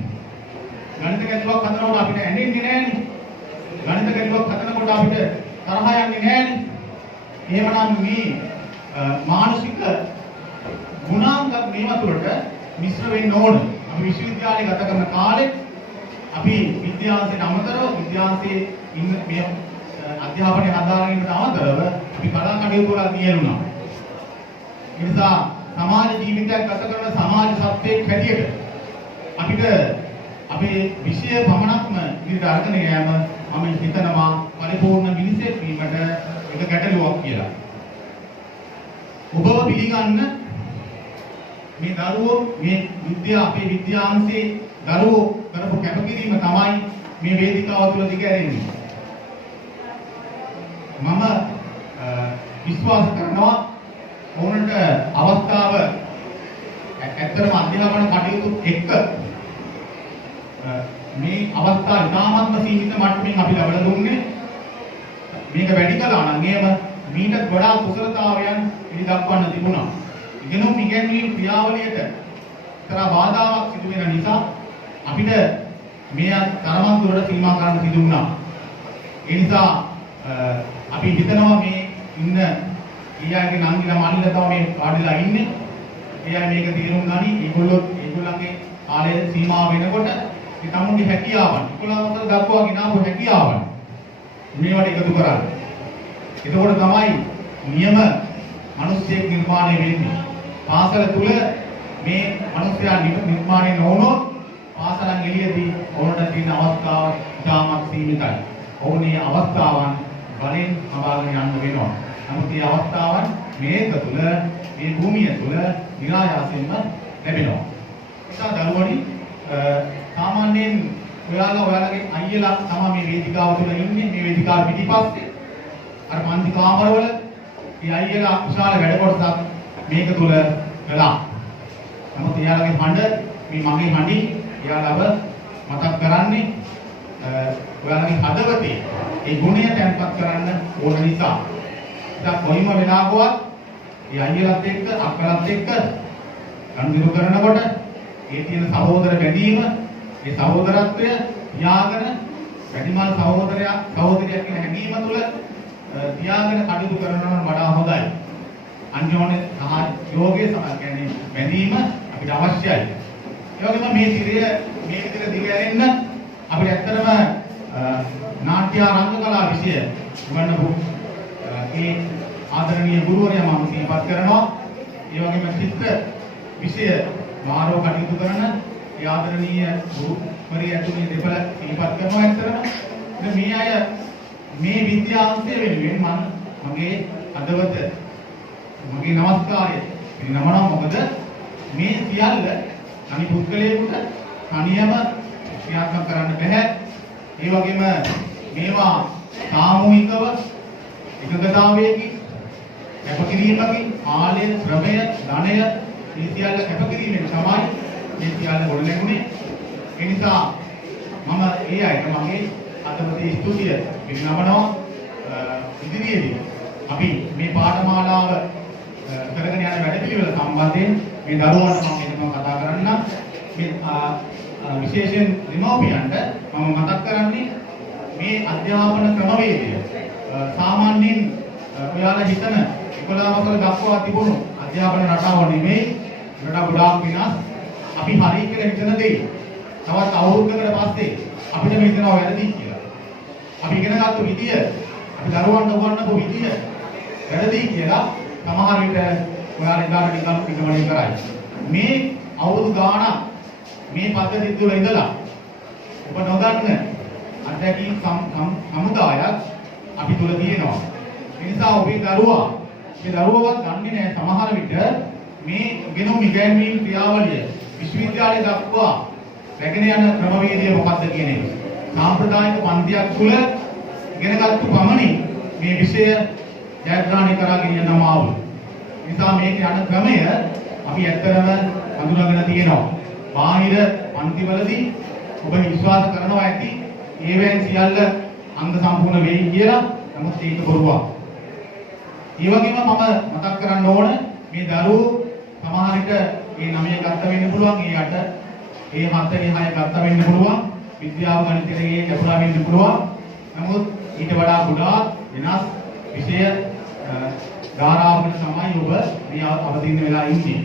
ගණිත ගැටලුවක් හදනකොට අපිට ඇඬෙන්නේ නැහැනේ. ගණිත ගැටලුවක් හදනකොට අපිට තරහ යන්නේ නැහැනේ. එහෙමනම් මේ මානසික ගුණාංග මේවා තුළට මිශ්‍ර වෙන්න ඕන. අපි විශ්වවිද්‍යාලේ ගත කරන කාලේ අපි විද්‍යාංශයට අමතරව විද්‍යාංශයේ ඉන්න මේ අධ්‍යාපනය හදාගෙන අමතරව අපි කලා කටයුතු වල නියැලුණා. ඒ නිසා සමාජ ජීවිතයක් ගත කරන සමාජ සත්වයෙක් හැටියට අපිට අපේ විෂය පමණක්ම ඉදිරියට අරගෙන යෑම මම හිතනවා පරිපූර්ණ මිනිසෙක් වීමට එක ගැටලුවක් කියලා. ඔබව පිළිගන්න මේ දරුවෝ මේ අපේ විද්‍යාංශයේ දරුවෝ කරපු කැපකිරීම තමයි මේ වේදිකාව තුළ දිගහැරෙන්නේ. මම විශ්වාස කරනවා ඕනට අවස්ථාව ඇත්තටම අධ්‍යාපන කටයුතු එක්ක මේ අවස්ථාව ඉතාමත්ම සීමිත මට්ටමින් අපි ලබා දුන්නේ. මේක වැඩි කළා නම් එහෙම මීට වඩා කුසලතාවයන් ඉදි දක්වන්න තිබුණා. ඉගෙනුම් ඉගෙනීම් ක්‍රියාවලියට තරහ බාධාවක් සිදු වෙන නිසා අපිට මේ තරමක් දුරට සීමා කරන්න සිදු වුණා. ඒ නිසා අපි හිතනවා මේ ඉන්න ඊයාගේ නංගිලා මල්ලිලා තමයි මේ කාඩිලා ඉන්නේ. එයා මේක තීරුම් ගනි. ඒගොල්ලන්ගේ කාලය සීමා වෙනකොට ඒ තමුන්ගේ හැකියාවන් 11 දක්වා ගෙනාවු හැකියාවන් මේවට එකතු කරන්නේ. එතකොට තමයි නියම මිනිස්සෙක් නිර්මාණය වෙන්නේ. පාසල තුල මේ මිනිස්යා නිර්මාණය නොවුනොත් පාසලන් එළියදී ඔවුන්ට තියෙන අවස්ථාව ඉතාමත් සීමිතයි. ඔවුන්ගේ අවස්ථාවන් වලින් සමාගෙන යන්න වෙනවා. නමුත් මේ අවස්ථාවන් මේක තුළ මේ භූමිය තුළ නිරායාසයෙන්ම ලැබෙනවා. නිසා දරුවනි සාමාන්‍යයෙන් ඔයාලගේ අයියලා තමයි මේ වේදිකාව තුළ ඉන්නේ. මේ වේදිකාව පිටිපස්සේ අර පන්ති කාමරවල මේ අයියලා විශාල වැඩ කොටසක් මේක තුළ කළා. නමුත් එයාලගේ හඬ මේ මගේ හඬින් එයාලව මතක් කරන්නේ ඔයාලගේ හදවතේ ඒ ගුණය තැන්පත් කරන්න ඕන නිසා. දැන් කොයිම වෙලාවකවත් මේ අයියලත් එක්ක අක්කලත් එක්ක ගනුදෙනු කරනකොට ඒ තියෙන සහෝදර බැඳීම, ඒ සහෝදරත්වය තියාගෙන වැඩිමල් සහෝදරයක් කියන හැඟීම තුළ තියාගෙන කටයුතු කරනවා වඩා හොඳයි. අන්‍යෝන්‍ය සහයෝගයේ කියන්නේ බැඳීම අපිට අවශ්‍යයි. ඒ වගේම මේ තිරය මේ විදිහට දිගහැරෙන්න අපිට ඇත්තටම නාට්‍ය රංග කලා විෂය උගන්වපු ඒ ආදරණීය ගුරුවරයා මම සිහිපත් කරනවා. ඒ වගේම චිත්‍ර විෂය මානව කටයුතු කරන ඒ ආදරණීය ගුරුවරිය ඇතුළේ දෙපළ සිහිපත් කරනවා ඇත්තටම. මේ අය මේ විද්‍යාංශය වෙනුවෙන් මගේ හදවත මගේ නමස්කාරය පිරිනමනවා. මොකද මේ සියල්ල තනි පුද්ගලයෙකුට තනියම ක්‍රියාත්මක කරන්න බෑ. ඒ වගේම මේවා සාමූහිකව එකගතාවයකින් කැපකිරීමකින් කාලය, ශ්‍රමය, ධනය මේ සියල්ල කැපකිරීමෙන් තමයි මේ සියල්ල ගොඩනැගුණේ. ඒ නිසා මම ඒ අයට මගේ අතපොතේ ස්තුතිය පිරිනමනවා. ඉදිරියේදී අපි මේ පාඨමාලාව කරගෙන යන වැඩපිළිවෙල සම්බන්ධයෙන් මේ දරුවන්ට මම කතා කරන්න. මේ විශේෂයෙන් දෙමව්පියන්ට මම මතක් කරන්නේ මේ අධ්‍යාපන ක්‍රමවේදය සාමාන්‍යයෙන් ඔයාලා හිතන 11 වසර දක්වා තිබුණු අධ්‍යාපන රටාව නෙමෙයි. රටා ගොඩාක් වෙනස්. අපි හරි කියලා හිතන දේ තවත් අවුරුද්දකට පස්සේ අපිට හිතනවා වැරදි කියලා. අපි ඉගෙනගත්තු විදිය, අපි දරුවන්ට උගන්වපු විදිය වැරදි කියලා සමහර විට ඔයාලා ඉඳලා නිකන් කරයි. මේ අවුරුදු ගාණක් මේ පද්ධතිය තුළ ඉඳලා ඔබ නොදන්න අධ්‍යක්ෂ සමුදායක් අපි තුළ තියෙනවා. ඒ නිසා ඔබේ දරුවවත් දන්නේ නැහැ සමහර විට මේ ගෙනුම් ඉගැන්වීම් ක්‍රියාවලිය විශ්වවිද්‍යාලය දක්වා රැගෙන යන ක්‍රමවේදය මොකක්ද කියන එක. සාම්ප්‍රදායික පන්තියක් තුළ ඉගෙනගත්තු පමණින් මේ විෂය ජයග්‍රහණය කරා ගෙනියනවා ආවොත්. නිසා මේක යන ක්‍රමය අපි ඇත්තටම හඳුනාගෙන තියෙනවා. බාහිර පන්තිවලදී ඔබ විශ්වාස කරනවා ඇති ඒවෙන් සියල්ල අංග සම්පූර්ණ වෙයි කියලා. නමුත් ඒක බොරුවක්. ඒ වගේම මම මතක් කරන්න ඕන මේ දරුවෝ සමහර විට මේ 9 ගත්ත වෙන්න පුළුවන්, ඒ 8, ඒ 7, ඒ 6 ගත්ත වෙන්න පුළුවන්, විද්‍යාව ගණිතයේ ලැබුණා වෙන්න පුළුවන්. නමුත් ඊට වඩා ගොඩාක් වෙනස් විෂය ධාරාවකට තමයි ඔබ මේ අවදීන වෙලා ඉන්නේ.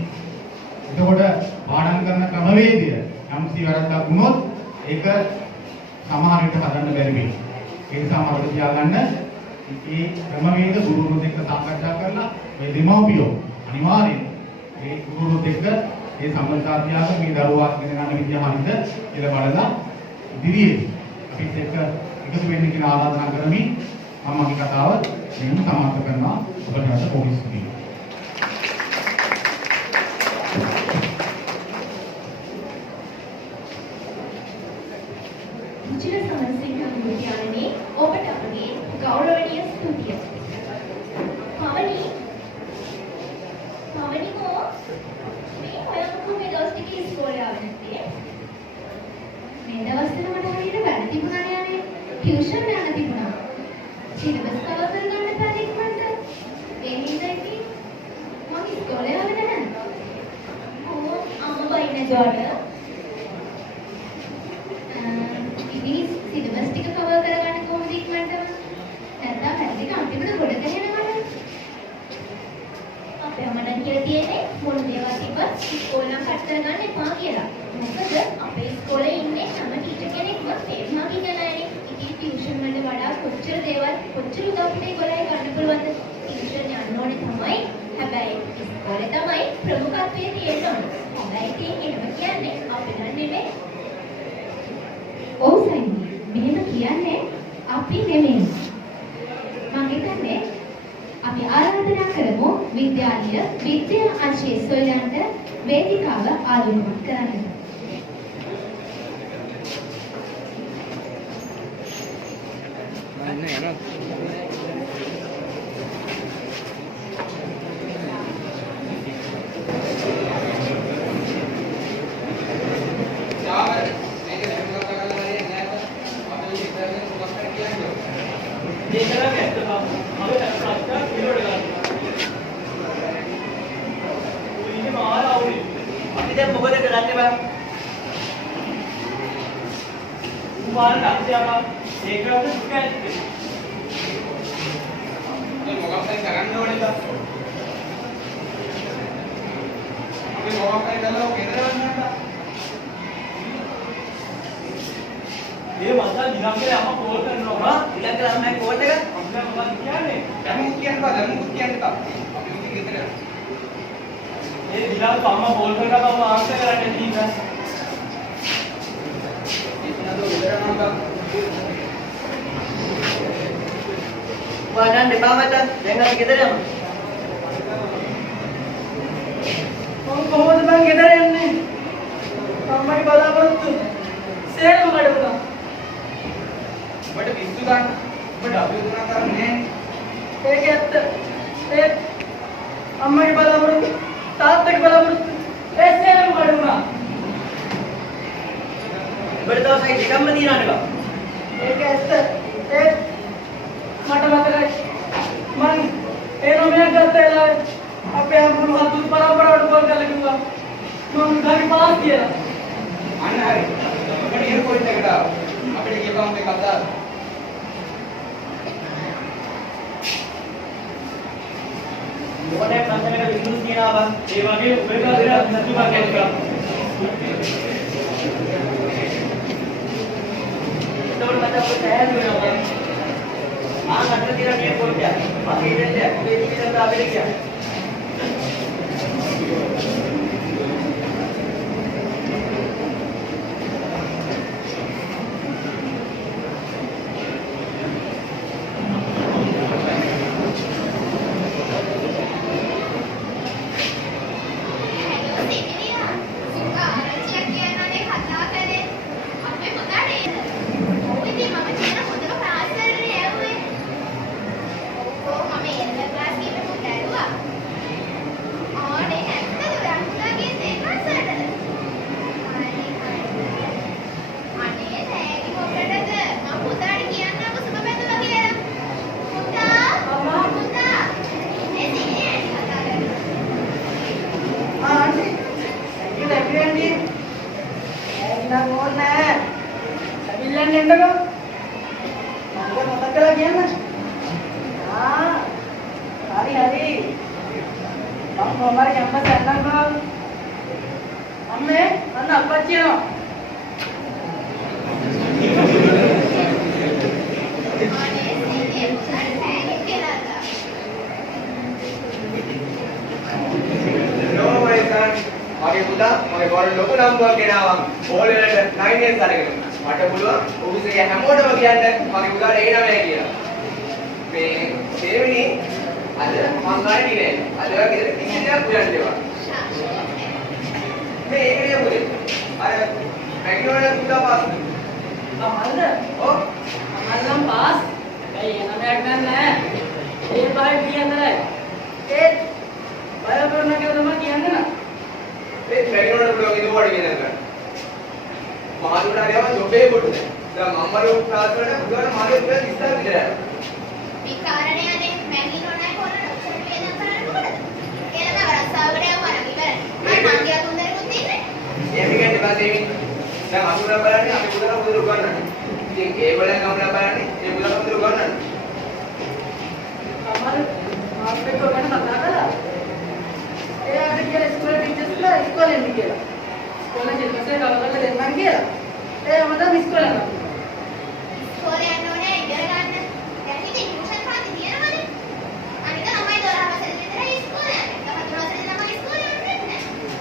එතකොට පාඩම් කරන ක්‍රමවේදය යම්සි වැරද්දක් වුණොත් ඒක සමහර විට හදන්න බැරි වෙයි. ඒ නිසා මතක තියාගන්න මේ ක්‍රමවේද ගුරුවරුත් එක්ක සාකච්ඡා කරලා මේ දෙමව්පියෝ අනිවාර්යෙන් මේ ගුරුවරුත් එක්ක මේ සම්බන්ධතාව තියාගෙන මේ දරුවා ඉගෙන ගන්න විදිය හරිද කියලා බලලා ඉදිරියේ අපිත් එක්ක එකතු වෙන්න කියලා ආරාධනා කරමින් මම මගේ කතාව මෙන්න සමාප්ත කරනවා. ඔබට අද පොලිස් ස්තුතියි. රුචිර සමරසිංහ මහත්මයාණනි, ඔබට අපගේ ගෞරවනීය ස්තුතිය. පවනිකෝ මේ ඔයගොල්ලෝ මේ දවස් ටිකේ ඉස්කෝලේ ආවේ නැත්තේ? මේ දවස් වල මට හරියට වැඩ තිබුණානේ යන්නේ. ටියුෂන් යන්න තිබුණා. සිලබස් කවර් කරගන්න බැරි ඉක්මනට. ඒ හින්දා ඉතින් මම ඉස්කෝලේ ආවේ නැහැ. අම්මා ඉන්නේ ජොඩ. ඉතින් සිලබස් ටික කවර් කරගන්න කොහොමද ඉක්මනටම? නැත්නම් වැඩි ටික අන්තිමට ගොඩ ගහනවනේ. අපේ අම්මා නම් කියලා තියෙන්නේ මොන දේවල් තිබ්බත් ඉස්කෝලේ නම් කට් කරගන්න එපා කියලා. මොකද අපේ ඉස්කෝලේ ඉන්නේ හැම ටීචර් කෙනෙක්ම තේරුමක් ඉගෙනලානේ. ඉතින් ටියුෂන් වලට වඩා කොච්චර දේවල් කොච්චර උදව් අපිට ඒගොල්ලෝ ගන්න පුළුවන්ද? ටියුෂන් යන්න ඕනේ තමයි. හැබැයි ඉස්කෝලේ තමයි ප්‍රමුඛත්වයේ තියෙන්න ඕනේ. ඉතින් එහෙම කියන්නේ අපිට නෙමෙයි. ඔව් සයිනි. මෙහෙම කියන්නේ අපි නෙමෙයි. මම හිතන්නේ අපි ආරාධනා කරමු විද්‍යාලීය විද්‍යා අංශයේ සොයලන්ට වේදිකාව ආරම්භ කරන්න. අපි දැන් මොකද කරන්නේ බං? උපාර ලක්ෂයම ඒකවල සුඛයි. අපි මොකක්ද කරන්න ඕනේ බං? අපි මොකක්ද කරලා කෙනරවන්නද? මේ මසල් දිනම්කේ අම්මා කෝල් කරනවා හා ඊළඟට අම්මයි කෝල් එක අම්මා මොකක්ද කියන්නේ? දැන් කියන්න බා දැන් මුත් කියන්න බා. අපි මුත් ගෙදර ये दिला तो अम्मा बोल कर का हम आंख से कराने ठीक है इतना तो उधर ना का वाडन दे बाबा चा देंगा किधर है हम कोहद बन किधर है ने अम्मा की बाला पर तू सेल मारूंगा बट बिस्सू का बट अभी उतना करने एक अम्मा की बाला पर सात तक बराबर ऐसे मैं मारूंगा बड़े तो सही जगह में नहीं आने का एक ऐसे एक मटा मटा का मन एनो में करते हैं अपने आप को हाथ दूर बराबर और ऊपर कर लगूंगा मैं घर के पास किया अन्ना है अपने ये कोई नहीं करता अपने ये काम पे करता මොකටද සංසනක විදුලි තියනවා බං ඒ වගේ ඔයක විතර සතුටක් ඇති කරා ඒතකොට මට ඔය තෑග් වෙනවා ආ නතර තියලා මේ පොඩ්ඩක් අපි ඉන්නේ ඔබේ ජීවිතයට අපිට කියන්නේ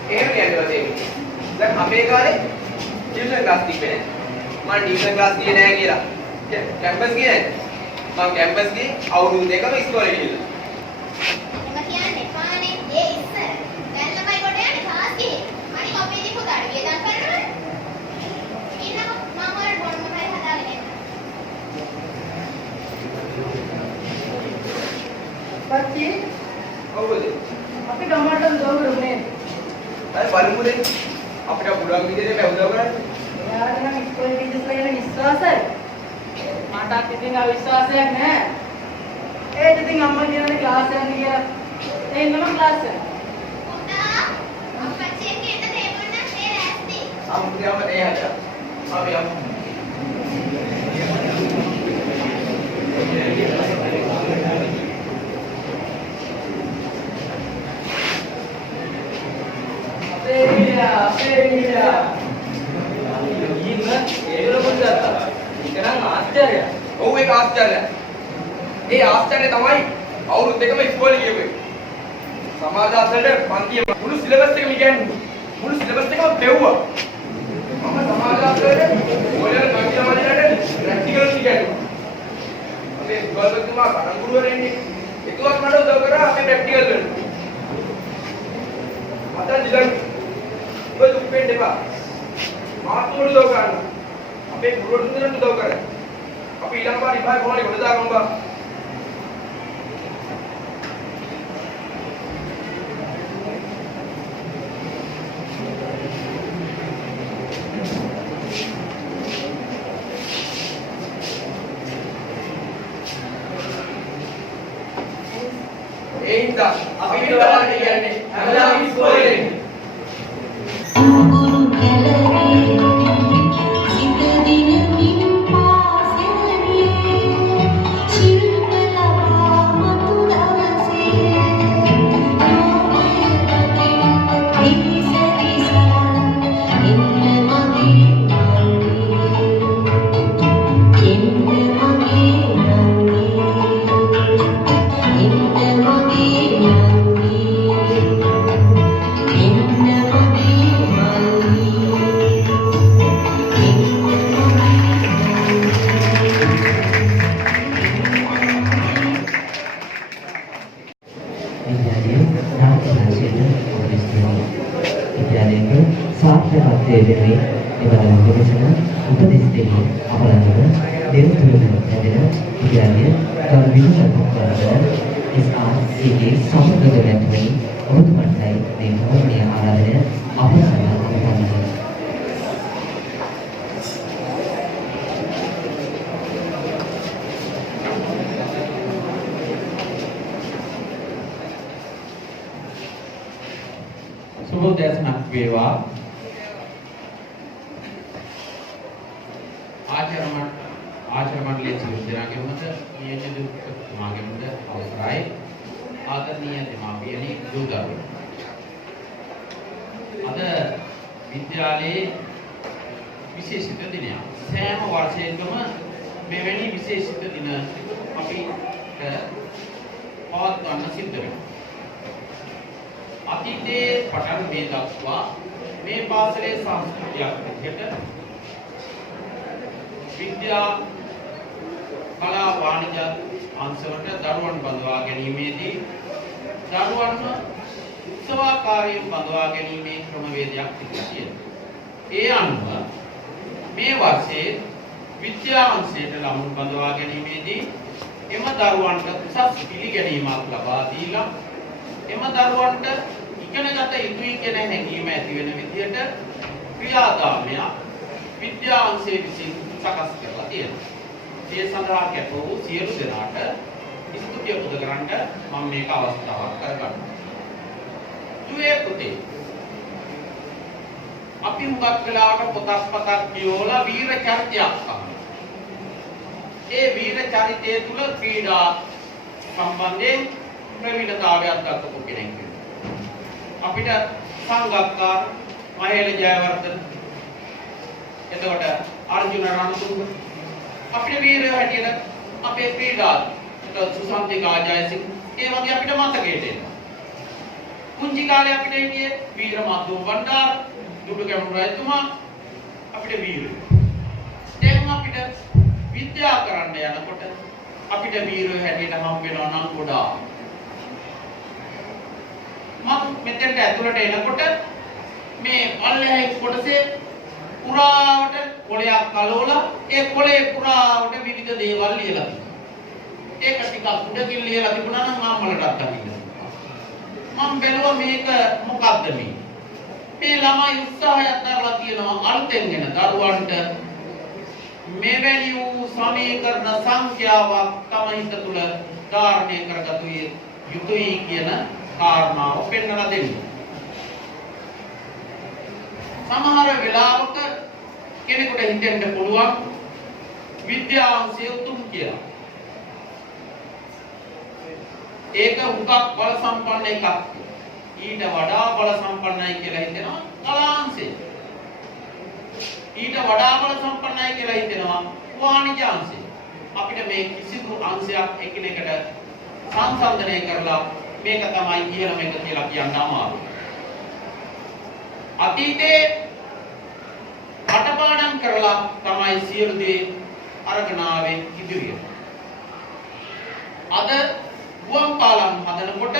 එහෙම යනවා අපේ කාලේ ටියුෂන් ක්ලාස් තිබ්බේ නැහැ. මම ටියුෂන් ක්ලාස් ගියේ නැහැ කියලා. කැම්පස් ගියේ නැහැ. මම කැම්පස් ගියේ අවුරුදු දෙකම ඉස්කෝලේ ගිහිල්ලා. මම කියන්නේ පානේ ඒ ඉස්සර. දැන් ළමයි කොට යන්නේ ක්ලාස් ගිහින්. අනික අපේ දී පුතාට වියදම් කරනවනේ. ඉන්නකො මම ඔයාලට මොන මොකයි හදාගෙන එන්න. පච්චි ඔව්ද? අපි ගමකට උදව් කරුනේ. අය බලමුනේ. අපිට පුළුවන් විදිහට මේ උදව් කරන්න. එයාලට නම් ඉස්කෝලේ ටීචර්ස්ලා ගැන විශ්වාසයි. මටත් ඉතින් ආ විශ්වාසයක් නැහැ. ඒත් ඉතින් අම්මා කියන්නේ ක්ලාස් යන්න කියලා. එන්නම ක්ලාස් යන්න. පුතා අප්පච්චි එක්ක එන්න තේරුම් නම් මේ රැස්ති. අම්මුදියම ඒ හදා. අපි යමු. අපේ ආශ්චර්යය. ඔව් ඒක ආශ්චර්යය. ඒ ආශ්චර්යය තමයි අවුරුදු දෙකම ඉස්කෝලේ ගියපු එක. සමාජ අධ්‍යයනයේ පන්තියේ මුළු සිලබස් එකම ඉගෙනුවා. මුළු සිලබස් එකම පෙව්වා. මම සමාජ අධ්‍යයනයේ ඔයාලා කවිතා මාලාවට ප්‍රැක්ටිකල් ඉගෙනුවා. අපේ ගුරුතුමා ගණන් ගුරුවරයෙන්නේ එතුමාත් මට උදව් කරා අපේ ප්‍රැක්ටිකල් වලට. මට දිගට ඔය දුක්ෙන් දෙපා. මාත් උදව් කරන්න. අපේ ගුරුවරුන්ට උදව් කරා. අපි ඊළඟ පාර ඉබයි කොහොමද කොට දාගමු බා. ඒ හින්දා අපි ඔයාලට කියන්නේ හැමදාම ඉස්කෝලේ එන්න. සුබෝදෑසනක් වේවා. ආචාර්ය මණ්ඩලයේ සියලු දෙනාගේමද නියමිත තුමාගේමද අවසරයි. ආදරණීය දෙමාපියනි දූ දරුවෝ. අද විද්‍යාලයේ විශේෂිත දිනයක්. සෑම වර්ෂයකම මෙවැනි විශේෂිත දින අපිට පවත්වන්න සිද්ධ වෙනවා. අතීතයේ පටන් මේ දක්වා මේ පාසලේ සංස්කෘතියක් විදිහට විද්‍යා කලා වාණිජ අංශවලට දරුවන් බඳවා ගැනීමේදී දරුවන්ව උත්සවාකාරයෙන් බඳවා ගැනීමේ ක්‍රමවේදයක් තිබෙනවා. ඒ අනුව මේ වර්ෂයේ විද්‍යා අංශයට ළමුන් බඳවා ගැනීමේදී එම දරුවන්ට උසස් පිළිගැනීමක් ලබා දීලා එම දරුවන්ට ඉගෙනගත යුතුයි කියන හැඟීම ඇති වෙන විදිහට ක්‍රියාදාමයක් විද්‍යා අංශයේ විසින් සකස් කරලා තියෙනවා. ඒ සඳහා කැප වූ සියලු දෙනාට ස්තුතිය පුද කරන්න මම මේක අවස්ථාවක් කරගන්නවා. දුවේ පුතේ අපි හුඟක් වෙලාවට පොතක් කියවලා වීර චරිතයක් අහනවා. ඒ වීර චරිතය තුල ක්‍රීඩා සම්බන්ධයෙන් ප්‍රවීණතාවයක් දක්වපු කෙනෙක් වෙනවා. අපිට සංගක්කාර මහේල ජයවර්ධන එතකොට අර්ජුන රණතුංග අපිට වීරයෝ හැටියට අපේ ක්‍රීඩා සුසන්තිකා ජයසිංහ ඒ වගේ අපිට මතකයට එනවා. කුංචි කාලේ අපිට හිටියේ වීර මද්දුම් බණ්ඩාර දුටුගැමුණු රජතුමා අපිට වීරය. දැන් අපිට විද්‍යා කරන්න යනකොට අපිට වීරය හැටියට හම් වෙනවා නම් ගොඩාක්. මම මෙතෙන්ට ඇතුළට එනකොට මේ පල්ලෙහායි කොටසේ පුරාවට කොළයක් කලවලා ඒ කොළේ පුරාවට විවිධ දේවල් ලියලා තිබුණා. ඒක ටිකක් උඩකින් ලියලා තිබුණා නම් මාමලටත් අහින්න. මම බැලුවා මේක මොකක්ද මේ? මේ ළමයි උත්සාහයක් දරලා තියෙනවා අලුතෙන් එන දරුවන්ට මෙවැනි වූ සමීකරණ සංඛ්‍යාවක් තම හිත තුළ ධාරණය කරගත යුතුයි කියන කාරණාව පෙන්වලා දෙන්න. සමහර වෙලාවක කෙනෙකුට හිතෙන්න පුළුවන් විද්‍යාංශය උතුම් කියලා. ඒක උගක් බල සම්පන්න එකක්. ඊට වඩා බල සම්පන්නයි කියලා හිතෙනවා කලාංශය. ඊට වඩා බල සම්පන්නයි කියලා හිතෙනවා වාණිජාංශය. අපිට මේ කිසිදු අංශයක් එකිනෙකට සංසන්දනය කරලා මේක තමයි ඉහළම එක කියලා කියන්න අමාරුයි. අතීතේ කටපාඩම් කරලා තමයි සියලු දේ අරගෙන ආවේ ඉදිරියට. අද ගුවන් පාලම් හදනකොට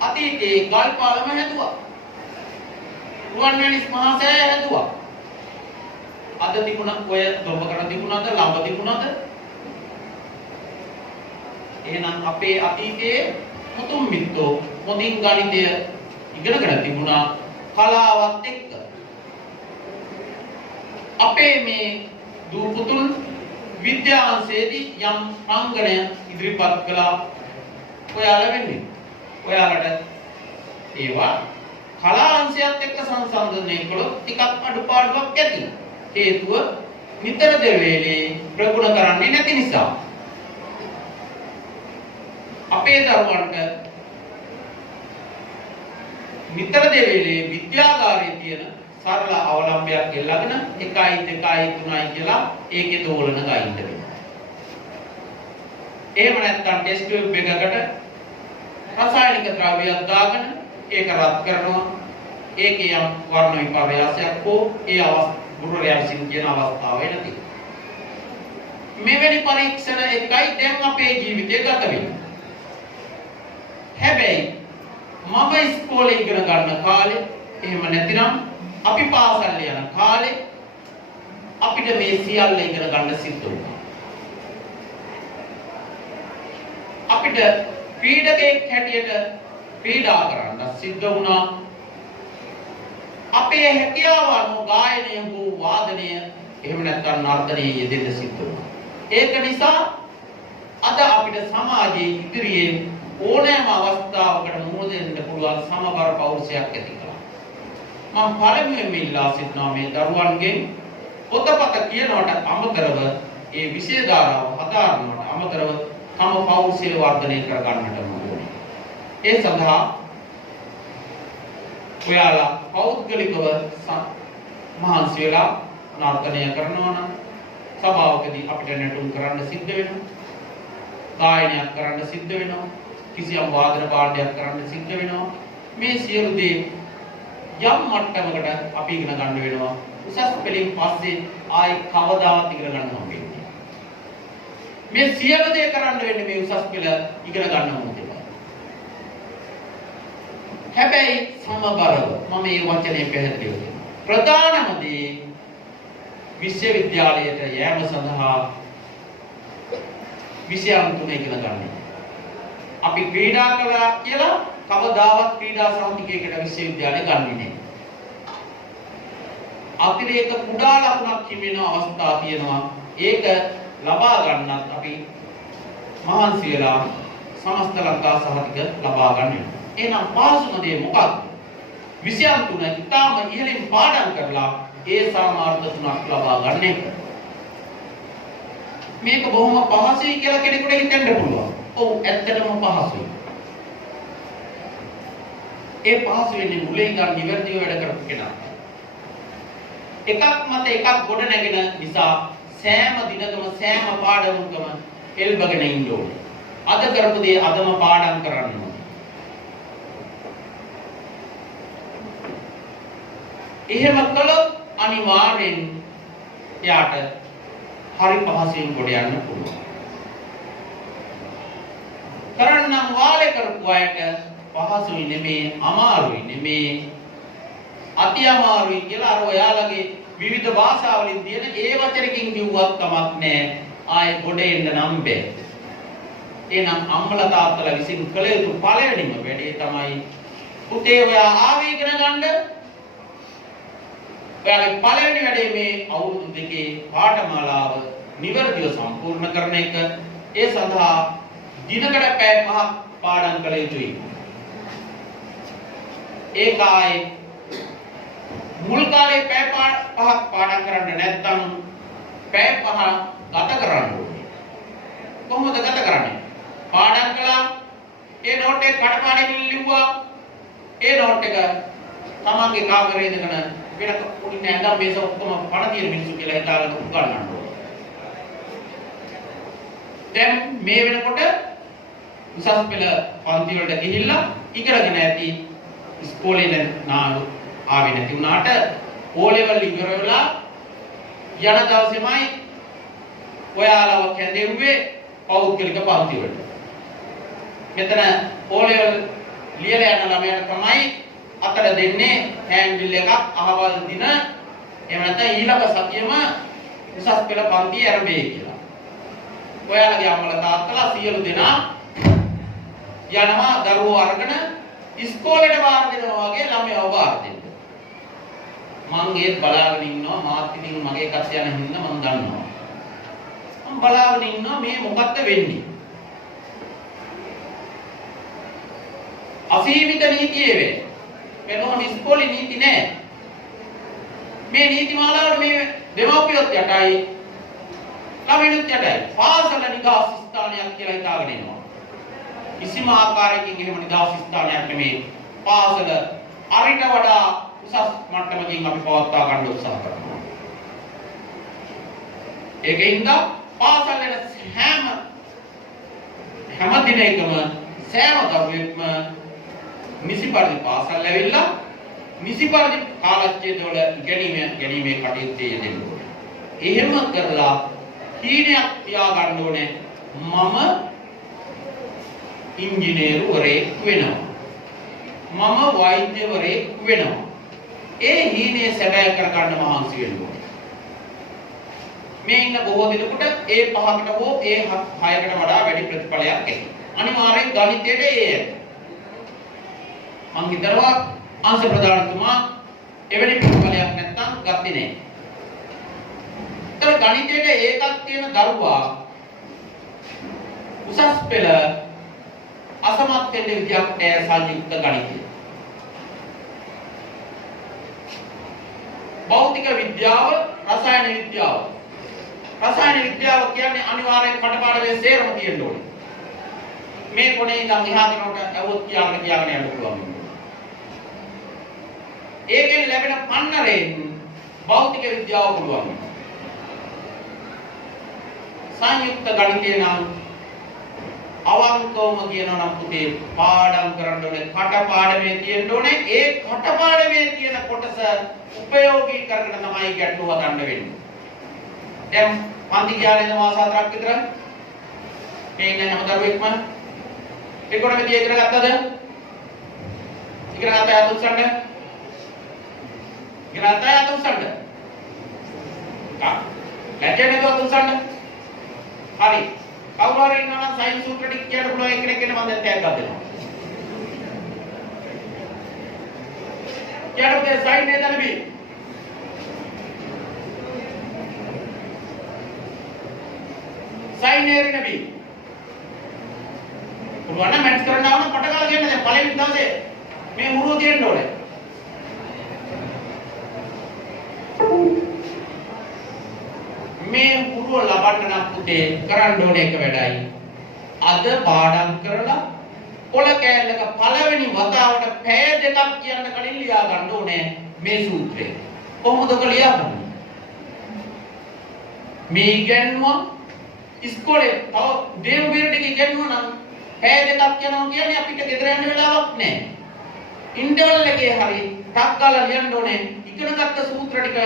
අතීතේ ගල් පාලම හැදුවා. රුවන්වැලි මහා සෑය හැදුවා. අද තිබුණ ඔය දොඹකර තිබුණාද ළඹ තිබුණාද? එහෙනම් අපේ අතීතයේ මුතුන් මිත්තෝ මොදින් ගණිතය ඉගෙනගෙන තිබුණා කලාවත් එක්ක. අපේ මේ දූ පුතුන් විද්‍යාංශයේදී යම් අංගණය ඉදිරිපත් කළා. ඔයාලා වෙන්නේ. ඔයාලට ඒවා කලාංශයත් එක්ක සංසන්දනය කළොත් ටිකක් අඩුපාඩුවක් ඇති. හේතුව නිතර දෙවේලේ ප්‍රගුණ කරන්නේ නැති නිසා. අපේ දරුවන්ට නිතර දෙවේලේ විද්‍යාගාරයේ තියෙන සරල අවලම්බයක් එල්ලගෙන 1 2 3 කියලා ඒකේ දෝලන ගයින්න වෙනවා. එහෙම නැත්නම් ටෙස්ට් ටියුබ් එකකට රසායනික ද්‍රව්‍යයක් දාගෙන ඒක රත් කරනවා. ඒකේ යම් වර්ණ විපර්යාසයක් හෝ ඒ ගුරුවරයා විසින් කියන අවස්ථාව වෙනදී. මෙවැනි පරීක්ෂණ එකයි දැන් අපේ ජීවිතේ ගත වෙන්නේ. හැබැයි මම ඉස්කෝලේ ඉගෙන ගන්න කාලේ එහෙම නැතිනම් අපි පාසල් යන කාලේ අපිට මේ සියල්ල ඉගෙන ගන්න සිද්ධ වුණා. අපිට ක්‍රීඩකෙක් හැටියට ක්‍රීඩා කරන්න සිද්ධ වුණා. අපේ හැකියාව අනුව ගායනය හෝ වාදනය එහෙම නැත්නම් නර්තනයේ යෙදෙන්න සිද්ධ වුණා. ඒක නිසා අද අපිට සමාජයේ ඉදිරියේ ඕනෑම අවස්ථාවකට මුහුණ දෙන්න පුළුවන් සමබර පෞරුෂයක් ඇති කළා. මම පළමුවෙන්ම ඉල්ලා සිටිනවා මේ දරුවන්ගෙන් පොතපත කියනවට අමතරව ඒ විෂය ධාරාව හදාරනවට අමතරව තම පෞරුෂය වර්ධනය කර ගන්නට ඕනේ. ඒ සඳහා ඔයාලා පෞද්ගලිකව මහන්සි වෙලා නර්තනය කරනවා නම් සභාවකදී අපිට නැටුම් කරන්න සිද්ධ වෙනවා. ගායනයක් කරන්න සිද්ධ වෙනවා. කිසියම් වාදන පාඩයක් කරන්න සිද්ධ වෙනවා. මේ සියලු දේ යම් මට්ටමකට අපි ඉගෙන ගන්න වෙනවා. උසස් පෙළින් පස්සේ ආයි කවදාවත් ඉගෙන ගන්න හම්බෙන්නේ. මේ සියලු දේ කරන්න වෙන්නේ මේ උසස් පෙළ ඉගෙන ගන්න මොහොතේ. හැබැයි සමබරව මම මේ වචනේ පැහැදිලි කරනවා. ප්‍රධානම දේ විශ්වවිද්‍යාලයට යෑම සඳහා විෂයන් 3 ඉගෙන ගන්න. අපි ක්‍රීඩා කළා කියලා කවදාවත් ක්‍රීඩා සමිතියකට විශ්වවිද්‍යාලය ගන්නේ නැහැ. අතිරේක කුඩා ලකුණක් හිමින අවස්ථා තියෙනවා. ඒක ලබා ගන්නත් අපි මහන්සි වෙලා සමස්ත ලංකා සහතික ලබා ගන්න වෙනවා. එහෙනම් පාසුම දේ මොකක්ද? විෂයන් 3 ඉතාම ඉහළින් පාඩම් කරලා ඒ සාමාර්ථ 3ක් ලබා ගන්න එක. මේක බොහොම පහසුයි කියලා කෙනෙකුට හිතෙන්න පුළුවන්. ඔව් ඇත්තටම පහසුයි. ඒ පහසු වෙන්නේ මුලින් ගන්න නිවැරදිව වැඩ කරපු කෙනා. එකක් මත එකක් ගොඩ නැගෙන නිසා සෑම දිනකම සෑම පාඩමකම එල්බගෙන ඉන්න ඕනේ. අද කරපු දේ අදම පාඩම් කරන්න ඕනේ. එහෙම කළොත් අනිවාර්යෙන් එයාට හරි පහසෙන් ගොඩ යන්න පුළුවන්. කරන්නම් වාලේ කරපු අයට පහසුයි නෙමේ, අමාරුයි නෙමේ, අති අමාරුයි කියලා අර ඔයාලගේ විවිධ භාෂාවලින් තියෙන ඒ වචනකින් කිව්වත් කමක් නැහැ. ආයේ ගොඩ එන්න නම් බෑ. එහෙනම් අම්මලා තාත්තලා විසින් කළ යුතු පළවෙනිම වැඩේ තමයි පුතේ ඔයා ආවේ ඉගෙන ගන්න. ඔයාගේ පළවෙනි වැඩේ මේ අවුරුදු දෙකේ පාඨමාලාව නිවැරදිව සම්පූර්ණ කරන එක. ඒ සඳහා දිනකට පැය 5ක් පාඩම් කළ යුතුයි. ඒකයි මුල් කාලේ පැය 5ක් පාඩම් කරන්න නැත්නම් පැය 5 ගත කරන්න ඕනේ. කොහොමද ගත කරන්නේ? පාඩම් කළා, ඒ නෝට් එක කඩපාඩමින් ලිව්වා, ඒ නෝට් එක තමන්ගේ කාමරේ ඉඳගෙන වෙන උඩින් නැගම් මේස ඔක්කොම පණ තියෙන මිනිස්සු කියලා හිතාගෙන උගන්වන්න ඕනේ. දැන් මේ වෙනකොට උසස් පෙළ පන්ති වලට ගිහිල්ලා ඉගෙනගෙන ඇති ඉස්කෝලේ නාන ආවේ නැති වුණාට ඕ ලෙවල් ඉවර වෙලා යන දවසේමයි ඔයාලව කැඳෙව්වේ පෞද්ගලික පන්ති වලට. මෙතන ඕ ලෙවල් ලියලා යන ළමයාට තමයි අතර දෙන්නේ හෑන්ඩ්බිල් එකක් අහවල් දින එහෙම නැත්නම් ඊළඟ සතියේම උසස් පෙළ පන්ති ආරම්භය කියලා. ඔයාලගේ අම්මලා තාත්තලා සියලු දෙනා යනවා දරුවෝ අරගෙන ඉස්කෝලේට වාර දෙනවා වගේ ළමයව වාර දෙන්න. මං ඒත් බලාගෙන ඉන්නවා, මාත් ඉතින් මගේ කස් යන හින්දා මං දන්නවා. මං බලාගෙන ඉන්නවා මේ මොකක්ද වෙන්නේ? අසීමිත නීතියේ වේ. වෙනම ඉස්කෝලේ නීති නෑ. මේ නීති මාලාවට මේ දෙමව්පියොත් යටයි, ළමයිනුත් යටයි. පාසල නිදහස් ස්ථානයක් කියලා හිතාගෙන ඉනවා. කිසිම ආකාරයකින් එහෙම නිදහස් ස්ථානයක් නෙමේ. පාසල අරිට වඩා උසස් මට්ටමකින් අපි පවත්වා ගන්න උත්සාහ කරනවා. ඒකින්ද පාසල යන හැම දිනයකම සෑම දරුවෙක්ම නිසි පරිදි පාසල් ඇවිල්ලා නිසි පරිදි කාලච්ඡේදවල ගැනීමේ කටයුත්තේ යෙදෙන්න ඕනේ. එහෙම කරලා කීනයක් තියාගන්න ඕනේ මම ඉංජිනේරුවරයෙක් වෙනවා. මම වෛද්‍යවරයෙක් වෙනවා. ඒ හීනේ සැබෑ කරගන්න මහන්සි වෙන්න ඕනේ. මේ ඉන්න බොහෝ දිනකට ඒ 5කට හෝ ඒ 6කට වඩා වැඩි ප්‍රතිඵලයක් ඇති. අනිවාර්යෙන් ගණිතයේ ඒ මං හිතනවා අංශ ප්‍රධානතුමා එවැනි ප්‍රතිඵලයක් නැත්තම් ගත්තේ නැහැ. ඒතර ගණිතයේ ඒකක් තියෙන දරුවා උසස් පෙළ අසමත් වෙන්න විදියක් නැහැ සංයුක්ත ගණිතය. භෞතික විද්‍යාව, රසායන විද්‍යාව. රසායන විද්‍යාව කියන්නේ අනිවාර්යෙන් කටපාඩමේ සේරම තියෙන්න ඕනේ. මේ කොනේ ඉඳන් එහා කෙනට අවුත් කියාගෙන යන්න පුළුවන්. ඒකෙන් ලැබෙන පන්නරෙන් භෞතික විද්‍යාව පුළුවන්. සංයුක්ත ගණිතය නම් අවංකවම කියනවා නම් පුතේ පාඩම් කරන්න ඕනේ, කටපාඩමේ තියෙන්න ඕනේ. ඒ කටපාඩමේ තියෙන කොටස උපයෝගී කරගෙන තමයි ගැටලුව ගන්න වෙන්නේ. දැන් පන්ති ගියානේ මාස 4ක් විතර මේ ඉන්න හැම දරුවෙක්ම එකොනොමි ඉගෙන ගත්තද? ඉගෙන ගත්තා යත් උස්සන්න. ඉගෙන ගත්තා යත් උස්සන්න. ලැජ්ජා නැතුව උස්සන්න. හරි. කවුරු හරි ඉන්නවා නම් සයින් සූත්‍ර ටික කියන්න පුළුවන් එක්කෙනෙක් ඉන්න මම දැන් ටැග් එකක් දෙනවා. කියන්න සයින් නේද නබි? සයින් නේද නබි? පුරවන්න මැච් කරන්න ආවම පටකලා කියන්න දැන් පළවෙනි දවසේ මේ උරුව තියෙන්න ඕනේ. මේ උරුව ලබන්න නම් පුතේ කරන්න ඕනේ එක වැඩයි. අද පාඩම් කරලා පොළ කෑල්ලක පළවෙනි වතාවට පැය දෙකක් කියන්න කලින් ලියා ගන්න ඕනේ මේ සූත්‍රය. කොහොමද ඔක ලියන්නේ? මේ ඉගෙනුවා ඉස්කෝලේ තව දේව බීරට ඉගෙනුවා නම් පැය දෙකක් යනවා කියන්නේ අපිට ගෙදර යන්න වෙලාවක් නැහැ. ඉන්ටර්වල් එකේ හරි ටක් ගාලා ලියන්න ඕනේ ඉගෙනගත්ත සූත්‍ර ටික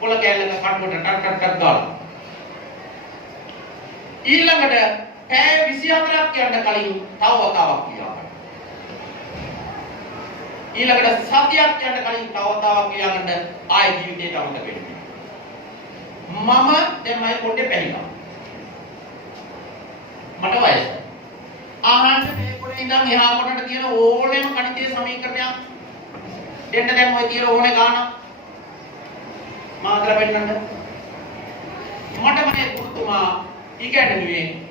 පොළ කැලලක කටුවට ටක් ගාලා. ඊළඟට පැය 24ක් යන්න කලින් තව වතාවක් කියන්න. ඊළඟට සතියක් යන්න කලින් තව වතාවක් කියන්න ආයෙ ජීවිතේට අමතක වෙන්නේ. මම දැන් මම පොඩ්ඩේ පැහිලා. මට වයස. ආහන්න මේ පොඩේ ඉඳන් එහා කොටට තියෙන ඕනෙම ගණිතීය සමීකරණයක් දෙන්න දැන් ඔය තියෙන ඕනේ ගානක් මාතර පෙන්නන්න. මට මගේ ගුරුතුමා ඉගෙනුවේ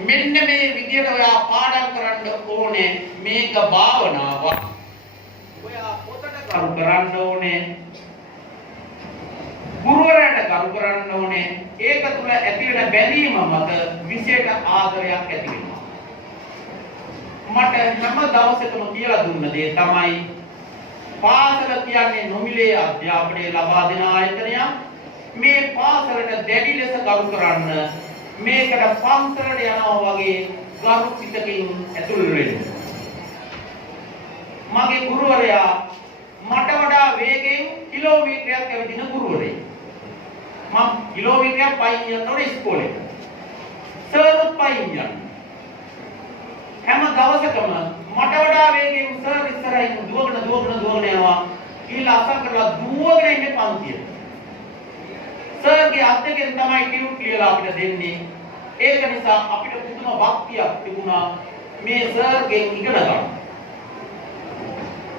මෙන්න මේ විදියට ඔයා පාඩම් කරන්න ඕනේ මේක භාවනාවක්. ඔයා පොතට කරු කරන්න ඕනේ. ගුරුවරයාට කරු කරන්න ඕනේ. ඒක තුල ඇති වෙන බැඳීම මත විශේෂ ආදරයක් ඇති වෙනවා. මට හැම දවසකම කියලා දුන්න දේ තමයි පාසල කියන්නේ නොමිලේ අධ්‍යාපනය ලබා දෙන ආයතනයක්. මේ පාසලට දැඩි ලෙස කරු කරන්න මේකට පන්සලට යනවා වගේ ගරු සිතකින් ඇතුල් වෙන්න. මගේ ගුරුවරයා මට වඩා වේගෙන් කිලෝමීටරයක් ඇවිදින ගුරුවරයෙක්. මම කිලෝමීටරයක් පයින් යනකොට ඉස්කෝලේ. සර්වත් පයින් යනවා. හැම දවසකම මට වඩා වේගෙන් සර් ඉස්සරහින් දුවගෙන යනවා. ඊළඟ අසර කරලා දුවගෙන ඉන්නේ පන්තියට. සර්ගේ අත් දෙකෙන් තමයි ටියුට් කියලා අපිට දෙන්නේ. ඒක නිසා අපිට පුදුම භක්තියක් තිබුණා මේ සර්ගෙන් ඉගෙන ගන්න.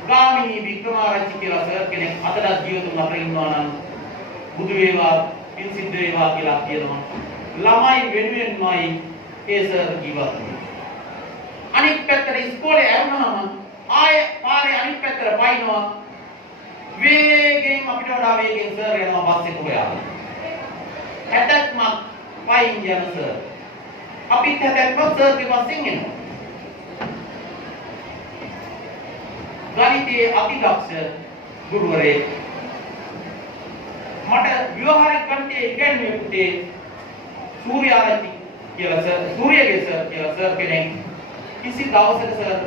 ගාමිණී වික්‍රමාරච්චි කියලා සර් කෙනෙක් අදට ජීවිතුන් අතර ඉන්නවා නම් බුදු වේවා පින් සිද්ධ වේවා කියලා කියනවා. ළමයි වෙනුවෙන්මයි ඒ සර් ජීවත් වෙන්නේ. අනිත් පැත්තට ඉස්කෝලේ යවනහම ආයේ පාරේ අනිත් පැත්තට පයින්නවා. වේගෙන් අපිට වඩා වේගෙන් සර් යනවා බස් එක හොයාගෙන. හැටක්ම පයින් යන සර්. අපිත් හැටක්ම සර්ගේ බස්ෙන් එනවා. ගණිතයේ අතිදක්ෂ ගුරුවරයෙක් මට ව්‍යවහාරික ගණිතයේ ඉගෙනුවේ පුතේ සූර්යාරච්චි කියලා සර් සූර්යගේ සර් කියලා සර් කෙනෙක් කිසි දවසක සර්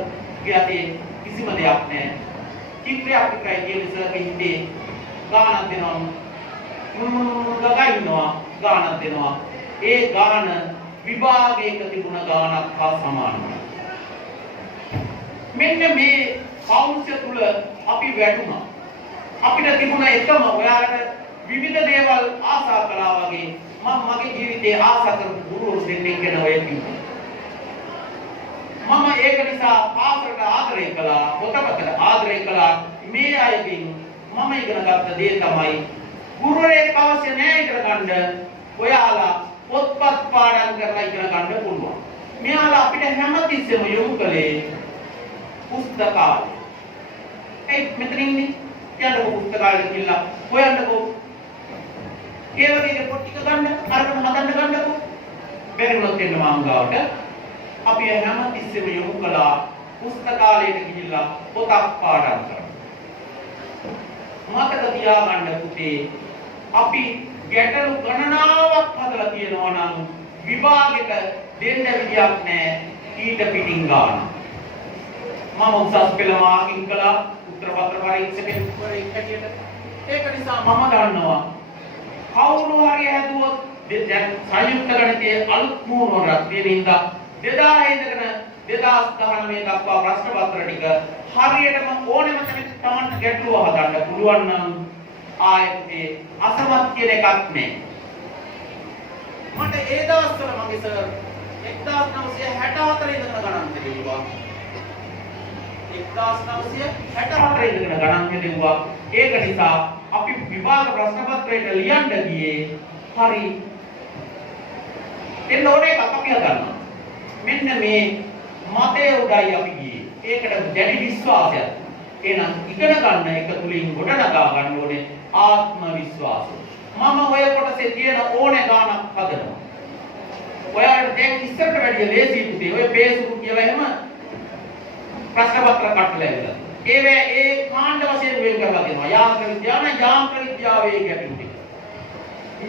ගියතේ කිසිම දෙයක් නැහැ. චිත්‍රයක් විතරයි කියන්නේ සර් කිව්වේ ගානක් දෙනවා ගානක් දෙනවා. ඒ ගාන විභාගයක තිබුණ ගානක් හා සමානයි. මෙන්න මේ පෞරුෂය තුල අපි වැටුණා. අපිට තිබුණ එකම ඔයාලට විවිධ දේවල් ආසා කළා වගේ මම මගේ ජීවිතේ ආසා කරපු ගුරුවරු දෙන්නෙක් ගැන ඔය කිව්වා. මම ඒක නිසා පාසලට ආදරය කළා, පොතපතට ආදරය කළා. මේ අයගෙන් මම ඉගෙන ගත්ත දේ තමයි ගුරුවරයෙක් අවශ්‍ය නැහැ ඉගෙන ගන්න. ඔයාලා පොත්පත් පාඩම් කරලා ඉගෙන ගන්න පුළුවන්. මෙයාලා අපිට හැමතිස්සෙම යොමු කළේ පුස්තකාලය. ඒ මෙතන ඉන්නේ යන්නකො පුස්තකාලෙට ගිහලා හොයන්නකො. ඒ වගේ පොත් ටික ගන්න අරගෙන හදන්න ගන්නකො. බැරි වුණොත් එන්න මාංගාවට. අපි හැමතිස්සෙම යොමු කළා පුස්තකාලයට ගිහිල්ලා පොතක් පාඩම් කරන්න. මතක තියාගන්න පුතේ අපි ගැටලු ගණනාවක් හදලා තියෙනවා නම් විභාගෙට දෙන්න විදියක් නැහැ ඊට පිටින් ගන්න. මම උසස් පෙළ මාර්කින් කළා උත්තර පත්‍ර පරීක්ෂකෙක් හැටියට. ඒක නිසා මම දන්නවා කවුරු හරි හැදුවොත් දැන් සංයුක්ත ගණිතයේ අලුත් මූලවරක් තියෙන ඉඳලා 2000 ඉඳගෙන 2019 දක්වා ප්‍රශ්න පත්‍ර ටික හරියටම ඕනෙම කෙනෙක් තමන්ට ගැටලුව හදන්න පුළුවන් නම් ආයේ අසමත් කියන එකක් නෑ. මට ඒ දවස්වල මගේ සර් 1964 ඉඳගෙන ගණන් දෙවුවා. 1964 ඉඳගෙන ගණන් දෙවුවා. ඒක නිසා අපි විභාග ප්‍රශ්න පත්‍රයට ලියන්න ගියේ හරි එන්න ඕනේ එකක් අපි හදන්න. මෙන්න මේ මතය උඩයි අපි ගියේ. ඒකට දැඩි විශ්වාසයක්. එහෙනම් ඉගෙන ගන්න එක තුලින් ගොඩනගා ගන්න ඕනේ ආත්ම විශ්වාසය. මම ඔය කොටසේ තියෙන ඕනේ ගානක් හදනවා. ඔයාලට දැන් ඉස්සරට වැඩිය ලේසි පුතේ. ඔය බේසුරු කියලා එහෙම ප්‍රශ්න පත්‍ර කටලා ඉවරයි. ඒ කාණ්ඩ වශයෙන් වෙන් කරලා දෙනවා. යාන්ත්‍ර විද්‍යාව නම් යාන්ත්‍ර විද්‍යාවේ ගැටුම්.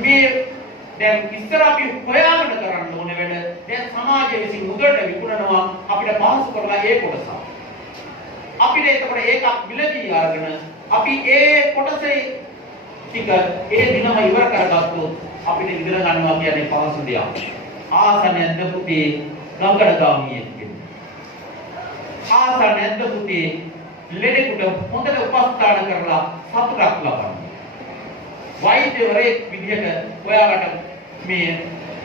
මේ දැන් ඉස්සර අපි හොයාගෙන කරන්න ඕනේ වැඩ දැන් සමාජය විසින් උඩට විකුණනවා අපිට පහසු කරලා ඒ කොටස. අපිට එතකොට ඒකක් මිලදී අරගෙන අපි ඒ කොටසේ ටික ඒ දිනම ඉවර කරගත්තොත් අපිට ඉගෙන ගන්නවා කියන්නේ පහසු දෙයක්. ආස නැද්ද පුතේ ගඟට ගාමියෙක් කියන්නේ. ආස නැද්ද පුතේ ලෙඩෙකුට හොඳට උපස්ථාන කරලා සතුටක් ලබන්න. වෛද්‍යවරයෙක් විදිහට ඔයාලට මේ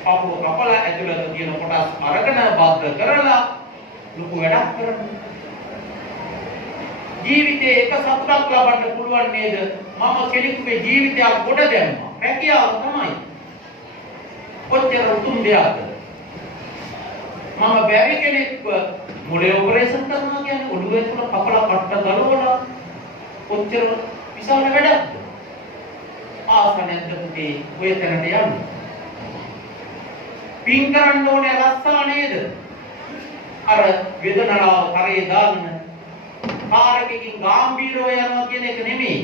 අපෝ කපල ඇතුළත තියෙන කොටස් අරගෙන බද්ධ කරලා ලොකු වැඩක් කරන්න. ජීවිතේ එක සතුටක් ලබන්න පුළුවන් නේද? මම කෙනෙකුගේ ජීවිතයක් ගොඩ දැම්මා. රැකියාව තමයි. කොච්චර උතුම් දෙයක්ද? මම බැරි කෙනෙක්ව මොලේ ඔපරේෂන් කරනවා කියන්නේ ඔළුවේ තුල කපල කට්ට ගලවලා කොච්චර විශාල වැඩක්ද? ආස නැද්ද පුතේ ඔය තැනට යන්න? පින් කරන්න ඕනේ රස්සා නේද? අර වේදනාව කරේ දාන්න කාර්යකින් ගැඹීරව යනවා කියන එක නෙමෙයි.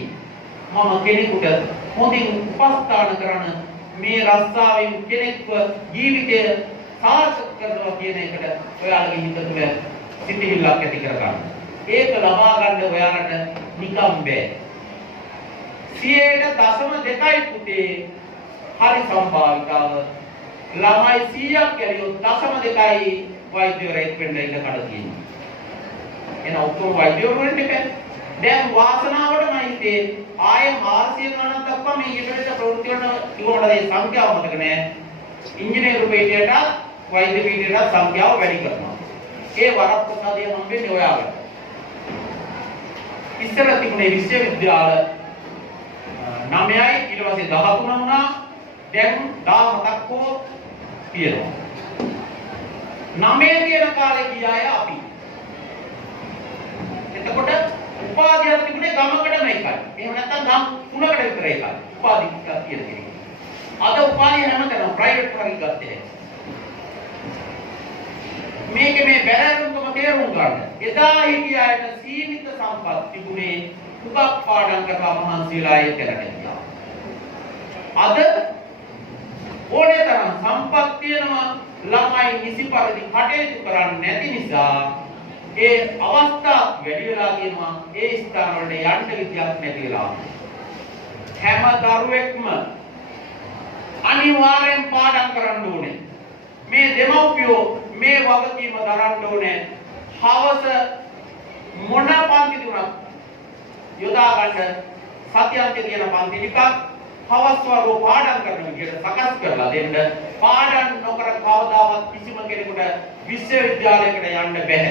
මම කෙනෙකුට හොඳින් උපස්ථාන කරන මේ රස්සාවෙන් කෙනෙක්ව ජීවිතය සාර්ථක කරනවා කියන එකට ඔයාලගේ හිත තුළ සිතිවිල්ලක් ඇති කරගන්න. ඒක ලබා ගන්න ඔයාලට නිකම් බෑ. 0.2යි පුතේ හරි සම්භාවිතාව. ළමයි 100ක් ඇරියොත් 0.2යි වෛද්‍යවරයෙක් වෙන්න ඉඩ කඩ තියෙනවා. එන ඔක්කොම වෛද්‍යවරු වෙන්න බෑ. දැන් වාසනාවට මම හිතේ ආයෙ 400 ගණන් දක්වා මේ ඊට ප්‍රවෘත්ති වල ඉවරද ඒ සංඛ්‍යාව මතක නෑ. ඉංජිනේරු පීඨයට වෛද්‍ය පීඨයට සංඛ්‍යාව වැඩි කරනවා. ඒ වරප්‍රසාදය හම්බෙන්නේ ඔයාලට. ඉස්සර තිබුණේ විශ්වවිද්‍යාල 9යි ඊට පස්සේ 13 වුණා. දැන් 17ක් හෝ තියෙනවා. 9 කියන කාලේ ගියාය අපි. එතකොට උපාධියක් තිබුණේ ගමකටම එකයි. එහෙම නැත්නම් ගම් 3කට විතර එකයි. උපාධි ටිකක් තියෙන කෙනෙක්. අද උපාධිය හැමතැනම ප්‍රයිවට් වලින් ගත්තේ. මේක මේ බැලරුම්කම තේරුම් ගන්න. එදා හිටියාට සීමිත සම්පත් තිබුණේ උගක් පාඩම් කරලා මහන්සියලා ඒ කරට ගියා. අද ඕනේ තරම් සම්පත් තියෙනවා ළමයි නිසි පරිදි කටයුතු කරන්නේ නැති නිසා ඒ අවස්ථා වැඩි වෙලා තියෙනවා ඒ ස්ථාන වලට යන්න විදියක් නැති වෙලා. හැම දරුවෙක්ම අනිවාර්යෙන් පාඩම් කරන්න ඕනේ. මේ දෙමව්පියෝ මේ වගකීම දරන්න ඕනේ. හවස මොන පන්ති තුනක් යොදා ගන්න සත්‍යන්තයේ තියෙන පන්ති ටිකක් හවස් වරු පාඩම් කරන විදිහට සකස් කරලා දෙන්න. පාඩම් නොකර කවදාවත් කිසිම කෙනෙකුට විශ්වවිද්‍යාලයකට යන්න බෑ.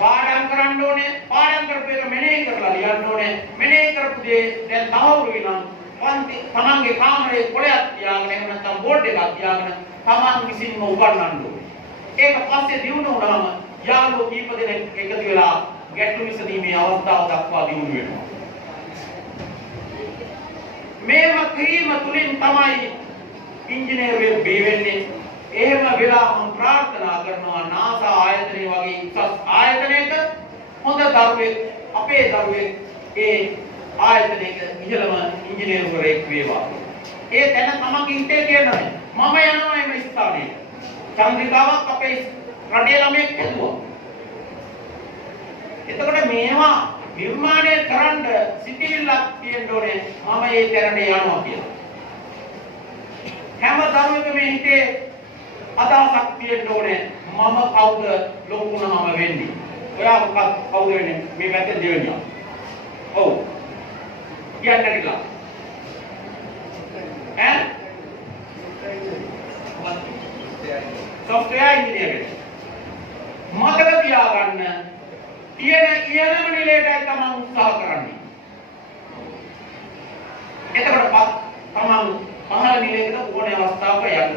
පාඩම් කරන්න ඕනේ. පාඩම් කරපු එක මෙනෙහි කරලා ලියන්න ඕනේ. මෙනෙහි කරපු දේ දැන් තහවුරු වෙනම් පන්ති තමන්ගේ කාමරේ පොළයක් තියාගෙන එහෙම නැත්නම් බෝඩ් එකක් තියාගෙන තමන් විසින්ම උගන්වන්න ඕනේ. ඒක පස්සේ දිනු වුණාම යාළුවෝ කීප දෙනෙක් එකතු වෙලා ගැටළු විසඳීමේ අවස්ථාව දක්වා දිනු වෙනවා. මේව ක්‍රීම තුලින් තමයි ඉංජිනේරුවෙක් වෙන්නේ. එහෙම වෙලා මම ප්‍රාර්ථනා කරනවා NASA ආයතනය වගේ උසස් ආයතනයක හොඳ දරුවෙක් අපේ දරුවෙක් ඒ ආයතනයක ඉහළම ඉංජිනේරුවරයෙක් වේවා. ඒ තැන තමන්ගේ හිතේ තියෙනවා. මම යනවා එම ස්ථානයට. චන්ද්‍රිකාවක් අපේ රටේ ළමයෙක් හදුවා. එතකොට මේවා නිර්මාණය කරන්න සිටිවිල්ලක් තියෙන්න ඕනේ. මම ඒ තැනට යනවා කියලා. හැම දරුවෙකුම හිතේ අදහසක් තියෙන්න ඕනේ. මම කවුද ලොකු වුණාම වෙන්නේ? ඔයා කවුද වෙන්නේ? මේ පැත්තේ දෙවෙනියා. ඔව්. කියන්න කියලා. ඈ? software engineer. මතක තියාගන්න තියෙන ඉහළම නිලයටයි තමන් උත්සාහ කරන්නේ. එතකොට තමන් පහළ නිලයකට ඕනේ අවස්ථාවක යන්න.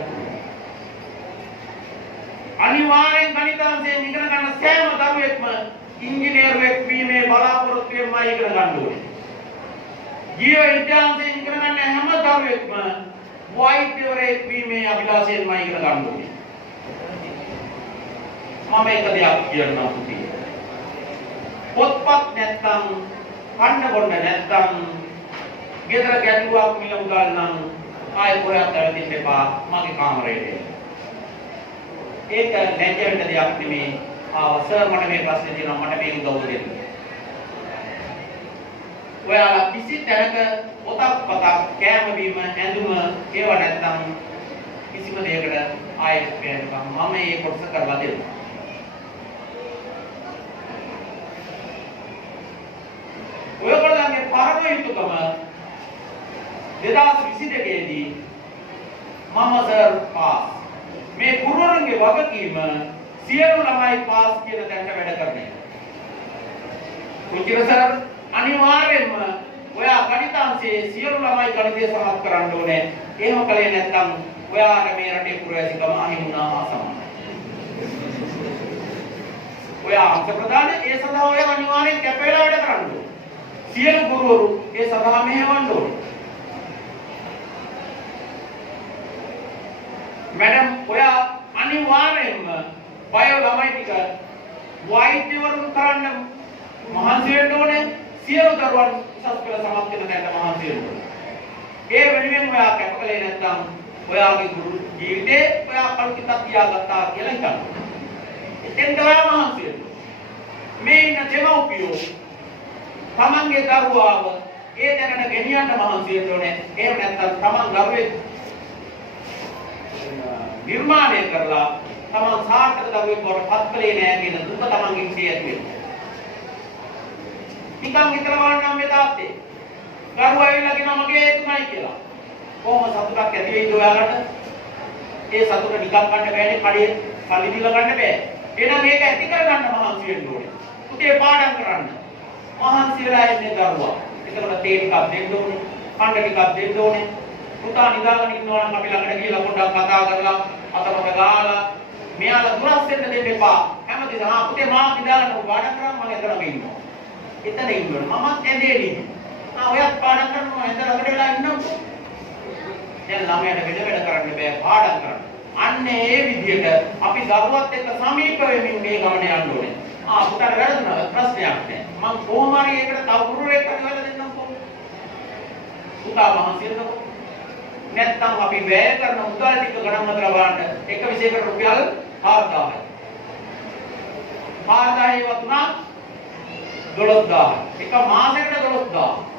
අනිවාර්යෙන් ගණිතාංශයෙන් ඉගෙන ගන්න සෑම දරුවෙක්ම ඉංජිනේරුවෙක් වීමේ බලාපොරොත්තුවෙන්මයි ඉගෙන ගන්න ඕනේ. ජීව විද්‍යාංශයෙන් ඉගෙන ගන්න හැම දරුවෙක්ම වෛද්‍යවරයෙක් වීමේ අභිලාෂයෙන්මයි ඉගෙන ගන්න ඕනේ. මම එක දෙයක් කියන්නම් පුතේ. පොත්පත් නැත්තම් කන්න බොන්න නැත්තම් ගෙදර ගැටලුවක් මිල මුදල් නම් ආයෙ කොහෙවත් ඇවිදින්න එපා මගේ කාමරේට. ඒක නැජෙන්න දෙයක් නෙමේ. සර් මට මේ ප්‍රශ්නේ තියෙනවා මට මේ උදව් දෙන්න. ඔයාලා කිසි තැනක පොතක් කෑම බීම ඇඳුම ඒව නැත්තම් කිසිම දෙයකට ආයෙත් කියනවා මම මේ කොටස කරලා දෙන්නම්. ඔයගොල්ලන්ගේ පරම යුතුකම 2022 දී මම සර් පාස් මේ ගුරුවරුන්ගේ වගකීම සියලු ළමයි පාස් කියන තැනට වැඩ කරන එක. කුචිර සර් අනිවාර්යයෙන්ම ඔයා ගණිතාංශයේ සියලු ළමයි ගණිතය සමත් කරන්න ඕනේ. එහෙම කළේ නැත්නම් ඔයාට මේ රටේ පුරවැසිකම අහිමි වුණා සමානයි. ඔයා අංක ප්‍රදාන ඒ සඳහා ඔයා අනිවාර්යෙන් කැප වෙලා වැඩ කරන්න ඕනේ. සියලු ගුරුවරු ඒ සඳහා මෙහෙවන්න ඕනේ. मैडम ඔයා අනිවාර්යයෙන්ම බයෝ ළමයි ටික වෛද්‍යවරුන් කරන්න මහන්සි වෙන්න ඕනේ. සියලු දරුවන් උසස් පෙළ සමත් වෙන තැනට මහන්සි වෙන්න ඕනේ. ඒ වෙනුවෙන් ඔයා කැපකලේ නැත්නම් ඔයාගේ ගුරු ජීවිතේ ඔයා කල්පිතක් තියාගත්තා කියලා හිතන්න. එතෙන් ඔයා මහන්සි වෙන්න. මේ ඉන්න දෙමව්පියෝ තමන්ගේ දරුවාව ඒ තැනට ගෙනියන්න මහන්සි වෙන්න ඕනේ. එහෙම නැත්නම් තමන් දරුවෙක් නිර්මාණය කරලා තමන් සාර්ථක දරුවෙක් බවට පත් කළේ නැහැ කියන දුක තමන්ගේ ඉතේ ඇති වෙනවා. නිකන් හිතලා බලන්න මේ තාත්තේ. දරුවා ඇවිල්ලා කියනවා මගේ තුමයි කියලා. කොහොම සතුටක් ඇති වෙයිද ඔයාලට? ඒ සතුට නිකන් ගන්න බෑනේ කඩේ සල්ලි දීලා ගන්න බෑ. එහෙනම් මේක ඇති කරගන්න මහන්සි වෙන්න ඕනේ. උදේ පාඩම් කරන්න. මහන්සි වෙලා ඉන්නේ දරුවා. එතකොට තේ ටිකක් දෙන්න ඕනේ. කන්න ටිකක් දෙන්න ඕනේ. පුතා නිදාගෙන ඉන්නවා නම් අපි ළඟට ගිහලා පොඩ්ඩක් කතා කරලා අතපත ගාලා මෙයාලා දුරස් වෙන්න දෙන්න එපා. හැමදේම පුතේ මා නිදාගෙන පාඩම් කරා මම එතනම ඉන්නවා. එතන ඉන්නවා. මමත් ඇඳේ ඉන්නේ. ඔයත් පාඩම් කරනවා ඇඳ ළඟට වෙලා ඉන්නකො. දැන් ළමයාට වැඩ කරන්න බෑ පාඩම් කරන්න. අන්න ඒ විදිහට අපි දරුවත් එක්ක සමීප වෙමින් මේ ගමන යන්න ඕනේ. පුතාට වැරදුනා ප්‍රශ්නයක් නැහැ. මම කොහොම හරි ඒකට තව ගුරුවරයෙක් හදලා දෙන්නම්කෝ. පුතා මහන්සි වෙනකො. නැත්නම් අපි වැය කරන මුදල් ටික ගණන් හදලා බලන්න එක විශේෂයකට රුපියල් 4000යි. 4000 වතුනා 12000. එක මාසයකට 12000.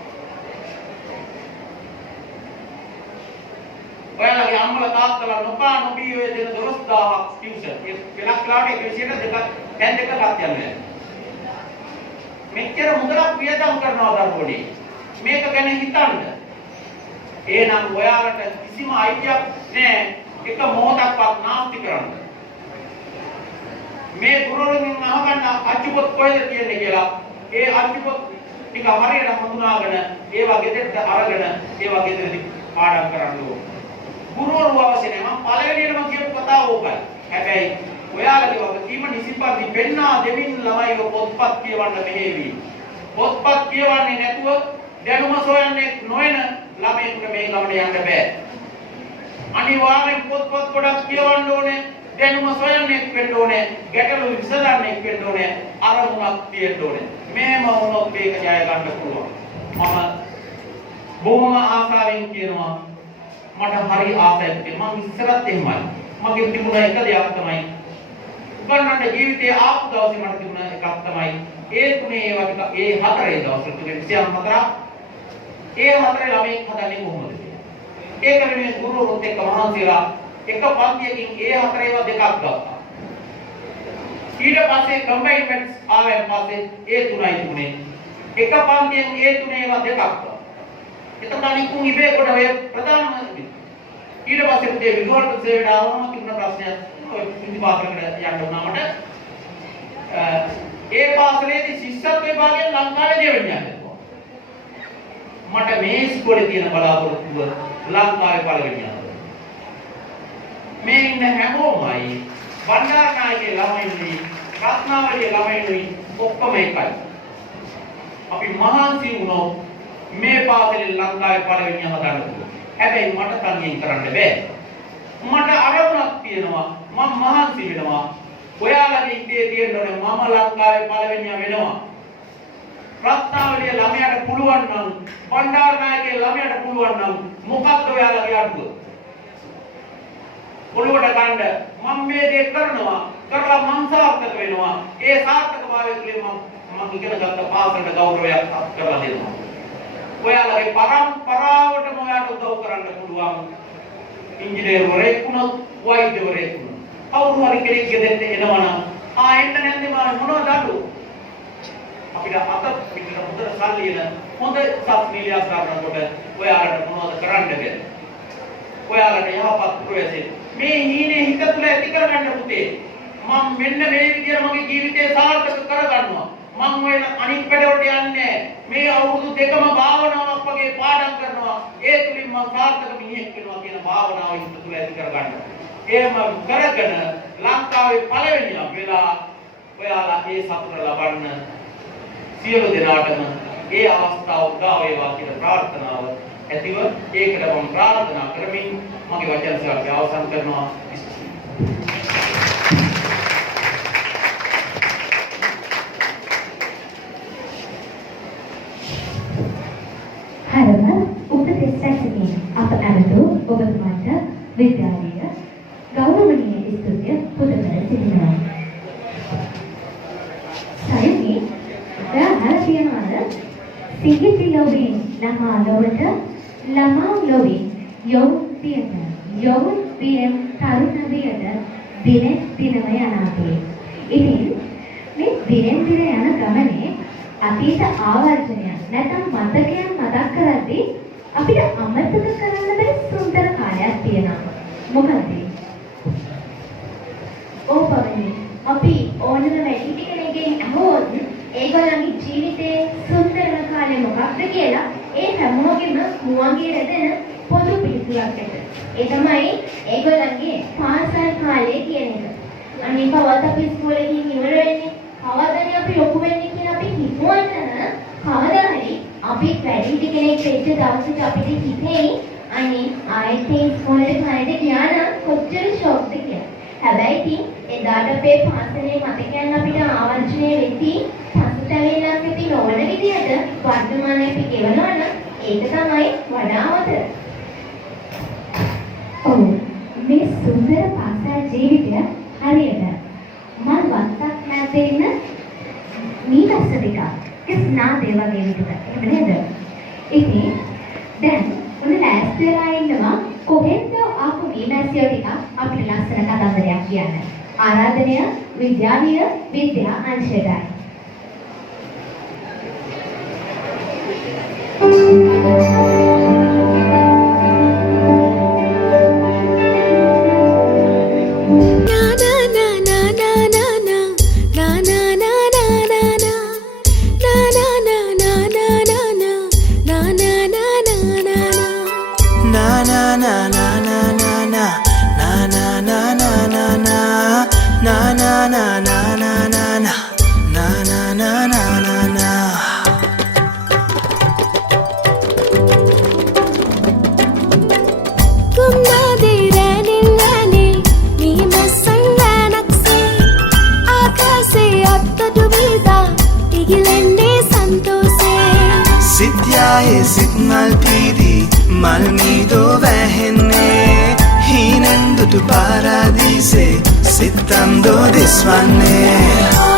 ඔයාලගේ අම්මලා තාත්තලා නොකා නොබී ඔය දෙන 12000ක් ටියුෂන්. ඒ පෙළක් ලාට එක විශේෂයට දෙකක් දැන් දෙකක් යන්නේ. මෙච්චර මුදලක් වියදම් කරනවා දරුවෝනේ. මේක ගැන හිතන්න. එහෙනම් ඔයාලට කිසිම අයිතියක් නැහැ එක මොහොතක්වත් නාස්ති කරන්න. මේ ගුරුවරුන්ගෙන් අහගන්න අච්චුපොත් කොහෙද තියෙන්නේ කියලා ඒ අච්චුපොත් ටික හරියට හඳුනාගෙන ඒවා ගෙදරට අරගෙන ඒවා ගෙදරදී පාඩම් කරන්න ඕනේ. ගුරුවරු අවශ්‍ය නැහැ. මම පළවෙනියටම කියපු කතාව ඕකයි. හැබැයි ඔයාලගේ වගකීම නිසිපරිදි පෙන්වා දෙමින් ළමයිව පොත්පත් කියවන්න මෙහෙවි. පොත්පත් කියවන්නේ නැතුව දැනුම සොයන්නේ නොවන ළමයෙකුට මේ ගමන යන්න බෑ. අනිවාර්යෙන් පොත්පත් ගොඩක් කියවන්න ඕනේ. දැනුම සොයන්නේ වෙන්න ඕනේ. ගැටලු විසඳන්නේ වෙන්න ඕනේ. අරමුණක් තියෙන්න ඕනේ. මේම වුණොත් මේක ජය ගන්න පුළුවන්. මම බොහොම ආසාවෙන් කියනවා මට හරි ආසයි. මම ඉස්සරත් එහෙමයි. මගේ තිබුණ එක දෙයක් තමයි උගන්නන්න ජීවිතයේ ආපු දවසේ මට තිබුණ එකක් තමයි ඒ තුනේ ඒ වගේ ඒ හතරේ දවස් තුනේ 24 ඒ හතරේ ළමයි හදන්නේ කොහොමද කියලා. ඒක වෙනුවෙන් ගුරුවරුත් එක්ක මහන්සිලා එක පන්තියකින් ඒ හතරේව දෙකක් ගත්තා. ඊට පස්සේ කම්බයින්මන්ට්ස් ආවෙන් පස්සේ ඒ තුනයි තුනේ එක පන්තියෙන් ඒ තුනේව දෙකක් ගත්තා. එතකොට අනිකුන් ඉබේ කොට ඔය ප්‍රධානම ඊට පස්සේ පුතේ විදුහල් ප්‍රතිසේවයට ආවම තිබුණ ප්‍රශ්නයක් ඔය පිටිපාසලකට යන්න උනා මට. ඒ පාසලේදී ශිෂ්‍යත්ව විභාගයෙන් ලංකාවේ දෙවෙනියක් ආවා. මට මේ ඉස්කෝලේ තියෙන බලාපොරොත්තුව ලංකාවේ පළවෙනියක්. මේ ඉන්න හැමෝමයි බණ්ඩාරනායකේ ළමයිනුයි රත්නාවලියේ ළමයිනුයි ඔක්කොම එකයි. අපි මහන්සි වුණොත් මේ පාසලේ ලංකාවේ පළවෙනිය හදන්න පුළුවන්. හැබැයි මට තනියෙන් කරන්න බෑ. මට අරමුණක් තියෙනවා. මම මහන්සි වෙනවා. ඔයාලගේ ඉතේ තියෙන්න ඕනේ මම ලංකාවේ පළවෙනිය වෙනවා. රත්නාවලියේ ළමයාට පුළුවන් නම් බණ්ඩාරනායකේ ළමයාට පුළුවන් නම් මොකක්ද ඔයාලගේ අඩුව? ඔළුවට ගන්න මම මේ දේ කරනවා. කරලා මං සාර්ථක වෙනවා. ඒ සාර්ථකභාවය තුළින් මම ඉගෙන ගත්ත පාසලට ගෞරවයක් අත් කරලා දෙනවා. ඔයාලගේ පරම්පරාවටම ඔයාලට උදව් කරන්න පුළුවන්. ඉංජිනේරුවරයෙක් වුණොත්, වෛද්‍යවරයෙක් වුණොත්. කවුරු හරි කෙනෙක් ගෙදරට එනවනම් එන්න නැන්දේ මොනවද අඩු? අපිට අත පිටට හොඳට සල්ලි එන හොඳ සත්මිලියක් ගන්නකොට ඔයාලට මොනවද කරන්න බැහැ. ඔයාලට යහපත් ප්‍රවේශය මේ හීනේ හිත තුළ ඇති කරගන්න පුතේ. මම මෙන්න මේ විදිහට මගේ ජීවිතය සාර්ථක කරගන්නවා. මම ඔය අනිත් පැඩවලට යන්නේ මේ අවුරුදු දෙකම භාවනාවක් වගේ පාඩම් කරනවා. ඒ තුලින් මම සාර්ථක මිනිහෙක් වෙනවා කියන භාවනාව හිත තුළ ඇති කරගන්න. එහෙම කරගෙන ලංකාවේ පළවෙනිම වෙලා ඔයාලා ඒ සතුට ලබන්න සියලු දෙනාටම ඒ අවස්ථාව උදා වේවා කියන ප්‍රාර්ථනාව ඇතිව ඒකට මම ප්‍රාර්ථනා කරමින් මගේ වචන සභාව අවසන් කරනවා. හරම උපදෙස් රැසකින් අප ඇමතු ඔබතුමාට විද්‍යාලීය ගෞරවනීය ස්තුතිය පුද කර සිටිනවා. සයනි රාහතියමාන සිහිති ලොවින් ළමා ලොවට ළමා ලොවින් යොවුන් පියත යොවුන් පියම් තරුණ වියට දිනෙන් දිනම යනාදී. ඉතින් මේ දිනෙන් දින යන ගමනේ අතීත ආවර්ජනය නැත්නම් මතකයන් මතක් කරද්දී අපිට අමතක කරන්න බැරි සුන්දර කාලයක් තියෙනවා. මොකද? ඕපවනි අපි ඕනම වැඩි කෙනෙක්ගෙන් අහුවොත් ඒගොල්ලන්ගේ ජීවිතයේ සුන්දරම කාලය මොකක්ද කියලා ඒ හැමෝගෙම මුවන්ගේ රැඳෙන පොදු පිළිතුරක් ඇත. ඒ තමයි ඒගොල්ලන්ගේ පාසල් කාලය කියන එක. අනිත් කවදාවත් අපි ඉස්කෝලේ ගිහින් ඉවර වෙන්නේ කවදාද අපි ලොකු වෙන්නේ කියලා අපි හිතුවන්න කවදා හරි අපි වැඩි කෙනෙක් වෙච්ච දවසට අපිට හිතෙයි අනේ ආයෙත් ඉස්කෝලේ කාලේ ගියා නම් කොච්චර ෂොක්ද කියලා. හැබැයි ඉතින් එදාට අපේ පාසලේ මතකයන් අපිට ආවර්ජනය වෙති පසුතැවෙන්නක් ඇති නොවන විදිහට වර්තමානයේ අපි ගෙවනවා නම් ඒක තමයි වඩාවත. ඔව් මේ සුන්දර පාසල් ජීවිතය හරියට මල් වත්තක් මැද්දේ ඉන්න මීමැස්ස ටිකක් ස්නාදේ වගේ විදිහට. එහෙම නේද? ඉතින් දැන් ඔන්න ලෑස්ති වෙලා ඉන්නවා කොහෙන්ද ආපු මීමැස්සියෝ ටික අපිට ලස්සන කතන්දරයක් කියන්න. ආරාධනය විද්‍යාලීය විද්‍යා අංශයටයි. සිත්මල් පීරි මල් මීදෝ වැහෙන්නේ හීනෙන් දුටු පාරාදීසේ සිත්තම් දෝ දිස්වන්නේ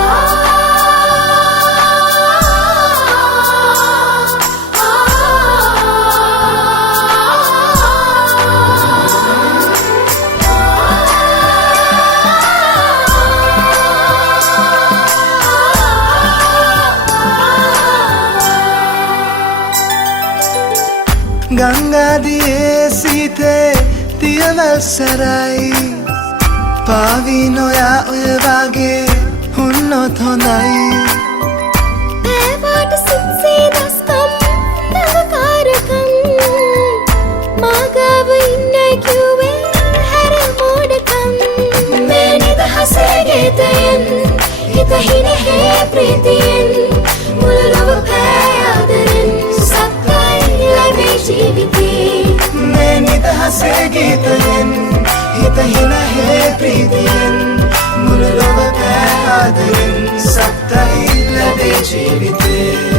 ගංගාදියේ සීතේ තියවල් සරයි පාවී නොයා ඔය වගේ හුන්නොත් හොඳයි ඒවට සිත්සේ දස්කම් නවකාරකම් මාගව ඉන්නයි කිව්වේ හැර මෝඩකම් මේ නිදහසේ ගීතයෙන් හිත හිනෙහේ ප්‍රීතියෙන් මුළු ලොව පෑ ආදරෙන් මේ නිදහසේ ගීතයෙන් හිත හිනහේ ප්‍රීතියෙන් මුළු ලොව පෑ ආදරෙන් සත්තයි ලැබේ ජීවිතේ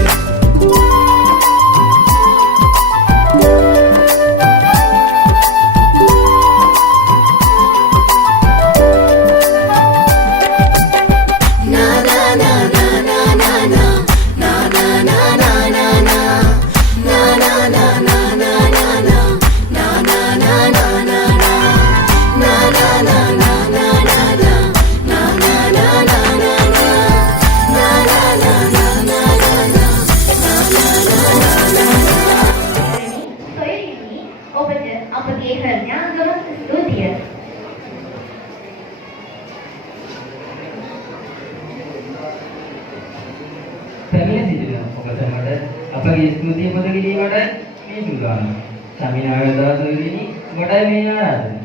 ප්‍රසන්නට අපගේ ස්තුතිය පොද කිරීමට මේ සූදානම්. සමිනාය දවසේදී ඔබටයි මේ ආරාධනය.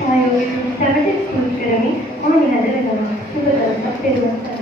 සහයෝගයෙන් සැමට ස්තුති කරමි. මම නිහඬව වෙනවා. සුබ දවසක්.